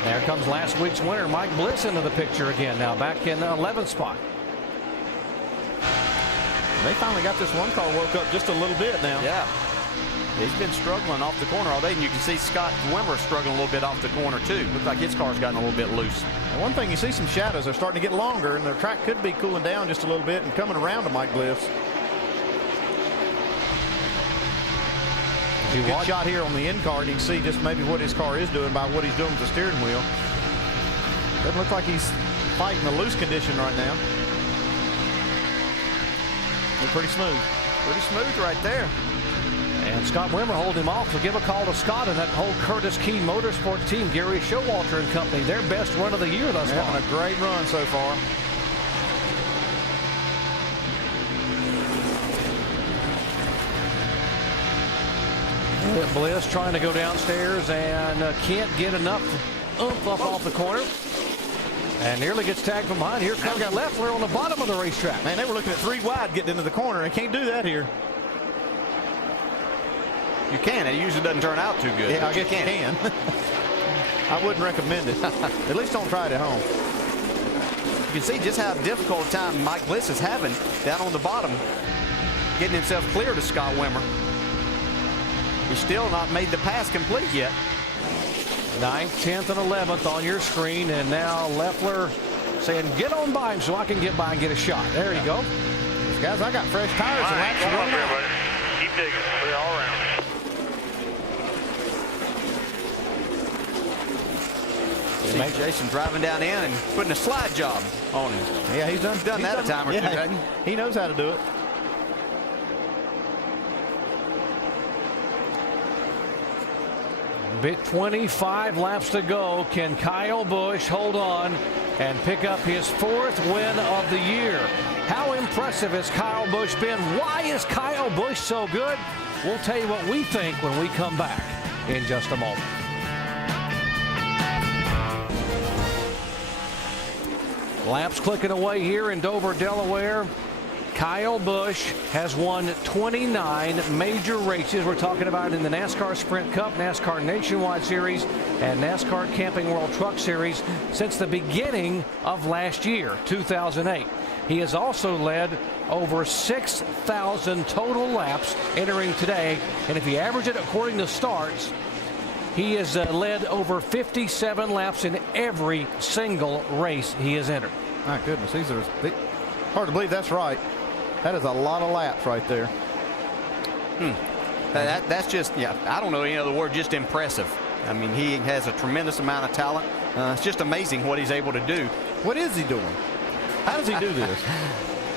There comes last week's winner, Mike Bliss, into the picture again now, back in the 11th spot. They finally got this one car woke up just a little bit now. Yeah. He's been struggling off the corner all day, and you can see Scott Wimmer struggling a little bit off the corner, too. Looks like his car's gotten a little bit loose. And one thing, you see some shadows. They're starting to get longer, and the track could be cooling down just a little bit and coming around to Mike Bliss. Good shot here on the end card. You can see just maybe what his car is doing by what he's doing with the steering wheel. Doesn't look like he's fighting the loose condition right now. Look pretty smooth. Pretty smooth right there. And Scott Wimmer holding him off. So give a call to Scott and that whole Curtis Key Motorsport team, Gary Showalter and company. Their best run of the year thus far. Having a great run so far. Bliss trying to go downstairs and can't get enough oomph up off the corner. And nearly gets tagged from behind. Here comes Leffler on the bottom of the racetrack. Man, they were looking at 3 wide getting into the corner. They can't do that here. You can. It usually doesn't turn out too good. Yeah, I guess you can. I wouldn't recommend it. At least don't try it at home. You can see just how difficult a time Mike Bliss is having down on the bottom, getting himself clear to Scott Wimmer. He's still not made the pass complete yet. 9th, 10th, and 11th on your screen. And now Leffler saying, get on by him so I can get by and get a shot. There you go. Guys, I got fresh tires and laps to run out. Keep digging. Put it all around. See Jason driving down in and putting a slide job on him. Yeah, he's done that a time or two, hasn't he? He knows how to do it. Bit 25 laps to go. Can Kyle Busch hold on and pick up his 4th win of the year? How impressive has Kyle Busch been? Why is Kyle Busch so good? We'll tell you what we think when we come back in just a moment. Laps clicking away here in Dover, Delaware. Kyle Busch has won 29 major races. We're talking about in the NASCAR Sprint Cup, NASCAR Nationwide Series, and NASCAR Camping World Truck Series since the beginning of last year, 2008. He has also led over 6,000 total laps entering today. And if you average it according to starts, he has led over 57 laps in every single race he has entered. My goodness, these are hard to believe that's right. That is a lot of laps right there. That's just, yeah, I don't know any other word, just impressive. I mean, he has a tremendous amount of talent. It's just amazing what he's able to do. What is he doing? How does he do this?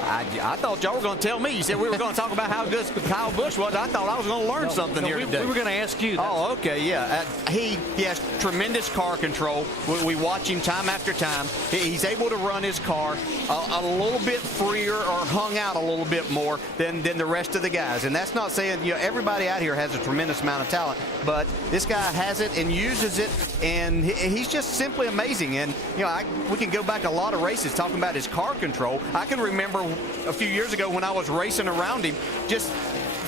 I thought y'all were going to tell me. You said we were going to talk about how good Kyle Busch was. I thought I was going to learn something here today. We were going to ask you. Oh, okay, yeah. He has tremendous car control. We watch him time after time. He's able to run his car a little bit freer or hung out a little bit more than the rest of the guys. And that's not saying, you know, everybody out here has a tremendous amount of talent, but this guy has it and uses it, and he's just simply amazing. And, you know, we can go back a lot of races talking about his car control. I can remember a few years ago when I was racing around him, just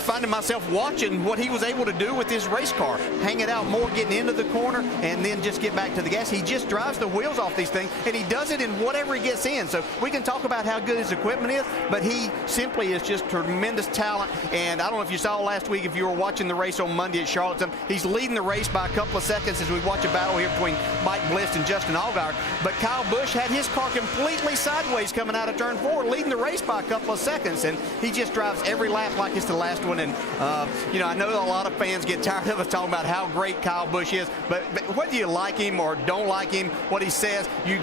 finding myself watching what he was able to do with his race car, hang it out more, getting into the corner, and then just get back to the gas. He just drives the wheels off these things, and he does it in whatever he gets in. So we can talk about how good his equipment is, but he simply is just tremendous talent. And I don't know if you saw last week, if you were watching the race on Monday at Charlottetown, he's leading the race by a couple of seconds as we watch a battle here between Mike Bliss and Justin Allgaier. But Kyle Busch had his car completely sideways coming out of turn 4, leading the race by a couple of seconds, and he just drives every lap like it's the last one. And you know, I know a lot of fans get tired of us talking about how great Kyle Busch is, but whether you like him or don't like him, what he says, you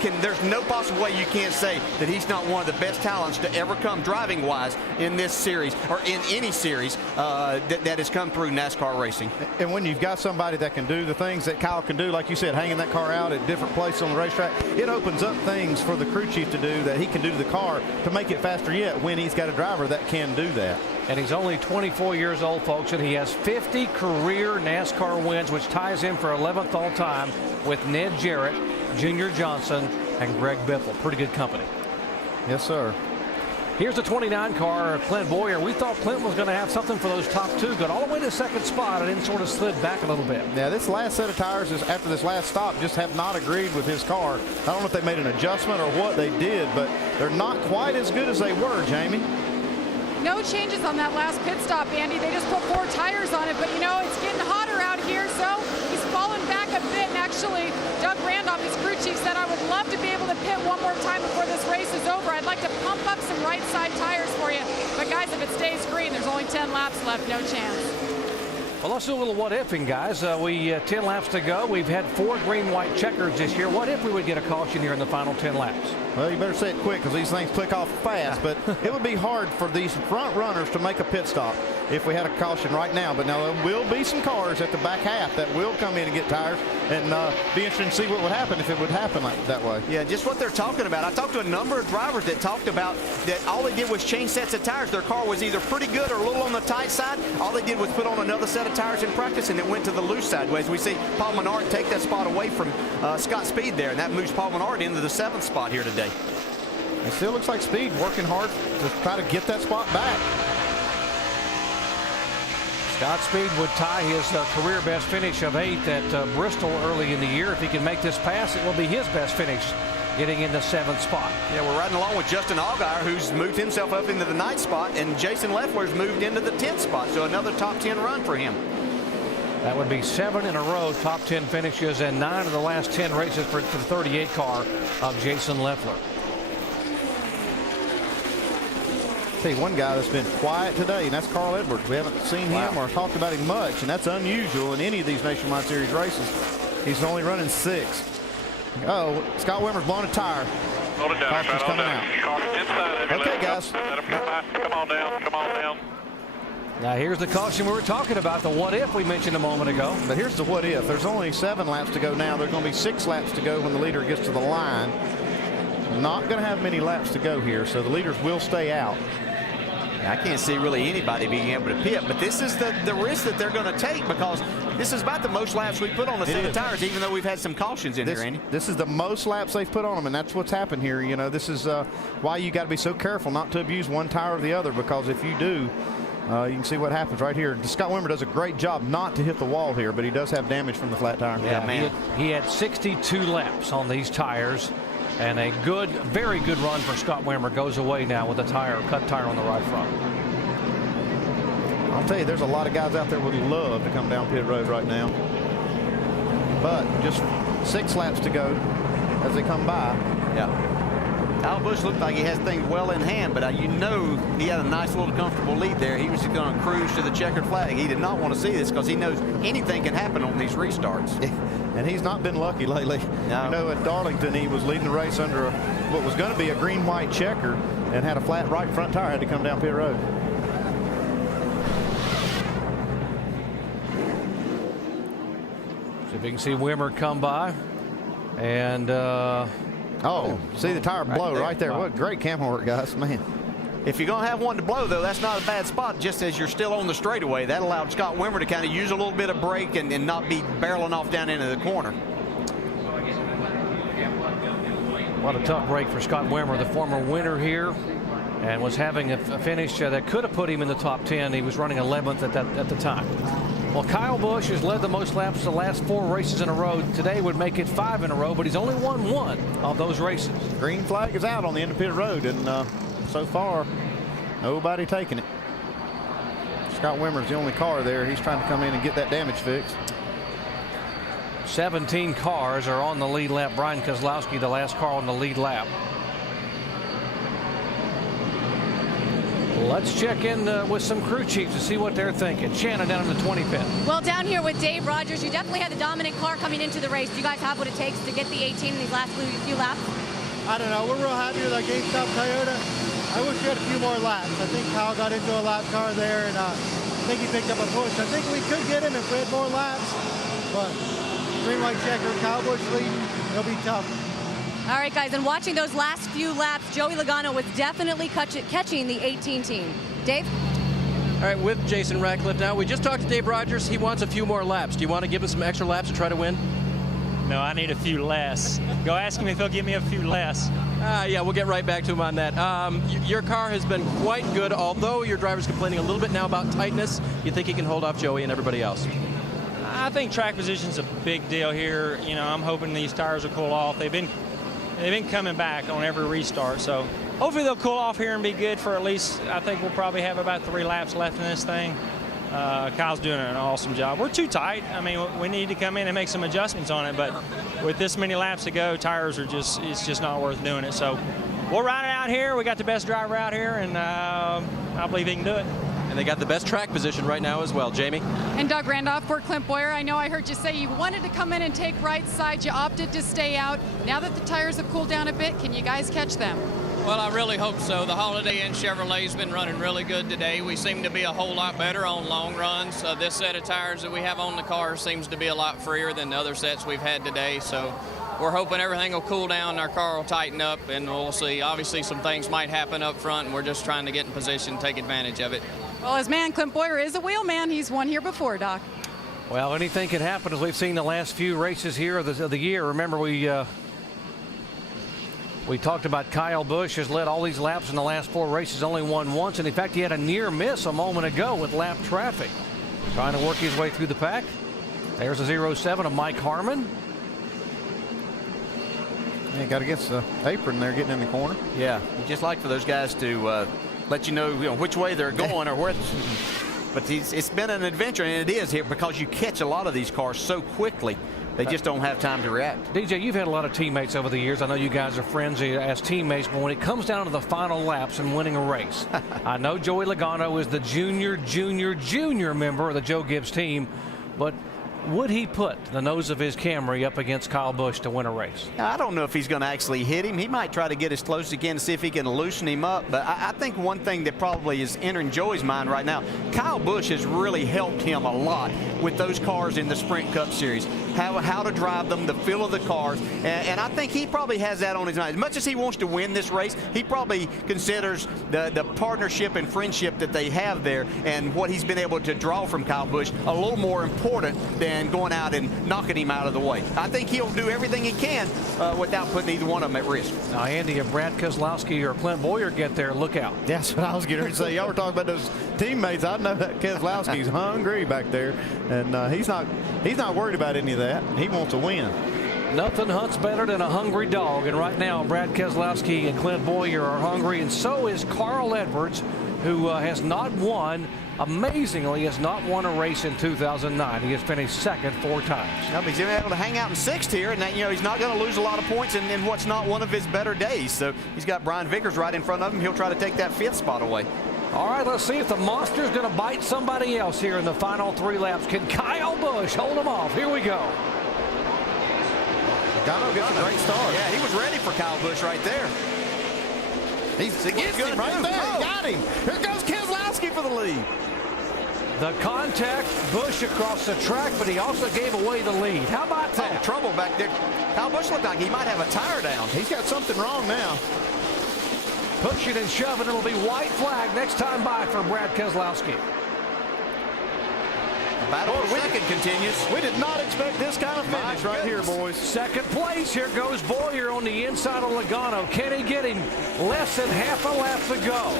can. There's no possible way you can't say that he's not one of the best talents to ever come driving-wise in this series or in any series that has come through NASCAR racing. And when you've got somebody that can do the things that Kyle can do, like you said, hanging that car out at different places on the racetrack, it opens up things for the crew chief to do that he can do to the car to make it faster yet when he's got a driver that can do that. and he's only 24 years old, folks, and he has 50 career NASCAR wins, which ties him for 11th all-time with Ned Jarrett, Junior Johnson, and Greg Biffle. Pretty good company. Yes, sir. Here's the 29 car, Clint Boyer. We thought Clint was going to have something for those top two. Got all the way to second spot and then sort of slid back a little bit. Yeah, this last set of tires is after this last stop just have not agreed with his car. I don't know if they made an adjustment or what they did, but they're not quite as good as they were, Jamie. No changes on that last pit stop, Andy. They just put 4 tires on it, but you know, it's getting hotter out here, so he's fallen back a bit. And actually, Doug Randolph, his crew chief, said, I would love to be able to pit one more time before this race is over. I'd like to pump up some right side tires for you. But guys, if it stays green, there's only 10 laps left, no chance. Well, let's do a little what-ifing, guys. 10 laps to go. We've had 4 green-white checkers this year. What if we would get a caution here in the final 10 laps? Well, you better say it quick because these things click off fast, but it would be hard for these front runners to make a pit stop if we had a caution right now. But now there will be some cars at the back half that will come in and get tires, and be interesting to see what would happen if it would happen that way. Yeah, just what they're talking about. I talked to a number of drivers that talked about that all they did was change sets of tires. Their car was either pretty good or a little on the tight side. All they did was put on another set of tires in practice, and it went to the loose side. As we see Paul Menard take that spot away from Scott Speed there, and that moves Paul Menard into the 7th spot here today. It still looks like Speed working hard to try to get that spot back. Scott Speed would tie his career best finish of 8th at Bristol early in the year. If he can make this pass, it will be his best finish, getting in the 7th spot. Yeah, we're riding along with Justin Allgaier, who's moved himself up into the 9th spot, and Jason Leffler's moved into the 10th spot, so another top 10 run for him. That would be 7 in a row top 10 finishes and 9 of the last 10 races for the 38 car of Jason Leffler. Tell you one guy that's been quiet today, and that's Carl Edwards. We haven't seen him or talked about him much, and that's unusual in any of these Nationwide Series races. He's only running 6. Oh, Scott Wimmer's blowing a tire. Hold it down. Caution's coming out. Caution inside. Okay, guys. Let him come on down. Come on down. Now here's the caution we were talking about, the what if we mentioned a moment ago. But here's the what if. There's only 7 laps to go now. There's going to be 6 laps to go when the leader gets to the line. Not going to have many laps to go here, so the leaders will stay out. I can't see really anybody being able to pit, but this is the risk that they're going to take, because this is about the most laps we put on a set of tires, even though we've had some cautions in here, Andy. This is the most laps they've put on them, and that's what's happened here. You know, this is why you got to be so careful not to abuse one tire or the other, because if you do, you can see what happens right here. Scott Wimmer does a great job not to hit the wall here, but he does have damage from the flat tire. Yeah, man. He had 62 laps on these tires, and a good, very good run for Scott Wimmer goes away now with a cut tire on the right front. I'll tell you, there's a lot of guys out there would love to come down pit road right now. But just 6 laps to go as they come by. Yeah. Kyle Busch looked like he has things well in hand, but you know he had a nice little comfortable lead there. He was just going to cruise to the checkered flag. He did not want to see this because he knows anything can happen on these restarts. And he's not been lucky lately. No. You know, at Darlington, he was leading the race under what was going to be a green-white checker and had a flat right front tire, had to come down pit road. So if you can see Wimmer come by, and see the tire blow right there. Wow. What great camera work, guys, man. If you're going to have one to blow, though, that's not a bad spot, just as you're still on the straightaway. That allowed Scott Wimmer to kind of use a little bit of brake and not be barreling off down into the corner. What a tough break for Scott Wimmer, the former winner here, and was having a finish that could have put him in the top 10. He was running 11th at the time. Well, Kyle Busch has led the most laps the last 4 races in a row. Today would make it 5 in a row, but he's only won 1 of those races. Green flag is out on the end of pit road, and so far, nobody taking it. Scott Wimmer's the only car there. He's trying to come in and get that damage fixed. 17 cars are on the lead lap. Brian Kozlowski, the last car on the lead lap. Let's check in with some crew chiefs to see what they're thinking. Shannon down in the 20 pit. Well, down here with Dave Rogers, you definitely had the dominant car coming into the race. Do you guys have what it takes to get the 18 in these last few laps? I don't know. We're real happy with our GameStop Toyota. I wish we had a few more laps. I think Kyle got into a lap car there, and I think he picked up a push. I think we could get him if we had more laps, but green white checker, Kyle Busch leading, it'll be tough. All right, guys, and watching those last few laps, Joey Logano was definitely catching the 18 team. Dave? All right, with Jason Ratcliffe now. We just talked to Dave Rogers. He wants a few more laps. Do you want to give him some extra laps to try to win? No, I need a few less. Go ask him if he'll give me a few less. Yeah, we'll get right back to him on that. Your car has been quite good, although your driver's complaining a little bit now about tightness. You think he can hold off Joey and everybody else? I think track position's a big deal here. You know, I'm hoping these tires will cool off. They've been coming back on every restart, so hopefully they'll cool off here and be good for at least, I think we'll probably have about 3 laps left in this thing. Kyle's doing an awesome job. We're too tight. I mean, we need to come in and make some adjustments on it, but with this many laps to go, tires are it's just not worth doing it. So we'll ride it out here. We got the best driver out here, and I believe he can do it. And they got the best track position right now as well. Jamie? And Doug Randolph for Clint Boyer. I know I heard you say you wanted to come in and take right side. You opted to stay out. Now that the tires have cooled down a bit, can you guys catch them? Well, I really hope so. The Holiday Inn Chevrolet's been running really good today. We seem to be a whole lot better on long runs. This set of tires that we have on the car seems to be a lot freer than the other sets we've had today. So we're hoping everything will cool down, our car will tighten up, and we'll see. Obviously, some things might happen up front, and we're just trying to get in position and take advantage of it. Well, his man, Clint Boyer, is a wheel man. He's won here before, Doc. Well, anything can happen, as we've seen the last few races here of the year. Remember, we talked about Kyle Busch has led all these laps in the last 4 races, only won once, and in fact he had a near miss a moment ago with lap traffic. Trying to work his way through the pack. There's a 07 of Mike Harmon. Yeah, got against the apron there, getting in the corner. Yeah, you just like for those guys to let you know which way they're going or where. But it's been an adventure, and it is here because you catch a lot of these cars so quickly. They just don't have time to react. DJ, you've had a lot of teammates over the years. I know you guys are friends as teammates, but when it comes down to the final laps and winning a race, I know Joey Logano is the junior member of the Joe Gibbs team, but would he put the nose of his Camry up against Kyle Busch to win a race? I don't know if he's going to actually hit him. He might try to get as close as he can to see if he can loosen him up. But I think one thing that probably is entering Joey's mind right now, Kyle Busch has really helped him a lot with those cars in the Sprint Cup Series. How to drive them, the feel of the cars. And I think he probably has that on his mind. As much as he wants to win this race, he probably considers the partnership and friendship that they have there and what he's been able to draw from Kyle Busch a little more important than going out and knocking him out of the way. I think he'll do everything he can without putting either one of them at risk. Now, Andy, if Brad Keselowski or Clint Boyer get there, look out. That's what I was getting ready to say. Y'all were talking about those teammates. I know that Keselowski's hungry back there, and he's not worried about any of that. He wants to win. Nothing hunts better than a hungry dog, and right now Brad Keselowski and Clint Boyer are hungry, and so is Carl Edwards, who has not won. Amazingly, has not won a race in 2009. He has finished second 4 times. Well, he's been able to hang out in 6th here, and that, he's not going to lose a lot of points in what's not one of his better days. So he's got Brian Vickers right in front of him. He'll try to take that 5th spot away. All right, let's see if the monster's going to bite somebody else here in the final 3 laps. Can Kyle Busch hold him off? Here we go. Logano gets a great start. Yeah, he was ready for Kyle Busch right there. He's against him right there. Oh. Got him. Here goes Keselowski for the lead. The contact, Busch across the track, but he also gave away the lead. How about that? Oh, trouble back there. Kyle Busch looked like he might have a tire down. He's got something wrong now. Pushing and shoving. It'll be white flag next time by for Brad Keselowski. Battle for second continues. We did not expect this kind of finish right here, boys. Second place. Here goes Boyer on the inside of Logano. Can he get him? Less than half a lap to go.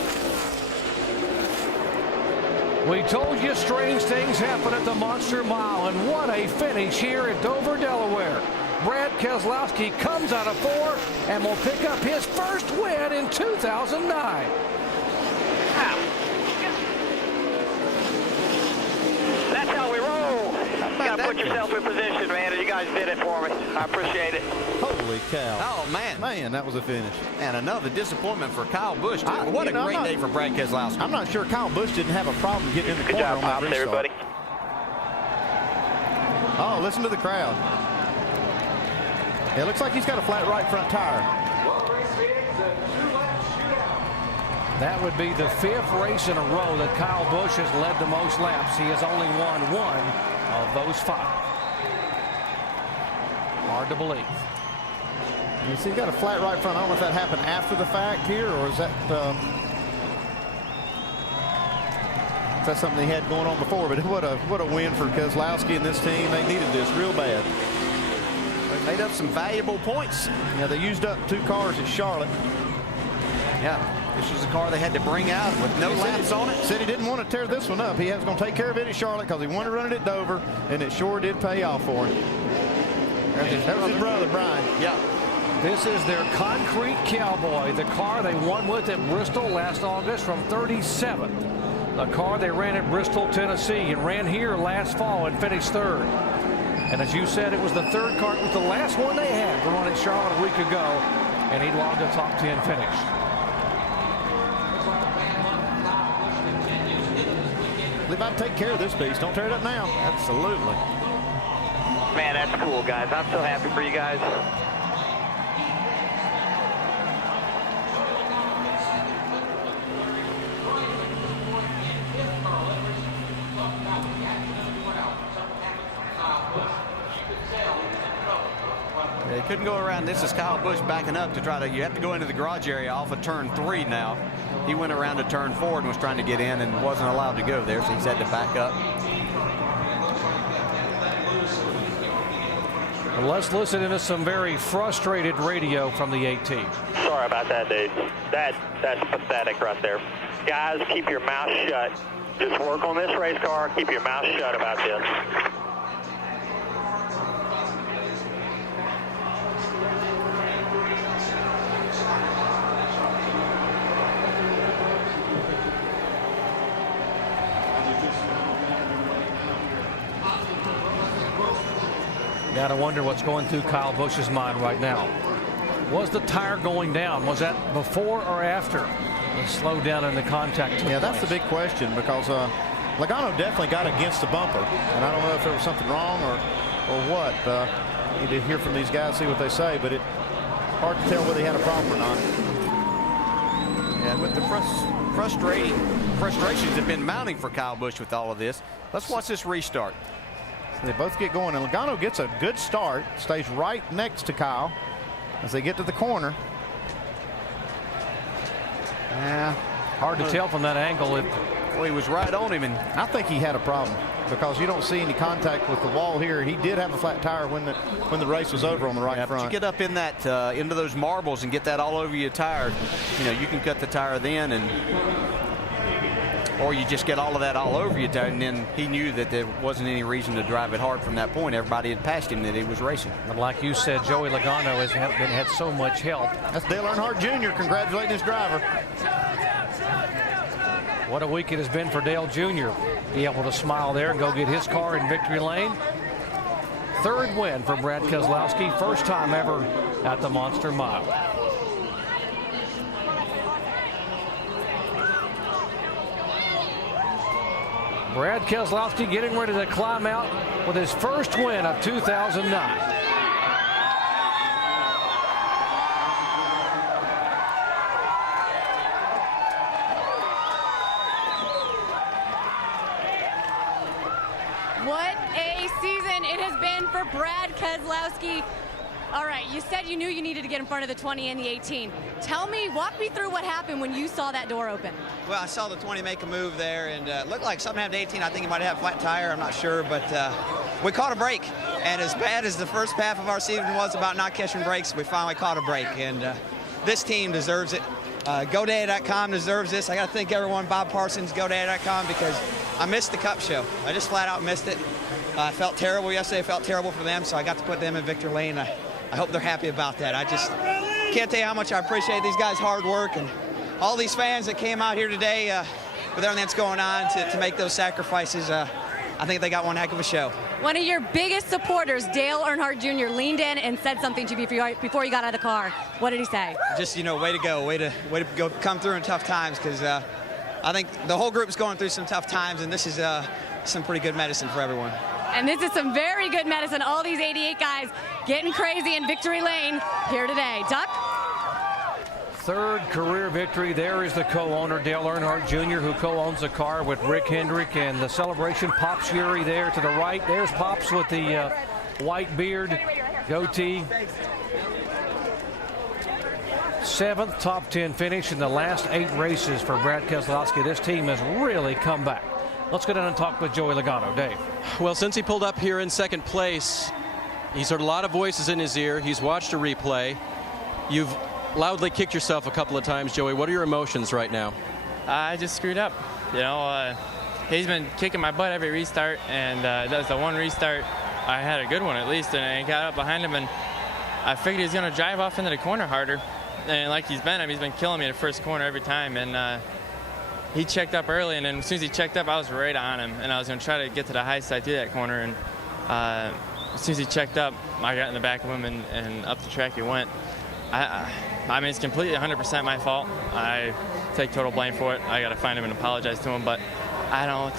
We told you strange things happen at the Monster Mile, and what a finish here at Dover, Delaware. Brad Keselowski comes out of 4 and will pick up his first win in 2009. That's how we roll. You got to put yourself in position, man, and you guys did it for me. I appreciate it. Holy cow. Oh, man. Man, that was a finish. And another disappointment for Kyle Busch. What a great day for Brad Keselowski. I'm not sure Kyle Busch didn't have a problem getting in the corner on that restart. Everybody. Oh, listen to the crowd. It looks like he's got a flat right front tire. That would be the 5th race in a row that Kyle Busch has led the most laps. He has only won 1 of those 5. Hard to believe. You see, he's got a flat right front. I don't know if that happened after the fact here, or is that That's something he had going on before, but what a win for Keselowski and this team. They needed this real bad. They made up some valuable points. Yeah, they used up 2 cars at Charlotte. Yeah, this was a car they had to bring out with no laps on it. Said he didn't want to tear this one up. He was going to take care of it at Charlotte because he wanted to run it at Dover, and it sure did pay off for him. That was his brother, Brian. Yeah. This is their concrete cowboy, the car they won with at Bristol last August from 37th. The car they ran at Bristol, Tennessee, and ran here last fall and finished 3rd. And as you said, it was the 3rd car. It was the last one they had to run at Charlotte a week ago, and he logged a top 10 finish. Live out, take care of this beast. Don't tear it up now. Absolutely. Man, that's cool, guys. I'm so happy for you guys. They couldn't go around. This is Kyle Busch backing up to try to, you have to go into the garage area off of turn 3 now. He went around to turn 4 and was trying to get in and wasn't allowed to go there, so he's had to back up. Well, let's listen into some very frustrated radio from the 18. Sorry about that, dude. That's pathetic right there. Guys, keep your mouth shut. Just work on this race car. Keep your mouth shut about this. Got to wonder what's going through Kyle Busch's mind right now. Was the tire going down? Was that before or after the slowdown in the contact? Yeah, that's the big question, because Logano definitely got against the bumper, and I don't know if there was something wrong or what. You did hear from these guys, see what they say, but it's hard to tell whether he had a problem or not. And with the frustrations have been mounting for Kyle Busch with all of this. Let's watch this restart. They both get going, and Logano gets a good start, stays right next to Kyle as they get to the corner. Yeah, hard to tell from that angle. Well, he was right on him, and I think he had a problem because you don't see any contact with the wall here. He did have a flat tire when the race was over on the right front. But you get up in that into those marbles and get that all over your tire, you know, you can cut the tire then, or you just get all of that all over your tire, and then he knew that there wasn't any reason to drive it hard from that point. Everybody had passed him that he was racing. And like you said, Joey Logano has had so much help. That's Dale Earnhardt Jr. congratulating his driver. What a week it has been for Dale Jr. Be able to smile there and go get his car in victory lane. 3rd win for Brad Keselowski, first time ever at the Monster Mile. Brad Keselowski getting ready to climb out with his first win of 2009. What a season it has been for Brad Keselowski. All right, you said you knew you needed to get in front of the 20 and the 18. Walk me through what happened when you saw that door open. Well, I saw the 20 make a move there, and it looked like something happened to 18. I think he might have a flat tire. I'm not sure, but we caught a break. And as bad as the first half of our season was about not catching breaks, we finally caught a break. And this team deserves it. GoDaddy.com deserves this. I got to thank everyone, Bob Parsons, GoDaddy.com, because I missed the Cup show. I just flat out missed it. I felt terrible yesterday. I felt terrible for them, so I got to put them in victory lane. I hope they're happy about that. I just can't tell you how much I appreciate these guys' hard work and all these fans that came out here today with everything that's going on to make those sacrifices. I think they got one heck of a show. One of your biggest supporters, Dale Earnhardt Jr., leaned in and said something to you before you got out of the car. What did he say? Just, way to go. Way to go come through in tough times, because I think the whole group's going through some tough times, and this is some pretty good medicine for everyone. And this is some very good medicine. All these 88 guys getting crazy in victory lane here today. Duck? 3rd career victory. There is the co-owner, Dale Earnhardt Jr., who co-owns the car with Rick Hendrick, and the celebration. Pops Fury there to the right. There's Pops with the white beard, goatee. 7th top 10 finish in the last 8 races for Brad Keselowski. This team has really come back. Let's go down and talk with Joey Logano. Dave. Well, since he pulled up here in second place, he's heard a lot of voices in his ear. He's watched a replay. You've loudly kicked yourself a couple of times, Joey. What are your emotions right now? I just screwed up. You know, he's been kicking my butt every restart, and that was the one restart I had a good one at least, and I got up behind him, and I figured he was going to drive off into the corner harder. And like he's been killing me the first corner every time, and he checked up early, and then as soon as he checked up, I was right on him, and I was going to try to get to the high side through that corner, and as soon as he checked up, I got in the back of him, and up the track he went. I mean, it's completely 100% my fault. I take total blame for it. I got to find him and apologize to him, but I don't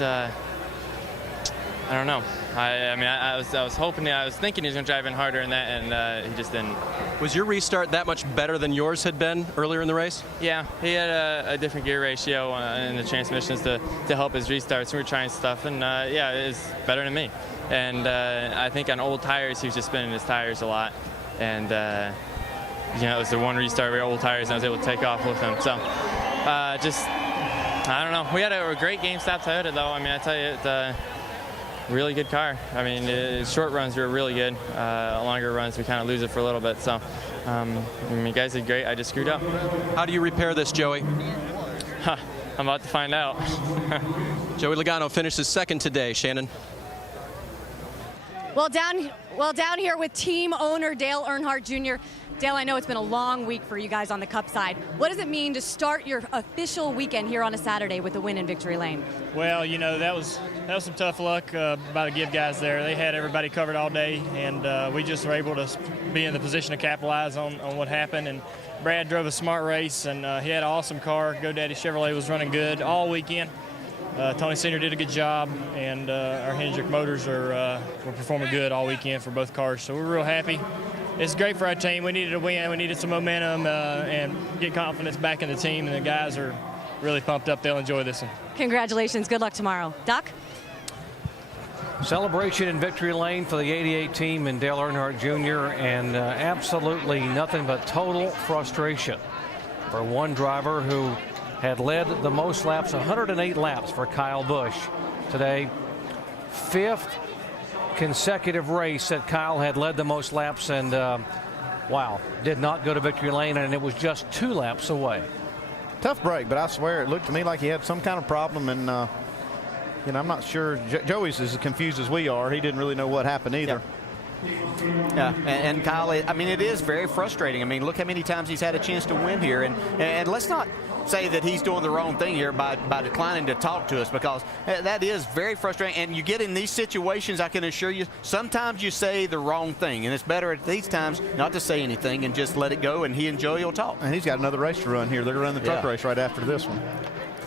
know. I was hoping, I was thinking he was going to drive in harder in that, and he just didn't. Was your restart that much better than yours had been earlier in the race? Yeah, he had a different gear ratio in the transmissions to help his restarts. We were trying stuff, and yeah, it's better than me. And I think on old tires, he was just spinning his tires a lot, and you know, it was the one restart where old tires, and I was able to take off with him. So just, I don't know. We had a great GameStop Toyota, though. I mean, I tell you, it's a really good car. I mean, short runs we were really good. Longer runs we kind of lose it for a little bit. So, I mean, you guys did great. I just screwed up. How do you repair this, Joey? I'm about to find out. Joey Logano finishes second today. Shannon. Well, down here with team owner Dale Earnhardt Jr. Dale, I know it's been a long week for you guys on the Cup side. What does it mean to start your official weekend here on a Saturday with a win in Victory Lane? Well, you know, that was some tough luck by the Give guys there. They had everybody covered all day, and we just were able to be in the position to capitalize on what happened. And Brad drove a smart race, and he had an awesome car. GoDaddy Chevrolet was running good all weekend. Tony Senior did a good job, and our Hendrick motors were performing good all weekend for both cars. So we're real happy. It's great for our team. We needed a win. We needed some momentum and get confidence back in the team, and the guys are really pumped up. They'll enjoy this one. Congratulations. Good luck tomorrow. Doc? Celebration in Victory Lane for the 88 team and Dale Earnhardt Jr. and absolutely nothing but total frustration for one driver who had led the most laps, 108 laps for Kyle Busch today. Fifth consecutive race that Kyle had led the most laps, and wow, did not go to Victory Lane, and it was just 2 laps away. Tough break, but I swear it looked to me like he had some kind of problem, and you know, I'm not sure. Joey's as confused as we are. He didn't really know what happened either. Yeah, and Kyle, I mean, it is very frustrating. I mean, look how many times he's had a chance to win here, and let's not say that he's doing the wrong thing here by declining to talk to us, because that is very frustrating. And you get in these situations, I can assure you, sometimes you say the wrong thing, and it's better at these times not to say anything and just let it go, and he and Joey will talk. And he's got another race to run here. They're going to run the truck race right after this one.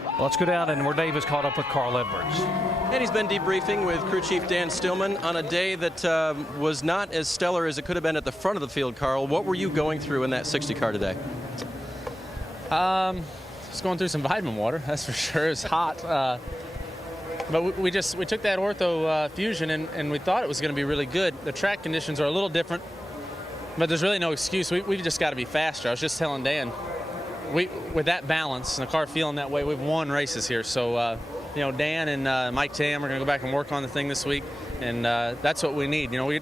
Well, let's go down and where Dave is caught up with Carl Edwards. And he's been debriefing with crew chief Dan Stillman on a day that was not as stellar as it could have been at the front of the field. Carl, what were you going through in that 60 car today? Just going through some vitamin water, that's for sure. It was hot. But we took that Ortho Fusion and we thought it was going to be really good. The track conditions are a little different, but there's really no excuse. We just got to be faster. I was just telling Dan, with that balance and the car feeling that way, we've won races here. So, you know, Dan and Mike Tam are going to go back and work on the thing this week, and that's what we need. You know,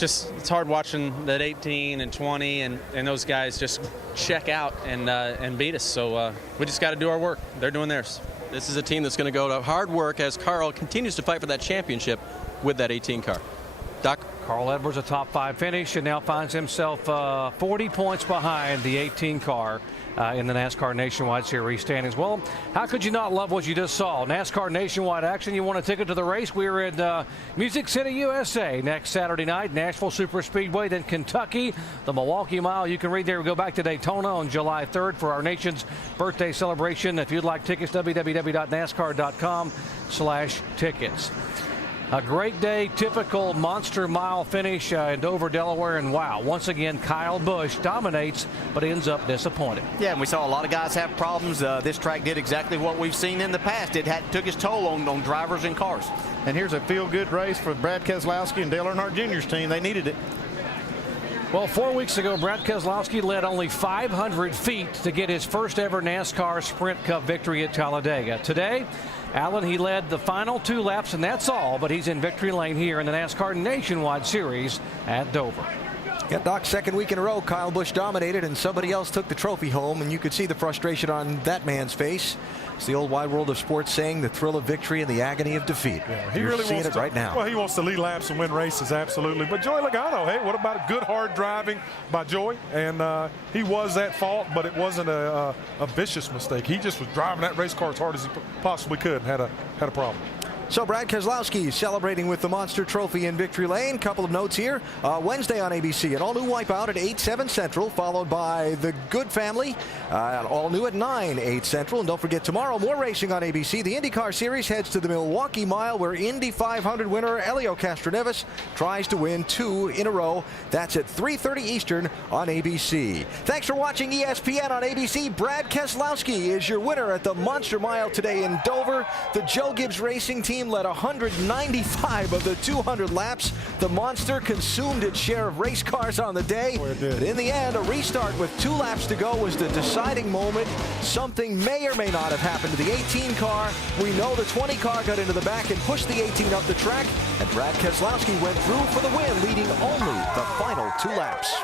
it's hard watching that 18 and 20 and those guys just check out and beat us. So we just got to do our work. They're doing theirs. This is a team that's going to go to hard work as Carl continues to fight for that championship with that 18 car. Doc? Carl Edwards, a top 5 finish, and now finds himself 40 points behind the 18 car in the NASCAR Nationwide Series standings. Well, how could you not love what you just saw? NASCAR Nationwide action. You want a ticket to the race? We're in Music City, USA next Saturday night. Nashville Super Speedway, then Kentucky, the Milwaukee Mile. You can read there. We go back to Daytona on July 3rd for our nation's birthday celebration. If you'd like tickets, www.nascar.com/tickets. A great day, typical Monster Mile finish in Dover, Delaware, and wow, once again, Kyle Busch dominates, but ends up disappointed. Yeah, and we saw a lot of guys have problems. This track did exactly what we've seen in the past. It took its toll on drivers and cars. And here's a feel-good race for Brad Keselowski and Dale Earnhardt Jr.'s team. They needed it. Well, 4 weeks ago, Brad Keselowski led only 500 feet to get his first ever NASCAR Sprint Cup victory at Talladega. Today, Allen, he led the final 2 laps, and that's all, but he's in victory lane here in the NASCAR Nationwide Series at Dover. Yeah, Doc, second week in a row, Kyle Busch dominated, and somebody else took the trophy home, and you could see the frustration on that man's face. It's the old wide world of sports saying the thrill of victory and the agony of defeat. Yeah, he You're really seeing wants it to, right now. Well, he wants to lead laps and win races, absolutely. But Joey Logano, hey, what about a good hard driving by Joey? And he was at fault, but it wasn't a vicious mistake. He just was driving that race car as hard as he possibly could and had a problem. So Brad Keselowski celebrating with the Monster Trophy in victory lane. Couple of notes here. Wednesday on ABC, an all-new Wipeout at 8/7 Central, followed by The Good Family, all new at 9/8 Central. And don't forget, tomorrow, more racing on ABC. The IndyCar Series heads to the Milwaukee Mile, where Indy 500 winner Helio Castroneves tries to win 2 in a row. That's at 3:30 Eastern on ABC. Thanks for watching ESPN on ABC. Brad Keselowski is your winner at the Monster Mile today in Dover. The Joe Gibbs Racing Team led 195 of the 200 laps. The Monster consumed its share of race cars on the day. But in the end, a restart with 2 laps to go was the deciding moment. Something may or may not have happened to the 18 car. We know the 20 car got into the back and pushed the 18 up the track, and Brad Keselowski went through for the win, leading only the final 2 laps.